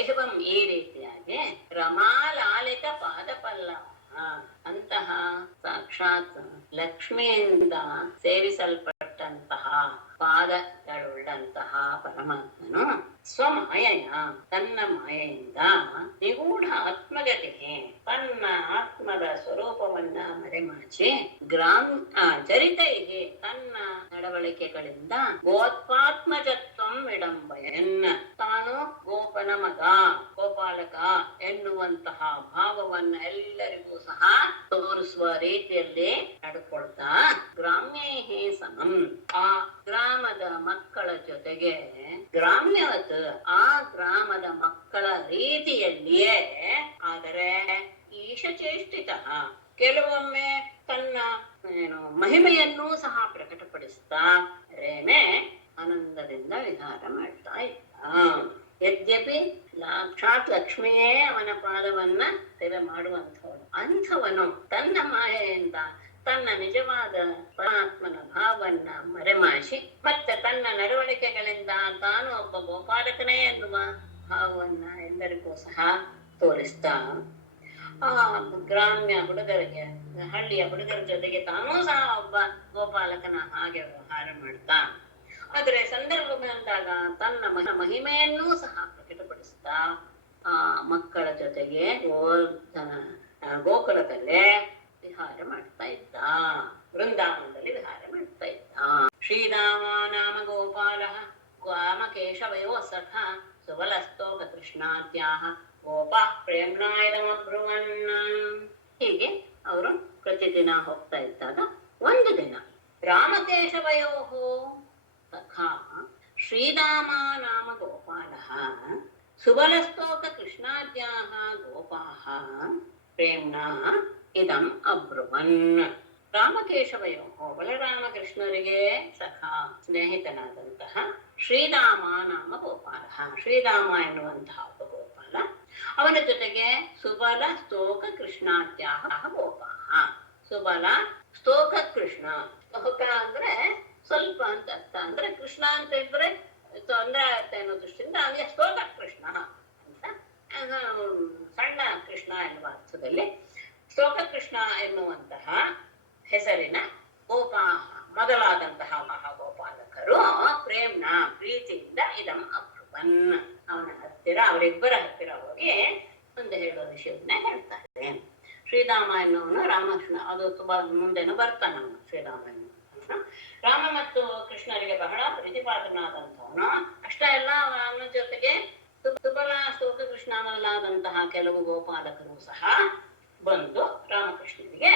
ಏವಂ ಈ ರೀತಿಯಾಗಿ ರಮಾಲಾಲಿತ ಪಾದಪಲ್ಲವ ಅಂತಹ ಸಾಕ್ಷಾತ್ ಲಕ್ಷ್ಮಿಯಿಂದ ಸೇವಿಸಲ್ಪಟ್ಟಂತಹ ಪಾದಗಳುಳ್ಳಂತಹ ಪರಮಾತ್ಮನು ಸ್ವಮಾಯಯ ತನ್ನ ಮಾಯೆಯಿಂದ ನಿಗೂಢ ಆತ್ಮಗತಿ ತನ್ನ ಆತ್ಮದ ಸ್ವರೂಪವನ್ನ ಮರೆಮಾಚಿ ಚರಿತೈ ತನ್ನ ನಡವಳಿಕೆಗಳಿಂದ ಗೋತ್ಪಾತ್ಮಜತ್ವಂ ವಿಡಂಬಯನ್ ತಾನು ಗೋಪನ ಮಗ ಗೋಪಾಲಕ ಎನ್ನುವಂತಹ ಭಾವವನ್ನ ಎಲ್ಲರಿಗೂ ಸಹ ತೋರಿಸುವ ರೀತಿಯಲ್ಲಿ ನಡ್ಕೊಳ್ತಾ ಗ್ರಾಮ್ಯೈ ಸಮಂ ಆ ಗ್ರಾಮದ ಮಕ್ಕಳ ಜೊತೆಗೆ ಗ್ರಾಮ್ಯವತ್ ಆ ಗ್ರಾಮದ ಮಕ್ಕಳ ರೀತಿಯಲ್ಲಿಯೇ ಆದರೆ ಈಶಚೇಷ್ಟಿತ ಕೆಲವೊಮ್ಮೆ ತನ್ನ ಮಹಿಮೆಯನ್ನೂ ಸಹ ಪ್ರಕಟಪಡಿಸ್ತಾ ರೇಮೆ ಆನಂದದಿಂದ ವಿಹಾರ ಮಾಡ್ತಾ ಇದ್ದ. ಯದ್ಯಪಿ ಸಾಕ್ಷಾತ್ ಲಕ್ಷ್ಮಿಯೇ ಅವನ ಪಾದವನ್ನ ಸೇವೆ ಮಾಡುವಂಥವನು ಅಂಥವನು ತನ್ನ ಮಾಯೆಯಿಂದ ತನ್ನ ನಿಜವಾದ ಪರಮಾತ್ಮನ ಭಾವವನ್ನ ಮರೆಮಾಚಿ ಮತ್ತೆ ತನ್ನ ನಡವಳಿಕೆಗಳಿಂದ ತಾನು ಒಬ್ಬ ಗೋಪಾಲಕನೇ ಎನ್ನುವ ಭಾವವನ್ನ ಎಲ್ಲರಿಗೂ ಸಹ ತೋರಿಸ್ತಾ ಆ ಗ್ರಾಮ್ಯ ಹುಡುಗರಿಗೆ ಹಳ್ಳಿಯ ಹುಡುಗರ ಜೊತೆಗೆ ತಾನೂ ಸಹ ಒಬ್ಬ ಗೋಪಾಲಕನ ಹಾಗೆ ವ್ಯವಹಾರ ಮಾಡ್ತಾ ಆದ್ರೆ ಸಂದರ್ಭ ಬಂದಾಗ ತನ್ನ ಮಹಿಮೆಯನ್ನೂ ಸಹ ಪ್ರಕಟಪಡಿಸ್ತಾ ಆ ಮಕ್ಕಳ ಜೊತೆಗೆ ಗೋಕುಲದಲ್ಲೇ ವಿಹಾರ ಮಾಡ್ತಾ ಇದ್ದ, ವೃಂದಾವನದಲ್ಲಿ ವಿಹಾರ ಮಾಡ್ತಾ ಇದ್ದ. ಶ್ರೀರಾಮ ನಾಮ ಗೋಪಾಲ ಗ್ವಾಮಕೇಶವಯೋ ಸಖ ಸುಬಲಸ್ತೋಕ ಕೃಷ್ಣಾದ್ಯಾಹ ಗೋಪಾ ಪ್ರೇಮ್ನಾಯದಮಬ್ರುವನ್. ಹೀಗೆ ಅವರು ಪ್ರತಿದಿನ ಹೋಗ್ತಾ ಇದ್ದಾಗ ಒಂದು ದಿನ ರಾಮಕೇಶವಯೋ ಸಖ ಶ್ರೀರಾಮ ನಾಮ ಗೋಪಾಲ ಸುಬಲಸ್ತೋಕ ಕೃಷ್ಣಾದ್ಯಾಹ ಗೋಪಾಹ ಪ್ರೇಮ್ನಾ ಇದಂ ಅಬ್ರುವನ್. ರಾಮಕೇಶವಯೋ ಬಲರಾಮಕೃಷ್ಣರಿಗೆ ಸಖ ಸ್ನೇಹಿತನಾದಂತಹ ಶ್ರೀರಾಮ ನಾಮ ಗೋಪಾಲ. ಶ್ರೀರಾಮ ಎನ್ನುವಂತಹ ಒಬ್ಬ ಗೋಪಾಲ, ಅವನ ಜೊತೆಗೆ ಸುಬಲ ಸ್ತೋಕ ಕೃಷ್ಣಾತ್ಯಾಹ ಗೋಪಾಹ. ಸುಬಲ ಸ್ತೋಕ ಕೃಷ್ಣ. ಸ್ತೋಕ ಅಂದ್ರೆ ಸ್ವಲ್ಪ ಅಂತ ಅರ್ಥ. ಅಂದ್ರೆ ಕೃಷ್ಣ ಅಂತ ಇದ್ರೆ ತೊಂದರೆ ಆಗುತ್ತೆ ಅನ್ನೋ ದೃಷ್ಟಿಯಿಂದ ಅವನಿಗೆ ಸ್ತೋಕ ಕೃಷ್ಣ ಅಂತ ಸಣ್ಣ ಕೃಷ್ಣ ಎನ್ನುವ ಅರ್ಥದಲ್ಲಿ ಸ್ತೋಕ ಕೃಷ್ಣ ಎನ್ನುವಂತಹ ಹೆಸರಿನ ಗೋಪಾಹ ಮೊದಲಾದಂತಹ ಮಹಾಗೋಪಾಲಕರು ಪ್ರೇಮ್ನ ಪ್ರೀತಿಯಿಂದ ಇದಂ ಅಬ್ರುವನ್, ಅವನ ಹತ್ತಿರ, ಅವರಿಬ್ಬರ ಹತ್ತಿರ ಹೋಗಿ ಒಂದು ಹೇಳುವ ವಿಷಯವನ್ನ ಹೇಳ್ತಾರೆ. ಶ್ರೀರಾಮ ಎನ್ನುವನು ರಾಮಕೃಷ್ಣ, ಅದು ತುಂಬಾ ಮುಂದೆನೂ ಬರ್ತಾನ ಶ್ರೀರಾಮ ಎನ್ನುವನು. ರಾಮ ಮತ್ತು ಕೃಷ್ಣರಿಗೆ ಬಹಳ ಪ್ರೀತಿಪಾತ್ರನಾದಂಥವನು. ಅಷ್ಟೇ ಅಲ್ಲ, ಅವನ ಜೊತೆಗೆ ಸುಬಲ ಸ್ತೋಕ ಕೃಷ್ಣ ಮೊದಲಾದಂತಹ ಕೆಲವು ಗೋಪಾಲಕರು ಸಹ ಬಂದು ರಾಮಕೃಷ್ಣನಿಗೆ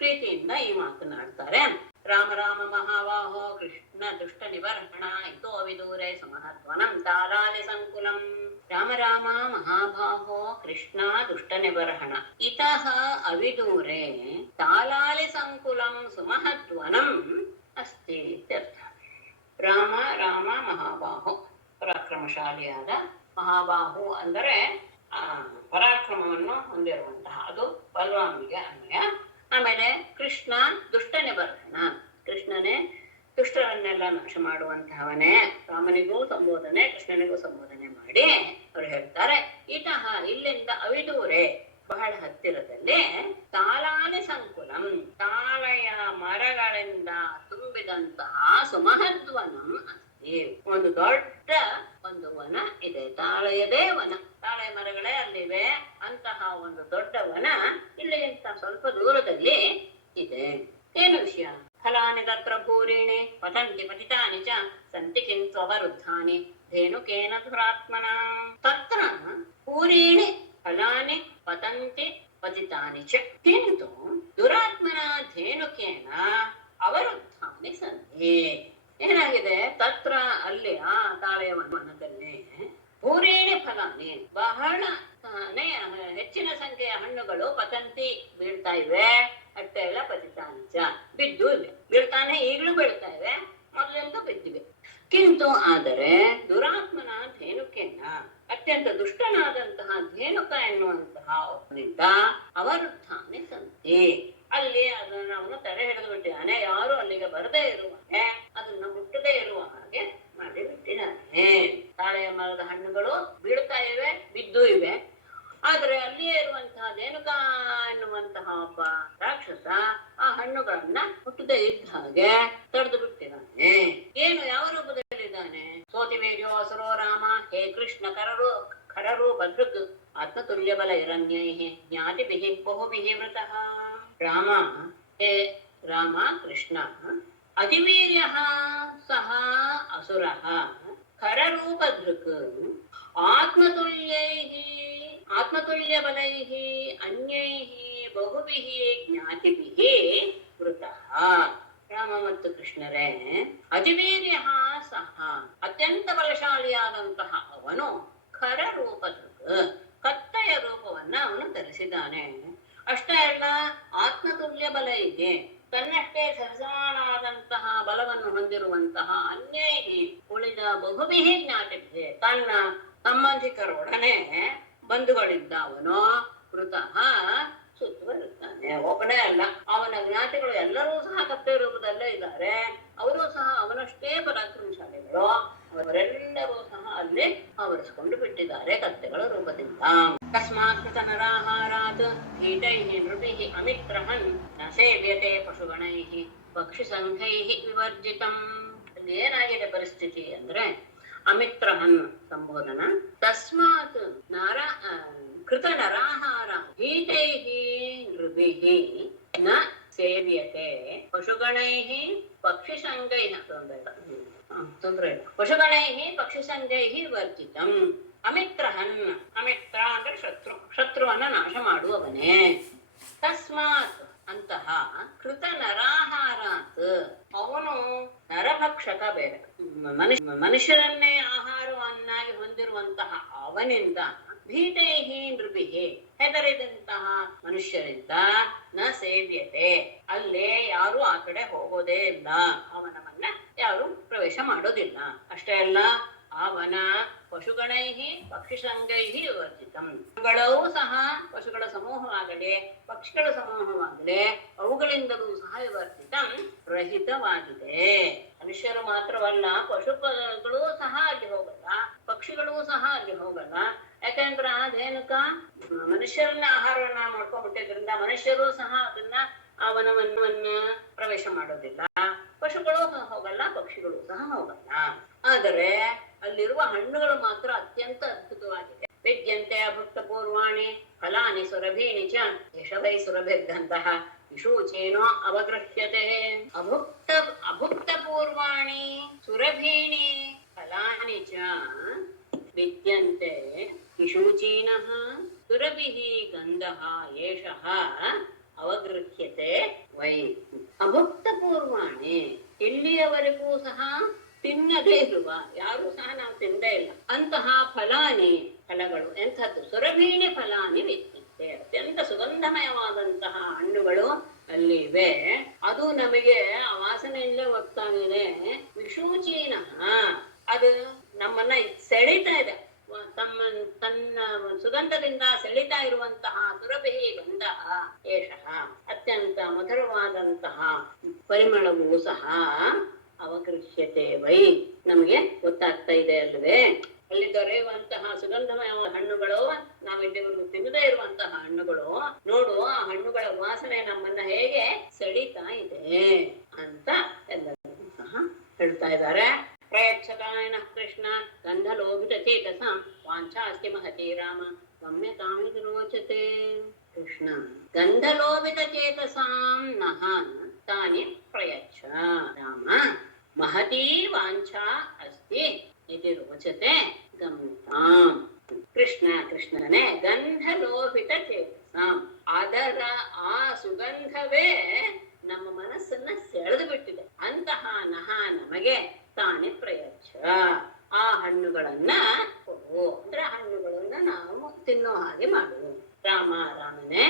ಪ್ರೀತಿಯಿಂದ ಈ ಮಾತನಾಡ್ತಾರೆ. ರಾಮ ರಾಮ ಮಹಾವಾಹೋ ಕೃಷ್ಣ ದುಷ್ಟ ನಿವರ್ಹಣ ಇತೋ ವಿದೂರೆ ಸಮಹಧ್ವನಂ ತಾಲಾಲಿ ಸಂಕುಲಂ. ರಾಮ ರಾಮ ಮಹಾಬಾಹೋ ಕೃಷ್ಣ ದುಷ್ಟ ನಿವರ್ಹಣ ಇತಃ ಅವಿದೂರೆ ತಾಲಾಲಿ ಸಂಕುಲಂ ಸುಮಹಧ್ವನಂ ಅಸ್ತಿ ಇತ್ಯರ್ಥ. ರಾಮ ರಾಮ ಮಹಾಬಾಹು, ಪರಾಕ್ರಮಶಾಲಿಯಾದ. ಮಹಾಬಾಹು ಅಂದರೆ ಪರಾಕ್ರಮವನ್ನು ಹೊಂದಿರುವಂತಹ, ಅದು ಬಲವಾನಿಗೆ ಅನ್ವಯ. ಆಮೇಲೆ ಕೃಷ್ಣ ದುಷ್ಟ ನಿವರ್ಹಣ, ಕೃಷ್ಣನೇ ದುಷ್ಟರನ್ನೆಲ್ಲ ನಾಶ ಮಾಡುವಂತಹವನೇ. ರಾಮನಿಗೂ ಸಂಬೋಧನೆ, ಕೃಷ್ಣನಿಗೂ ಸಂಬೋಧನೆ ಮಾಡಿ ಅವ್ರು ಹೇಳ್ತಾರೆ, ಇತಃ ಇಲ್ಲಿಂದ ಅವಿದೂರೆ ಬಹಳ ಹತ್ತಿರದಲ್ಲಿ ತಾಲಾಲಿ ಸಂಕುಲಂ ತಾಳೆಯ ಮರಗಳಿಂದ ತುಂಬಿದಂತಹ ಸುಮಹದ್ವನಂ ಅಸ್ತಿ, ಒಂದು ದೊಡ್ಡ ಒಂದು ವನ ಇದೆ. ತಾಳೆಯದೇ ವನ, ತಾಳೆ ಮರಗಳೇ ಅಲ್ಲಿವೆ. ಅಂತಹ ಒಂದು ದೊಡ್ಡ ವನ ಇಲ್ಲಿಗಿಂತ ಸ್ವಲ್ಪ ದೂರದಲ್ಲಿ ಇದೆ. ಏನು ವಿಷಯ? ಫಲಾನಿ ತತ್ರ ಭೂರಿಣಿ ಪತಂತಿ ಪತಿತಾನಿ ಚ ಸಂತಿ ಕಿಂತು ಅವರುದ್ಧಾನಿ ಧೇನುಕೇನ ಧುರಾತ್ಮನ. ತತ್ರ ಭೂರಿಣಿ ಫಲಾನಿ ಪತಂತಿ ಪತಿತಾನಿ ಚ ಕಿಂತು ದುರಾತ್ಮನ ಧೇನುಕೇನ ಅವರುದ್ಧಾನಿ ಸಂತಿ. ಏನಾಗಿದೆ? ತತ್ರ ಅಲ್ಲಿ ಆ ತಾಳೆಯ ವನದಲ್ಲಿ ಭೂರೇಣಿ ಫಲಾನಿ ಬಹಳ ಹೆಚ್ಚಿನ ಸಂಖ್ಯೆಯ ಹಣ್ಣುಗಳು ಪತಂತಿ ಬೀಳ್ತಾ ಇವೆ. ಅಷ್ಟೇ ಎಲ್ಲ ಪತಿತಾಂಚ ಬಿದ್ದು ಇವೆ, ಬೀಳ್ತಾನೆ ಈಗಲೂ ಬೀಳ್ತಾ ಇವೆ, ಮೊದಲೆಂದು ಬಿದ್ದಿವೆ. ಕಿಂತು ಆದರೆ ದುರಾತ್ಮನ ಧೇನುಕೆನ್ನ ಅತ್ಯಂತ ದುಷ್ಟನಾದಂತಹ ಧೇನುಕ ಎನ್ನುವಂತಹ ಒಬ್ಬನಿಂದ ಅವರುದ್ಧಾನೆ ಸಂತಿ, ಅಲ್ಲಿ ಅದನ್ನು ಅವನು ತಡೆ ಹಿಡಿದು ಬಿಟ್ಟಿದ್ದಾನೆ. ಯಾರು ಅಲ್ಲಿಗೆ ಬರದೇ ಇರುವ ಹಾಗೆ, ಅದನ್ನು ಮುಟ್ಟದೇ ಇರುವ ಹಾಗೆ ಮಾಡಿ ಬಿಟ್ಟಿದ್ದಾನೆ. ತಾಳೆಯ ಮರದ ಹಣ್ಣುಗಳು ಬೀಳ್ತಾ ಇವೆ, ಬಿದ್ದು ಇವೆ. ಆದ್ರೆ ಅಲ್ಲಿಯೇ ಇರುವಂತಹ ಧೇನುಕ ಎನ್ನುವಂತಹ ಒಬ್ಬ ರಾಕ್ಷಸ ಆ ಹಣ್ಣುಗಳನ್ನ ಮುಟ್ಟದೇ ಇದ್ದ ಹಾಗೆ ತಡೆದು ಬಿಟ್ಟಿದ್ದಾನೆ. ಏನು, ಯಾವ ರೂಪದಲ್ಲಿದ್ದಾನೆ? ಸೋತಿವೇದ್ಯೋ ಅಸುರೋ ರಾಮ ಹೇ ಕೃಷ್ಣ ಖರರು ಭದ್ರಕ್ ಆತ್ಮತುಲ್ಯ ಬಲ ಹಿರಣ್ಯೈ ಜ್ಞಾತಿಭಿಃ ಬಹುಭಿಃ ವೃತಃ. ರಾಮ, ಹೇ ರಾಮ ಕೃಷ್ಣ ಅತಿವೀರ್ಯಃ ಸಹ ಅಸುರಃ ಖರರೂಪಧೃಕ್ ಆತ್ಮತುಲ್ಯ ಬಲೈಃ ಅನ್ಯೈಃ ಬಹುಭಿಃ ಜ್ಞಾತಿಭಿಃ ವೃತಃ. ರಾಮ ಮತ್ತು ಕೃಷ್ಣರೇ, ಅತಿವೀರ್ಯಃ ಸಹ ಅತ್ಯಂತ ಬಲಶಾಲಿಯಾದಂತಹ ಅವನು ಖರ ರೂಪಧೃಕ್ ಕತ್ತೆಯ ರೂಪವನ್ನ ಅವನು ಧರಿಸಿದ್ದಾನೆ. ಅಷ್ಟೇ ಅಲ್ಲ, ಆತ್ಮತುಲ್ಯ ಬಲ ಇದೆ, ತನ್ನಷ್ಟೇ ಸರಸಮಾನವಾದಂತಹ ಬಲವನ್ನು ಹೊಂದಿರುವಂತಹ ಅನ್ಯೈಹಿ ಉಳಿದ ಬಹುಭಿಃ ಜ್ಞಾತಿಭಿಃ ತನ್ನ ಸಂಬಂಧಿಕರೊಡನೆ ಬಂಧುಗಳಿದ್ದ ಅವನು ವೃತಃ ಸುತ್ತುವರುತ್ತಾನೆ. ಒಬ್ಬನೇ ಅಲ್ಲ, ಅವನ ಜ್ಞಾತಿಗಳು ಎಲ್ಲರೂ ಸಹ ಕತ್ತೆ ರೂಪದಲ್ಲೇ ಇದ್ದಾರೆ. ಅವರು ಸಹ ಅವನಷ್ಟೇ ಪರಾಕ್ರಮಶಾಲಿಗಳು. ಅವರೆಲ್ಲರೂ ಸಹ ಅಲ್ಲಿ ಆವರಿಸಿಕೊಂಡು ಬಿಟ್ಟಿದ್ದಾರೆ ಕತ್ತೆಗಳ ರೂಪದಿಂದ. ತಸ್ಮಾತ್ ಕೃತ ನರಾಹಾರಾತ್ ಕೀಟೈಃ ನೃಭಿಃ ಅಮಿತ್ರಹನ್ ನ ಸೇವ್ಯತೆ ಪಶುಗಣೈಃ ಪಕ್ಷಿ ಸಂಘೈಃ ವಿವರ್ಜಿತಂ. ಅಲ್ಲಿ ಏನಾಗಿದೆ ಪರಿಸ್ಥಿತಿ ಅಂದ್ರೆ, ಅಮಿತ್ರಹನ್ ಸಂಬೋಧನ. ತಸ್ಮಾತ್ ಕೃತ ನರಾಹಾರ ಕೀಟೈಃ ನೃಭಿಃ ನ ಸೇವ್ಯತೆ ಪಶುಗಣೈಃ ಪಕ್ಷಿ ಸಂಘೈಃ ತೊಂದರೆ ಇಲ್ಲ, ಪಶುಗಣೈಃ ಪಕ್ಷಿ ಸಂಘೈಃ ವರ್ಜಿತಂ. ಅಮಿತ್ರಹನ್, ಅಮಿತ್ರ ಅಂದ್ರೆ ಶತ್ರುವನ್ನ ನಾಶ ಮಾಡುವವನೇ. ತಸ್ಮಾತ್ ಅಂತಹ ಕೃತ ನರಾಹಾರಾತ್ ಅವನು ನರಭಕ್ಷಕ, ಬೇರೆ ಮನುಷ್ಯರನ್ನೇ ಆಹಾರವನ್ನಾಗಿ ಹೊಂದಿರುವಂತಹ ಅವನಿಂದ ಭೀತೈಹಿ ನೃಭಿಹಿ ಹೆದರಿದಂತಹ ಮನುಷ್ಯರಿಂದ ನ ಸೇವ್ಯತೆ, ಅಲ್ಲೇ ಯಾರು ಆ ಕಡೆ ಹೋಗೋದೇ ಇಲ್ಲ, ಅವನವನ್ನ ಯಾರು ಪ್ರವೇಶ ಮಾಡೋದಿಲ್ಲ. ಅಷ್ಟೇ ಅಲ್ಲ, ಆ ವನ ಪಶುಗಣೈ ಪಕ್ಷಿಸಂಗೈ ವರ್ಜಿತಂ. ಪಶುಗಳೂ ಸಹ, ಪಶುಗಳ ಸಮೂಹವಾಗಲಿ ಪಕ್ಷಿಗಳ ಸಮೂಹವಾಗಲಿ ಅವುಗಳಿಂದಲೂ ಸಹ ವಿವರ್ಜಿತಂ, ರಹಿತವಾಗಿದೆ. ಮನುಷ್ಯರು ಮಾತ್ರವಲ್ಲ, ಪಶುಗಳು ಸಹ ಅಲ್ಲಿ ಹೋಗಲ್ಲ, ಪಕ್ಷಿಗಳೂ ಸಹ ಅಲ್ಲಿ ಹೋಗಲ್ಲ. ಯಾಕಂದ್ರೆ ಅದೇನಕ ಮನುಷ್ಯರನ್ನ ಆಹಾರವನ್ನ ಮಾಡ್ಕೊಂಡ್ಬಿಟ್ಟಿದ್ರಿಂದ ಮನುಷ್ಯರು ಸಹ ಅದನ್ನ ಆ ವನವನ್ನ ಪ್ರವೇಶ ಮಾಡೋದಿಲ್ಲ. ಪಶುಗಳು ಹೋಗಲ್ಲ, ಪಕ್ಷಿಗಳು ಸಹ ಹೋಗಲ್ಲ. ಆದರೆ ಅಲ್ಲಿರುವ ಹಣ್ಣುಗಳು ಮಾತ್ರ ಅತ್ಯಂತ ಅದ್ಭುತವಾಗಿದೆ. ವಿದ್ಯಂತೆ ಅಭುಕ್ತ ಪೂರ್ವಾಣಿ ಫಲಾನಿ ಸುರಭೀಣಿ ಚ ಯಶವೈ ಸುರಭಿರ್ಗಂತಹ ವಿಶೂಚೇನೋ ಅವಗೃಹ್ಯತೆ. ಅಭುಕ್ತ ಪೂರ್ವಾಣಿ ಸುರಭೀಣಿ ಫಲಾನಿ ಚ ವಿದ್ಯಂತೆ ವಿಶೂಚೀನಃ ಸುರಭಿಃ ಗಂಧಃ ಏಷಃ ಅವಗೃಹ್ಯತೆ ವೈ. ಅಭುಕ್ತ ಪೂರ್ವಾಣಿ, ಇಲ್ಲಿಯವರೆಗೂ ಸಹ ತಿನ್ನದೇ ಇರುವ, ಯಾರು ಸಹ ನಾವು ತಿಂದೇ ಇಲ್ಲ ಅಂತಹ ಫಲಾನಿ, ಫಲಗಳು ಎಂಥದ್ದು? ಸುರಭೀಣಿ ಫಲಾನಿ ವಿದ್ಯಂತೆ, ಅತ್ಯಂತ ಸುಗಂಧಮಯವಾದಂತಹ ಹಣ್ಣುಗಳು ಅಲ್ಲಿ ಇವೆ. ಅದು ನಮಗೆ ಆ ವಾಸನೆಯಲ್ಲೇ ಗೊತ್ತಾಗಿದೆ. ವಿಶೂಚೀನಃ, ಅದು ನಮ್ಮನ್ನ ಸೆಳಿತಾ ಇದೆ, ತನ್ನ ಸುಗಂಧದಿಂದ ಸೆಳಿತಾ ಇರುವಂತಹ ಸುರಭಿ ಗಂಧ ಏಷಃ, ಅತ್ಯಂತ ಮಧುರವಾದಂತಹ ಪರಿಮಳವೂ ಸಹ ಅವಗೃಹ್ಯತೆ ವೈ, ನಮಗೆ ಗೊತ್ತಾಗ್ತಾ ಇದೆ ಅಲ್ವೇ. ಅಲ್ಲಿ ದೊರೆಯುವಂತಹ ಸುಗಂಧಮಯ ಹಣ್ಣುಗಳು, ನಾವಿಲ್ಲಿವರೆಗೂ ತಿನ್ನದೇ ಇರುವಂತಹ ಹಣ್ಣುಗಳು, ನೋಡು ಆ ಹಣ್ಣುಗಳ ವಾಸನೆ ನಮ್ಮನ್ನ ಹೇಗೆ ಸೆಳೀತಾ ಇದೆ ಅಂತ ಎಲ್ಲರಿಗೂ ಸಹ ಹೇಳ್ತಾ ಇದ್ದಾರೆ. ಪ್ರಯಚ್ಛತಾಯನ ಕೃಷ್ಣ ಗಂಧಲೋಭಿತ ಚೇತಸಾಂ ವಾಂಛಾ ಅಸ್ತಿ ಮಹತಿ ರಾಮ ಗಮ್ಯತಾಮಿತಿ ರೋಚತೆ. ಕೃಷ್ಣ ಗಂಧಲೋಭಿತ ಚೇತಸಾಂ ನಃ ತಾನಿ ಪ್ರಯಚ್ಛ ರಾಮ ಮಹತೀ ವಾಂಛಾ ಅಸ್ತಿ ಇತಿ ರೋಚತೆ ಗಮ್ಯತಾಂ. ಕೃಷ್ಣನೇ ಗಂಧಲೋಭಿತ ಚೇತಸಾಂ, ಅದರ ಆ ಸುಗಂಧವೇ ನಮ್ಮ ಮನಸ್ಸನ್ನ ಸೆಳೆದು ಬಿಟ್ಟಿದೆ. ಅಂತಹ ನಹ ನಮಗೆ ತಾನೇ ಪ್ರಯಚ್ಛ, ಆ ಹಣ್ಣುಗಳನ್ನ ಕೊಡು, ಅಂದ್ರೆ ಹಣ್ಣುಗಳನ್ನ ನಾವು ತಿನ್ನೋ ಹಾಗೆ ಮಾಡು. ರಾಮನೇ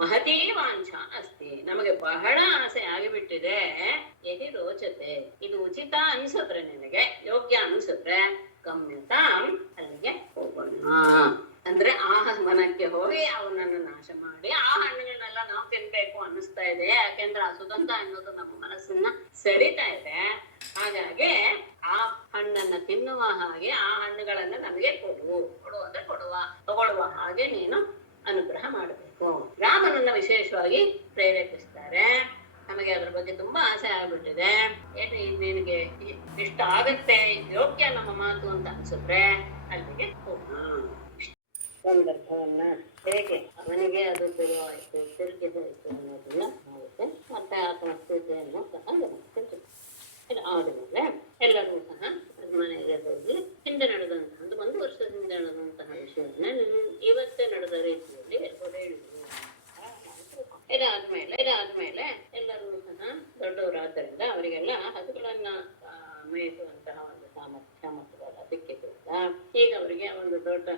ಮಹತೀ ವಾಂಛಾ ಅಸ್ತಿ, ನಮಗೆ ಬಹಳ ಆಸೆ ಆಗಿಬಿಟ್ಟಿದೆ. ಯಹಿ ರೋಚತೆ, ಇದು ಉಚಿತ ಅನ್ಸಿದ್ರೆ, ನಿನಗೆ ಯೋಗ್ಯ ಅನ್ಸಿದ್ರೆ ಗಮ್ಯತಾಂ, ಅಲ್ಲಿಗೆ ಹೋಗೋಣ. ಅಂದ್ರೆ ಆ ವನಕ್ಕೆ ಹೋಗಿ ಅವನನ್ನು ನಾಶ ಮಾಡಿ ಆ ಹಣ್ಣುಗಳನ್ನೆಲ್ಲ ನಾವು ತಿನ್ಬೇಕು ಅನ್ನಿಸ್ತಾ ಇದೆ. ಯಾಕೆಂದ್ರೆ ಆ ಸುಗಂಧ ಅನ್ನೋದು ನಮ್ಮ ಮನಸ್ಸನ್ನ ಸೆಳೀತಾ ಇದೆ. ಹಾಗಾಗಿ ಆ ಹಣ್ಣನ್ನ ತಿನ್ನುವ ಹಾಗೆ ಆ ಹಣ್ಣುಗಳನ್ನ ನಮಗೆ ಕೊಡು ಅಂದ್ರೆ ತಗೊಳ್ಳುವ ಹಾಗೆ ನೀನು ಅನುಗ್ರಹ ಮಾಡಬೇಕು. ರಾಮನನ್ನ ವಿಶೇಷವಾಗಿ ಪ್ರೇರೇಪಿಸ್ತಾರೆ. ನಮಗೆ ಅದ್ರ ಬಗ್ಗೆ ತುಂಬಾ ಆಸೆ ಆಗ್ಬಿಟ್ಟಿದೆ. ನಿನಗೆ ಇಷ್ಟ ಆಗತ್ತೆ, ಯೋಗ್ಯ ನಮ್ಮ ಮಾತು ಅಂತ ಅನ್ಸಿದ್ರೆ ಅಲ್ಲಿಗೆ ಹೋಗೋಣ. ಸಂದರ್ಭವನ್ನ ಹೇಗೆ ಅವನಿಗೆ ಅದು ತಿರುವಾಯಿತು, ತಿರುಗಿ ಹೋಯಿತು ಅನ್ನೋದನ್ನ ಆಗುತ್ತೆ. ಮತ್ತೆ ಆತನ ಸ್ಥಿತಿಯನ್ನು ಸಹ ಗಮನಿಸ್ತೀವಿ. ಆದ್ಮೇಲೆ ಎಲ್ಲರೂ ಸಹ ಮನೆಗೆ ಹೋಗಿ ಹಿಂದೆ ನಡೆದಂತಹ ಒಂದು ವರ್ಷದ ಹಿಂದೆ ನಡೆದಂತಹ ವಿಷಯವನ್ನ ಇವತ್ತೇ ನಡೆದ ರೀತಿಯಲ್ಲಿ ಹೇಳಿದ್ರು. ಇದಾದ್ಮೇಲೆ ಎಲ್ಲರೂ ಸಹ ದೊಡ್ಡವರಾದ್ದರಿಂದ ಅವರಿಗೆಲ್ಲ ಹಸುಗಳನ್ನ ಮೇಯಿಸುವಂತಹ ಒಂದು ಸಾಮರ್ಥ್ಯ ಮತ್ತು ಸಿಕ್ಕಿದ್ರಿಂದ ಈಗ ಅವರಿಗೆ ಒಂದು ದೊಡ್ಡ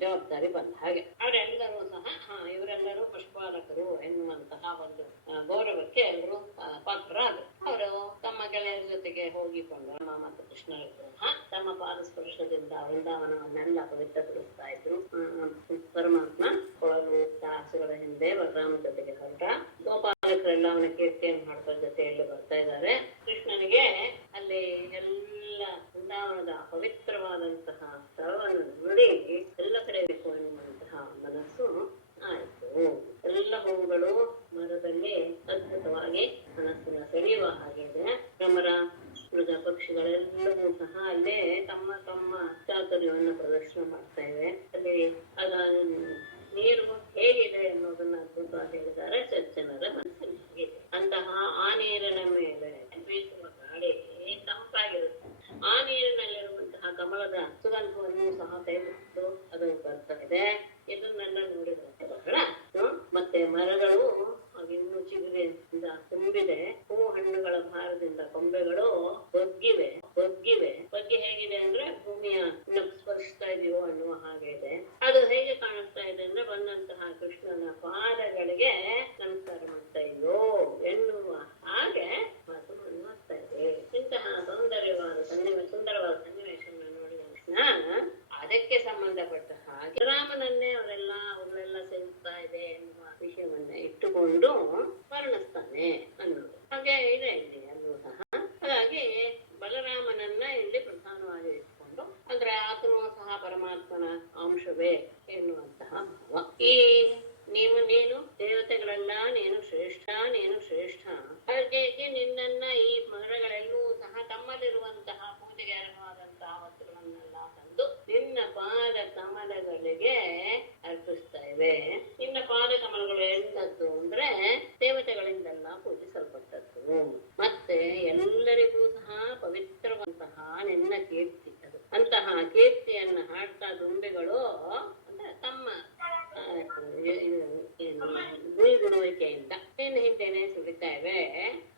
ಜವಾಬ್ದಾರಿ ಬಂದ ಹಾಗೆ ಅವರೆಲ್ಲರೂ ಸಹ ಇವರೆಲ್ಲರೂ ಪಶುಪಾಲಕರು ಎನ್ನುವಂತಹ ಒಂದು ಗೌರವಕ್ಕೆ ಎಲ್ಲರೂ ಪಾತ್ರರಾದರು. ಅವರು ತಮ್ಮ ಗೆಳೆಯರ ಜೊತೆಗೆ ಹೋಗಿಕೊಂಡು ರಾಮ ಮತ್ತು ಕೃಷ್ಣರಿಗೂ ತಮ್ಮ ಪಾದಸ್ಪರ್ಶದಿಂದ ವೃಂದಾವನವನ್ನೆಲ್ಲ ಪವಿತ್ರಗೊಳಿಸ್ತಾ ಇದ್ರು. ಪರಮಾತ್ಮ ಕೊಳಲು ಹಸುಗಳ ಹಿಂದೆ ಬಲರಾಮನ ಜೊತೆಗೆ ಹೊರಟ, ಗೋಪಾಲಕರೆಲ್ಲ ಅವನ ಕೀರ್ತಿಯನ್ನು ಮಾಡ್ತಾ ಜೊತೆಯಲ್ಲಿ ಬರ್ತಾ ಇದ್ದಾರೆ. ಕೃಷ್ಣನಿಗೆ ಅಲ್ಲಿ ಎಲ್ಲ ವೃಂದಾವನದ ಪವಿತ್ರವಾದಂತಹ ಸ್ಥಳವನ್ನು ನೋಡಿ ಎಲ್ಲ ಕಡೆ ಬೇಕು ಎನ್ನುವಂತಹ ಮನಸ್ಸು ಆಯಿತು. ಎಲ್ಲ ಹೂವುಗಳು ಮರದಲ್ಲಿ ಅದ್ಭುತವಾಗಿ ಮನಸ್ಸನ್ನ ಸೆಳೆಯುವ ಹಾಗೆ ಇದೆ. ಭ್ರಮರ ಮೃಗ ಪಕ್ಷಿಗಳೆಲ್ಲವೂ ಸಹ ಅಲ್ಲೇ ತಮ್ಮ ತಮ್ಮ ಚಾತುರ್ಯವನ್ನು ಪ್ರದರ್ಶನ ಮಾಡ್ತಾ ಇವೆ. ಅಲ್ಲಿ ಅದ ನೀರು ಹೇಗಿದೆ ಅನ್ನೋದನ್ನ ಅದ್ಭುತವಾಗಿ ಹೇಳಿದ್ದಾರೆ. ಸಜ್ಜನರ ಮನಸ್ಸಿನ ಅಂತಹ ಆ ನೀರಿನ ಮೇಲೆ ಬೀಸುವ ಗಾಳಿ ತಂಪಾಗಿರುತ್ತೆ. ಆ ನೀರಿನಲ್ಲಿರುವಂತಹ ಕಮಲದ ಸುಗಂಧವನ್ನು ಸಹ ತೆಗೆದು ಅದು ಬರ್ತಾ ಇದೆ. ಇದನ್ನೆಲ್ಲ ನೋಡಿದ್ರೆ ಬಹಳ ಮತ್ತೆ ಮರಗಳು ಇನ್ನು ಚಿಗುರಿನಿಂದ ತುಂಬಿದೆ. ಹೂ ಹಣ್ಣುಗಳ ಭಾರದಿಂದ ಕೊಂಬೆಗಳು ಬಗ್ಗಿವೆ. ಬಗ್ಗಿ ಹೇಗಿದೆ ಅಂದ್ರೆ ಭೂಮಿಯ ಸ್ಪರ್ಶಿಸ್ತಾ ಇದೆಯೋ ಅನ್ನುವ ಹಾಗೆ ಇದೆ. ಅದು ಹೇಗೆ ಕಾಣಿಸ್ತಾ ಇದೆ ಅಂದ್ರೆ ಬಂದಂತಹ ಕೃಷ್ಣನ ಪಾದಗಳಿಗೆ ನಮಸ್ಕಾರ ಮಾಡ್ತಾ ಇದೆಯೋ ಎನ್ನುವ ಹಾಗೆ ಮಾತು ಮಾತಾಡ್ತಾ ಇದೆ. ಇಂತಹ ಸಂಬಂಧಪಟ್ಟ ಹಾಗೆ ರಾಮನನ್ನೇ ಅವರೆಲ್ಲ ಸೇವಿಸ್ತಾ ಇದೆ ಎನ್ನುವ ವಿಷಯವನ್ನ ಇಟ್ಟುಕೊಂಡು ವರ್ಣಿಸ್ತಾನೆ ಅನ್ನೋದು ಹಾಗೆ ಇದೆ ಇಲ್ಲಿ ಅಲ್ಲೂ ಸಹ. ಹಾಗಾಗಿ ಬಲರಾಮನನ್ನ ಇಲ್ಲಿ ಪ್ರಧಾನವಾಗಿ ಇಟ್ಕೊಂಡು ಅಂದ್ರೆ ಆತನು ಸಹ ಪರಮಾತ್ಮನ ಅಂಶವೇ ಎನ್ನುವಂತಹ ಭಾವ. ಈ ನೀನು ದೇವತೆಗಳೆಲ್ಲ ನೀನು ಶ್ರೇಷ್ಠ ಹಾಗೆ ನಿನ್ನನ್ನ ಈ ಮರಗಳೆಲ್ಲೂ ಸಹ ತಮ್ಮಲ್ಲಿರುವಂತಹ ಪೂಜೆಗೆ ಅರ್ಹವಾದಂತಹ ವಸ್ತುಗಳನ್ನೆಲ್ಲ ತಂದು ನಿನ್ನ ಪಾದ ಕಮಲಗಳಿಗೆ ಅರ್ಪಿಸ್ತಾ ಇವೆ. ನಿನ್ನ ಪಾದ ಕಮಲಗಳು ಎಂತದ್ದು ಅಂದ್ರೆ ದೇವತೆಗಳಿಂದೆಲ್ಲ ಪೂಜಿಸಲ್ಪಟ್ಟದ್ದು, ಮತ್ತೆ ಎಲ್ಲರಿಗೂ ಸಹ ಪವಿತ್ರವಂತಹ ನಿನ್ನ ಕೀರ್ತಿ ಅದು. ಅಂತಹ ಕೀರ್ತಿಯನ್ನ ಹಾಡ್ತಾ ದುಂಬಿಗಳು ಅಂದ್ರೆ ತಮ್ಮ ಗುಣುವಿಕೆಯಿಂದ ನಿನ್ನ ಹಿಂದೆನೆ ಸುಳಿತಾ ಇವೆ.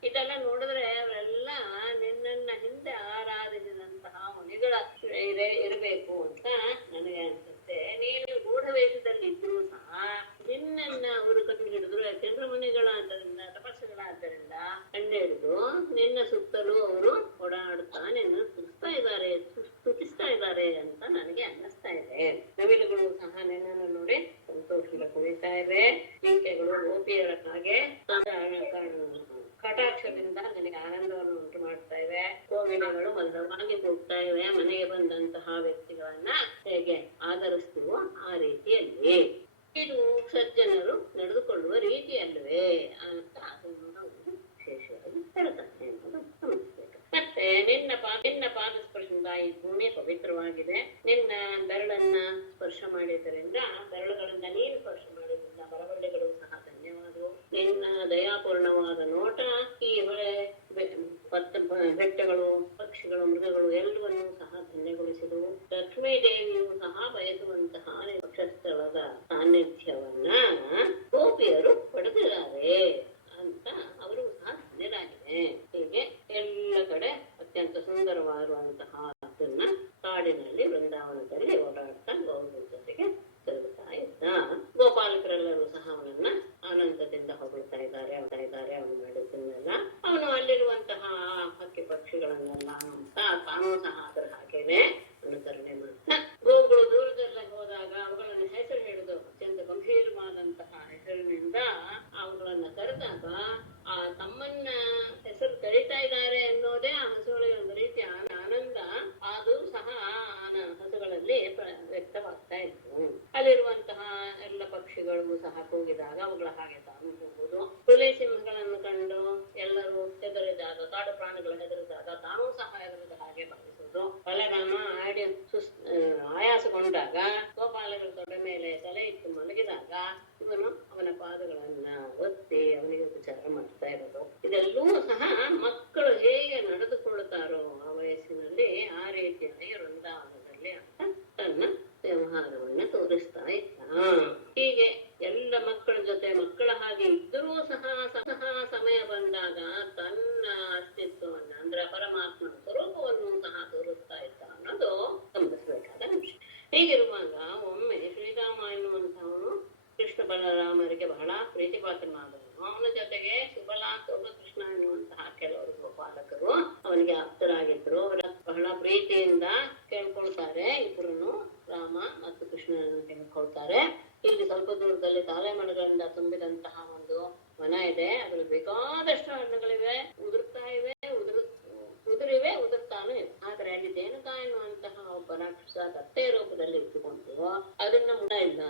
ಇದೆಲ್ಲ ನೋಡಿದ್ರೆ ಅವರೆಲ್ಲ ನಿನ್ನನ್ನ ಹಿಂದೆ ಆರಾಧಿಸಿದಂತಹ ಮುನಿಗಳ ಇರಬೇಕು ಅಂತ ನನಗೆ ಅನ್ಸುತ್ತೆ. ನೀನು ಗೂಢವೇಷದಲ್ಲಿ ಇದ್ರೂ ಸಹ ನಿನ್ನನ್ನ ಅವರು ಕಂಡು ಹಿಡಿದ್ರು. ಯಾಕೆಂದ್ರೆ ಮುನಿಗಳಾದ್ದರಿಂದ ತಪಸ್ಸುಗಳಾದ್ದರಿಂದ ಕಂಡು ಹಿಡಿದು ನಿನ್ನ ಸುತ್ತಲೂ ಅವರು ಓಡಾಡುತ್ತಾ ನಿನ್ನ ಸ್ತುತಿಸ್ತಾ ಇದ್ದಾರೆ ಅಂತ ನನಗೆ ಅನ್ನಿಸ್ತಾ ಇದೆ. ನವಿಲುಗಳು ಸಹ ನಿನ್ನನ್ನು ನೋಡಿ ಸಂತೋಷದಿಂದ ಕುಣಿತಾ ಇವೆ. ಜಿಂಕೆಗಳು ಗೋಪಿಯರ ಹಾಗೆ ಕಟಾಕ್ಷದಿಂದ ನನಗೆ ಆನಂದವನ್ನು ಉಂಟು ಮಾಡ್ತಾ ಇವೆ. ಕೋಗಿಲೆಗಳು ಮಧುರವಾಗಿ ಕೂಗ್ತಾ ಇವೆ. ಮನೆಗೆ ಬಂದಂತಹ ವ್ಯಕ್ತಿಗಳನ್ನ ಹೇಗೆ ಆಧರಿಸ್ತೀವೋ ಆ ರೀತಿಯಲ್ಲಿ ಇದು ಸಜ್ಜನರು ನಡೆದುಕೊಳ್ಳುವ ರೀತಿಯಲ್ಲವೇ ಅಂತ ಅದನ್ನು ವಿಶೇಷವಾಗಿ ಹೇಳ್ತಾನೆ ಅನ್ನೋದು ಗಮನಿಸ್ಬೇಕು. ಮತ್ತೆ ನಿನ್ನ ಪಾದ ಸ್ಪರ್ಶದಿಂದ ಈ ಭೂಮಿ ಪವಿತ್ರವಾಗಿದೆ. ನಿನ್ನ ಬೆರಳನ್ನ ಸ್ಪರ್ಶ ಮಾಡಿದ್ದರಿಂದ ಬೆರಳುಗಳಿಂದ ನೀನು ಸ್ಪರ್ಶ ಮಾಡಿದ್ರಿಂದ ಬರವಳ್ಳಿಗಳು ಸಹ ಧನ್ಯವಾದವು. ನಿನ್ನ ದಯಾಪೂರ್ಣವಾದ ನೋಟ ಈ ಬೆಟ್ಟಗಳು, ಪಕ್ಷಿಗಳು, ಮೃಗಗಳು ಎಲ್ಲವನ್ನೂ ಸಹ ಧನ್ಯಗೊಳಿಸಿದವು. ಲಕ್ಷ್ಮೀ ದೇವಿಯು ಸಹ ಬಯಸುವಂತಹ ವಕ್ಷಸ್ಥಳದ ಸಾನ್ನಿಧ್ಯವನ್ನ ಗೋಪಿಯರು ಪಡೆದಿದ್ದಾರೆ ಅಂತ ಅವರು ಸಹ ಧನ್ಯರಾಗಿದೆ. ಹೀಗೆ ಎಲ್ಲ ಕಡೆ ಅತ್ಯಂತ ಸುಂದರವಾಗಿರುವಂತಹ ಅದನ್ನ ಕಾಡಿನಲ್ಲಿ ವೃಂದಾವನದಲ್ಲಿ ಓಡಾಡ್ತಾ ಗೌರವ ಜೊತೆಗೆ ತಿರುಗುತ್ತಾ ಇದ್ದ. ಗೋಪಾಲಕರೆಲ್ಲರೂ ಸಹ ಅವನನ್ನ ಆನಂದದಿಂದ ಹೊಗಳ್ತಾ ಇದ್ದಾರೆ, ಅವನು ಮಾಡಿದ್ದನ್ನೆಲ್ಲ. ಅವನು ಅಲ್ಲಿರುವಂತಹ ಹಕ್ಕಿ ಪಕ್ಷಿಗಳನ್ನೆಲ್ಲ ತಾನೂ ಸಹ ಅದರ ಹಾಗೇನೆ ಅನುಕರಣೆ ಮಾಡ್ತಾ ಗೋಗಳು ದೂರದಲ್ಲಿ ಹೋದಾಗ ಅವುಗಳನ್ನು ಹೆಸರು ಹಿಡಿದು ಅತ್ಯಂತ ಗಂಭೀರವಾದಂತಹ ಹೆಸರಿನಿಂದ ಅವುಗಳನ್ನ ಕರೆದಾಗ ಆ ತಮ್ಮನ್ನ ಹೆಸರು ಕರೀತಾ ಇದ್ದಾರೆ ಅನ್ನೋದೇ ಆ ಹಸುಗಳಿಗೆ ಒಂದು ರೀತಿಯ ಆನಂದ ಅದು ಸಹ ಹಸುಗಳಲ್ಲಿ ವ್ಯಕ್ತವಾಗ್ತಾ ಇತ್ತು. ಅಲ್ಲಿರುವಂತಹ ಎಲ್ಲ ಪಕ್ಷಿಗಳು ಸಹ ಕೂಗಿದಾಗ ಅವುಗಳ ಹಾಗೆ ತಾನು ಹೋಗುವುದು. ಹುಲಿ ಸಿಂಹಗಳನ್ನು ಕಂಡು ಎಲ್ಲರೂ ಹೆದರಿದಾಗ, ಕಾಡು ಪ್ರಾಣಿಗಳು ಹೆದರಿದಾಗ ತಾನೂ ಸಹ ಹೆದರಿದ ಹಾಗೆ ಭಾವಿಸುವುದು. ಬಲರಾಮ ಆಯಾಸಗೊಂಡಾಗ ಗೋಪಾಲಕರ ತೊಡೆ ಮೇಲೆ ತಲೆ ಇಟ್ಟು ಮಲಗಿದಾಗ ಇವನು ಅವನ ಪಾದಗಳನ್ನ ಒತ್ತಿ ಅವನಿಗೆ ಉಪಚಾರ ಮಾಡ್ತಾ ಇರೋದು. ಇದೆಲ್ಲೂ ಸಹ ಮಕ್ಕಳು ಹೇಗೆ ನಡೆದುಕೊಳ್ಳುತ್ತಾರೋ ಆ ವಯಸ್ಸಿನಲ್ಲಿ ಆ ರೀತಿಯಾಗಿ ವೃಂದಾವನದಲ್ಲಿ ಅಂತ ತನ್ನ ವ್ಯವಹಾರವನ್ನ ತೋರಿಸ್ತಾ ಇದ್ದ. ಹೀಗೆ ಎಲ್ಲ ಮಕ್ಕಳ ಜೊತೆ ಮಕ್ಕಳ ಹಾಗೆ ಇದ್ದರೂ ಸಹ ಸಮಯ ಬಂದಾಗ ತನ್ನ ಅಸ್ತಿತ್ವವನ್ನ ಅಂದ್ರೆ ಪರಮಾತ್ಮನ ಸ್ವರೂಪವನ್ನು ಸಹ ತೋರಿಸ್ತಾ ಇದ್ದ ಅನ್ನೋದು ಗಮನಿಸಬೇಕಾದ ಅಂಶ. ಹೀಗಿರುವಾಗ ಒಮ್ಮೆ ಶ್ರೀರಾಮ ಎನ್ನುವಂತವನು ಕೃಷ್ಣ ಬಲರಾಮರಿಗೆ ಬಹಳ ಪ್ರೀತಿಪಾತ್ರನಾದವನು. ಅವನ ಜೊತೆಗೆ ಸುಬಲಾ ಕೃಷ್ಣ ಎನ್ನುವಂತಹ ಕೆಲವರು ಗೋಪಾಲಕರು ಅವನಿಗೆ ಆಪ್ತರಾಗಿದ್ರು. ಅವರ ಬಹಳ ಪ್ರೀತಿಯಿಂದ ಕೇಳ್ಕೊಳ್ತಾರೆ. ಇಬ್ರು ರಾಮ ಮತ್ತು ಕೃಷ್ಣನನ್ನು ಕೇಳ್ಕೊಳ್ತಾರೆ. ಇಲ್ಲಿ ಸ್ವಲ್ಪ ದೂರದಲ್ಲಿ ತಾಳೆಮಣಗಳಿಂದ ತುಂಬಿದಂತಹ ಒಂದು ವನ ಇದೆ. ಅದ್ರಲ್ಲಿ ಬೇಕಾದಷ್ಟು ಹಣ್ಣುಗಳಿವೆ, ಉದುರ್ತಾನು ಇವೆ. ಆದ್ರೆ ಅಲ್ಲಿ ದೇನುಕಾ ಎನ್ನುವಂತಹ ಒಬ್ಬ ರಾಕ್ಷಸ ಕತ್ತೆ ರೂಪದಲ್ಲಿ ಇಟ್ಟುಕೊಂಡು ಅದನ್ನ ಇಲ್ಲ.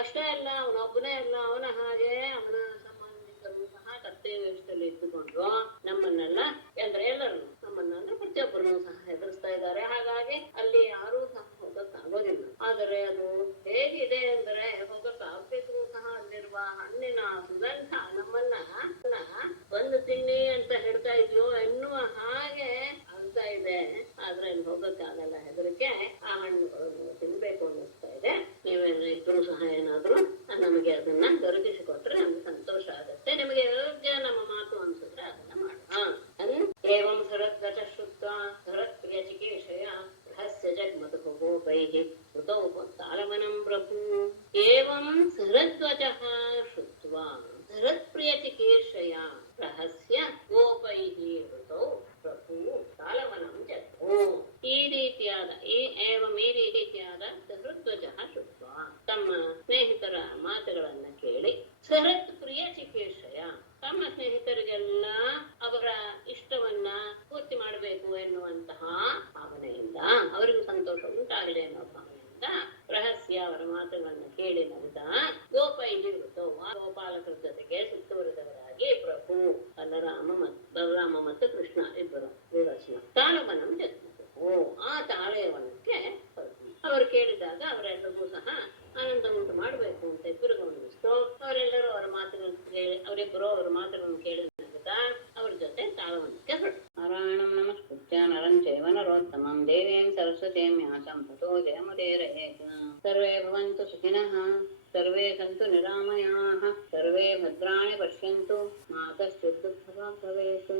ಅಷ್ಟೇ ಅಲ್ಲ, ಅವನೊಬ್ಬನೇ ಅಲ್ಲ, ಅವನ ಹಾಗೆ ಅವನ ಸಂಬಂಧಿಕರು ಸಹ ಕತ್ತೆ ವೇಷದಲ್ಲಿ ಇಟ್ಟುಕೊಂಡು ನಮ್ಮನ್ನೆಲ್ಲ ಅಂದ್ರೆ ಎಲ್ಲರೂ ನಮ್ಮನ್ನ ಅಂದ್ರೆ ಪ್ರತಿಯೊಬ್ಬರನ್ನು ಸಹ ಹೆದರಿಸ್ತಾ ಇದ್ದಾರೆ. ಹಾಗಾಗಿ ಅಲ್ಲಿ ಯಾರೂ ಸಹ ಹೋಗಕ್ಕಾಗೋದಿಲ್ಲ. ಆದರೆ ಅದು ಹೇಗಿದೆ ಅಂದ್ರೆ ಹೋಗಕ್ಕಾಗ್ಬೇಕು ಸಹ ಅಲ್ಲಿರುವ ಹಣ್ಣಿನ ಸುಗಂಧ ನಮ್ಮನ್ನ ಬಂದು ತಿನ್ನಿ ಅಂತ ಹೇಳ್ತಾ ಇದೆಯೋ ಎನ್ನುವ ಹಾಗೆ ಅಂತ ಇದೆ. ಆದ್ರೆ ಅಲ್ಲಿ ಹೋಗಕ್ಕಾಗಲ್ಲ, ಹೆದರಿಕೆ. ಆ ಹಣ್ಣುಗಳು ತಿನ್ಬೇಕು ಅನ್ನಿಸ್ತಾ ಇದೆ. ನೀವೇನು ಇಬ್ಬರು ಸಹ ಏನಾದ್ರು ನಮಗೆ ಅದನ್ನ ದೊರಕಿಸಿಕೊಟ್ರೆ ನಮ್ಗೆ ಸಂತೋಷ ಆಗುತ್ತೆ. ನಿಮಗೆ ಯೋಗ್ಯ ನಮ್ಮ ಮಾತು ಅನ್ಸಿದ್ರೆ ಅದನ್ನ ಮಾಡೋಣ. ಏವಂ ಸರದ್ವಚ ಶ್ರುತ್ವಾ ಸರತ್ಪ್ರಿಯ ಚಿಕೀರ್ಷಯ ರಹಸ್ಯ ಜಗ್ಮತು ಹೋಗೋ ಬೈಹಿ ಋತೌ ತಾಲವನಂ ಪ್ರಭು. ಏವಂ ಸರದ್ವಚಃ ಶ್ರುತ್ವಾ ಸರತ್ಪ್ರಿಯ ಚಿಕೀರ್ಷಯ ರಹಸ್ಯ ಗೋಪೈಹಿ ಋತೌ ಪ್ರಭು ತಾಲವನಂ ಜಗ್ಮು. ಈ ರೀತಿಯಾದ ಸಹೃದ್ವಜ ಸ್ವರತ್ ಪ್ರಿಯ ಚಿಕೇಶಯ, ತಮ್ಮ ಸ್ನೇಹಿತರಿಗೆಲ್ಲ ಅವರ ಇಷ್ಟವನ್ನ ಪೂರ್ತಿ ಮಾಡಬೇಕು ಎನ್ನುವಂತಹ ಭಾವನೆಯಿಂದ, ಅವರಿಗೂ ಸಂತೋಷ ಉಂಟಾಗಲಿ ಎನ್ನುವ ಭಾವನೆಯಿಂದ ರಹಸ್ಯ ಅವರ ಮಾತುಗಳನ್ನು ಕೇಳಿ ನಲಿದ ಗೋಪೈಹಿ ಗೋಪಾಲಕರ ಜೊತೆಗೆ ಸುತ್ತುವರಿದವರಾಗಿ ಪ್ರಭು ಬಲರಾಮ ಮತ್ತು ಕೃಷ್ಣ ಇಬ್ಬರು ವಿವಚನ ತಾಳವನಂ ಜತ್ಮು, ಆ ತಾಳೆಯವನಕ್ಕೆ ಅವರು ಕೇಳಿದಾಗ ಅವರೆಲ್ಲರಿಗೂ ಸಹ ಆನಂದ ಉಂಟು ಮಾಡಬೇಕು ಅಂತ ಇಬ್ಬರಿಗೂ ಅನ್ನಿಸ್ತು. ಅವರೆಲ್ಲರೂ ಅವರ ಮಾತುಗಳನ್ನು ಕೇಳಿ ಅವರ ಮಾತುಗಳನ್ನು ಕೇಳಿದ ಅವ್ರ ಜೊತೆ ತಾಳವನಕ್ಕೆ ಹೊರಟು. ನಾರಾಯಣಂ ನಮಸ್ಕೃತ್ಯ ನರಂ ಚೈವ ನರೋತ್ತಮಂ ದೇವೀಂ ಸರಸ್ವತೀಂ ವ್ಯಾಸಂ ತಥೋ ಜಯಮುದೀರಯೇತ್. ಸರ್ವೇ ಭವಂತು ಸುಖಿನಃ, ಸರ್ವೇ ಸಂತು ನಿರಾಮಯಾಃ, ಸರ್ವೇ ಭದ್ರಾಣಿ ಪಶ್ಯಂತು, ಮಾ ಕಶ್ಚಿತ್ ದುಃಖಭಾಗ್ ಭವೇತ್.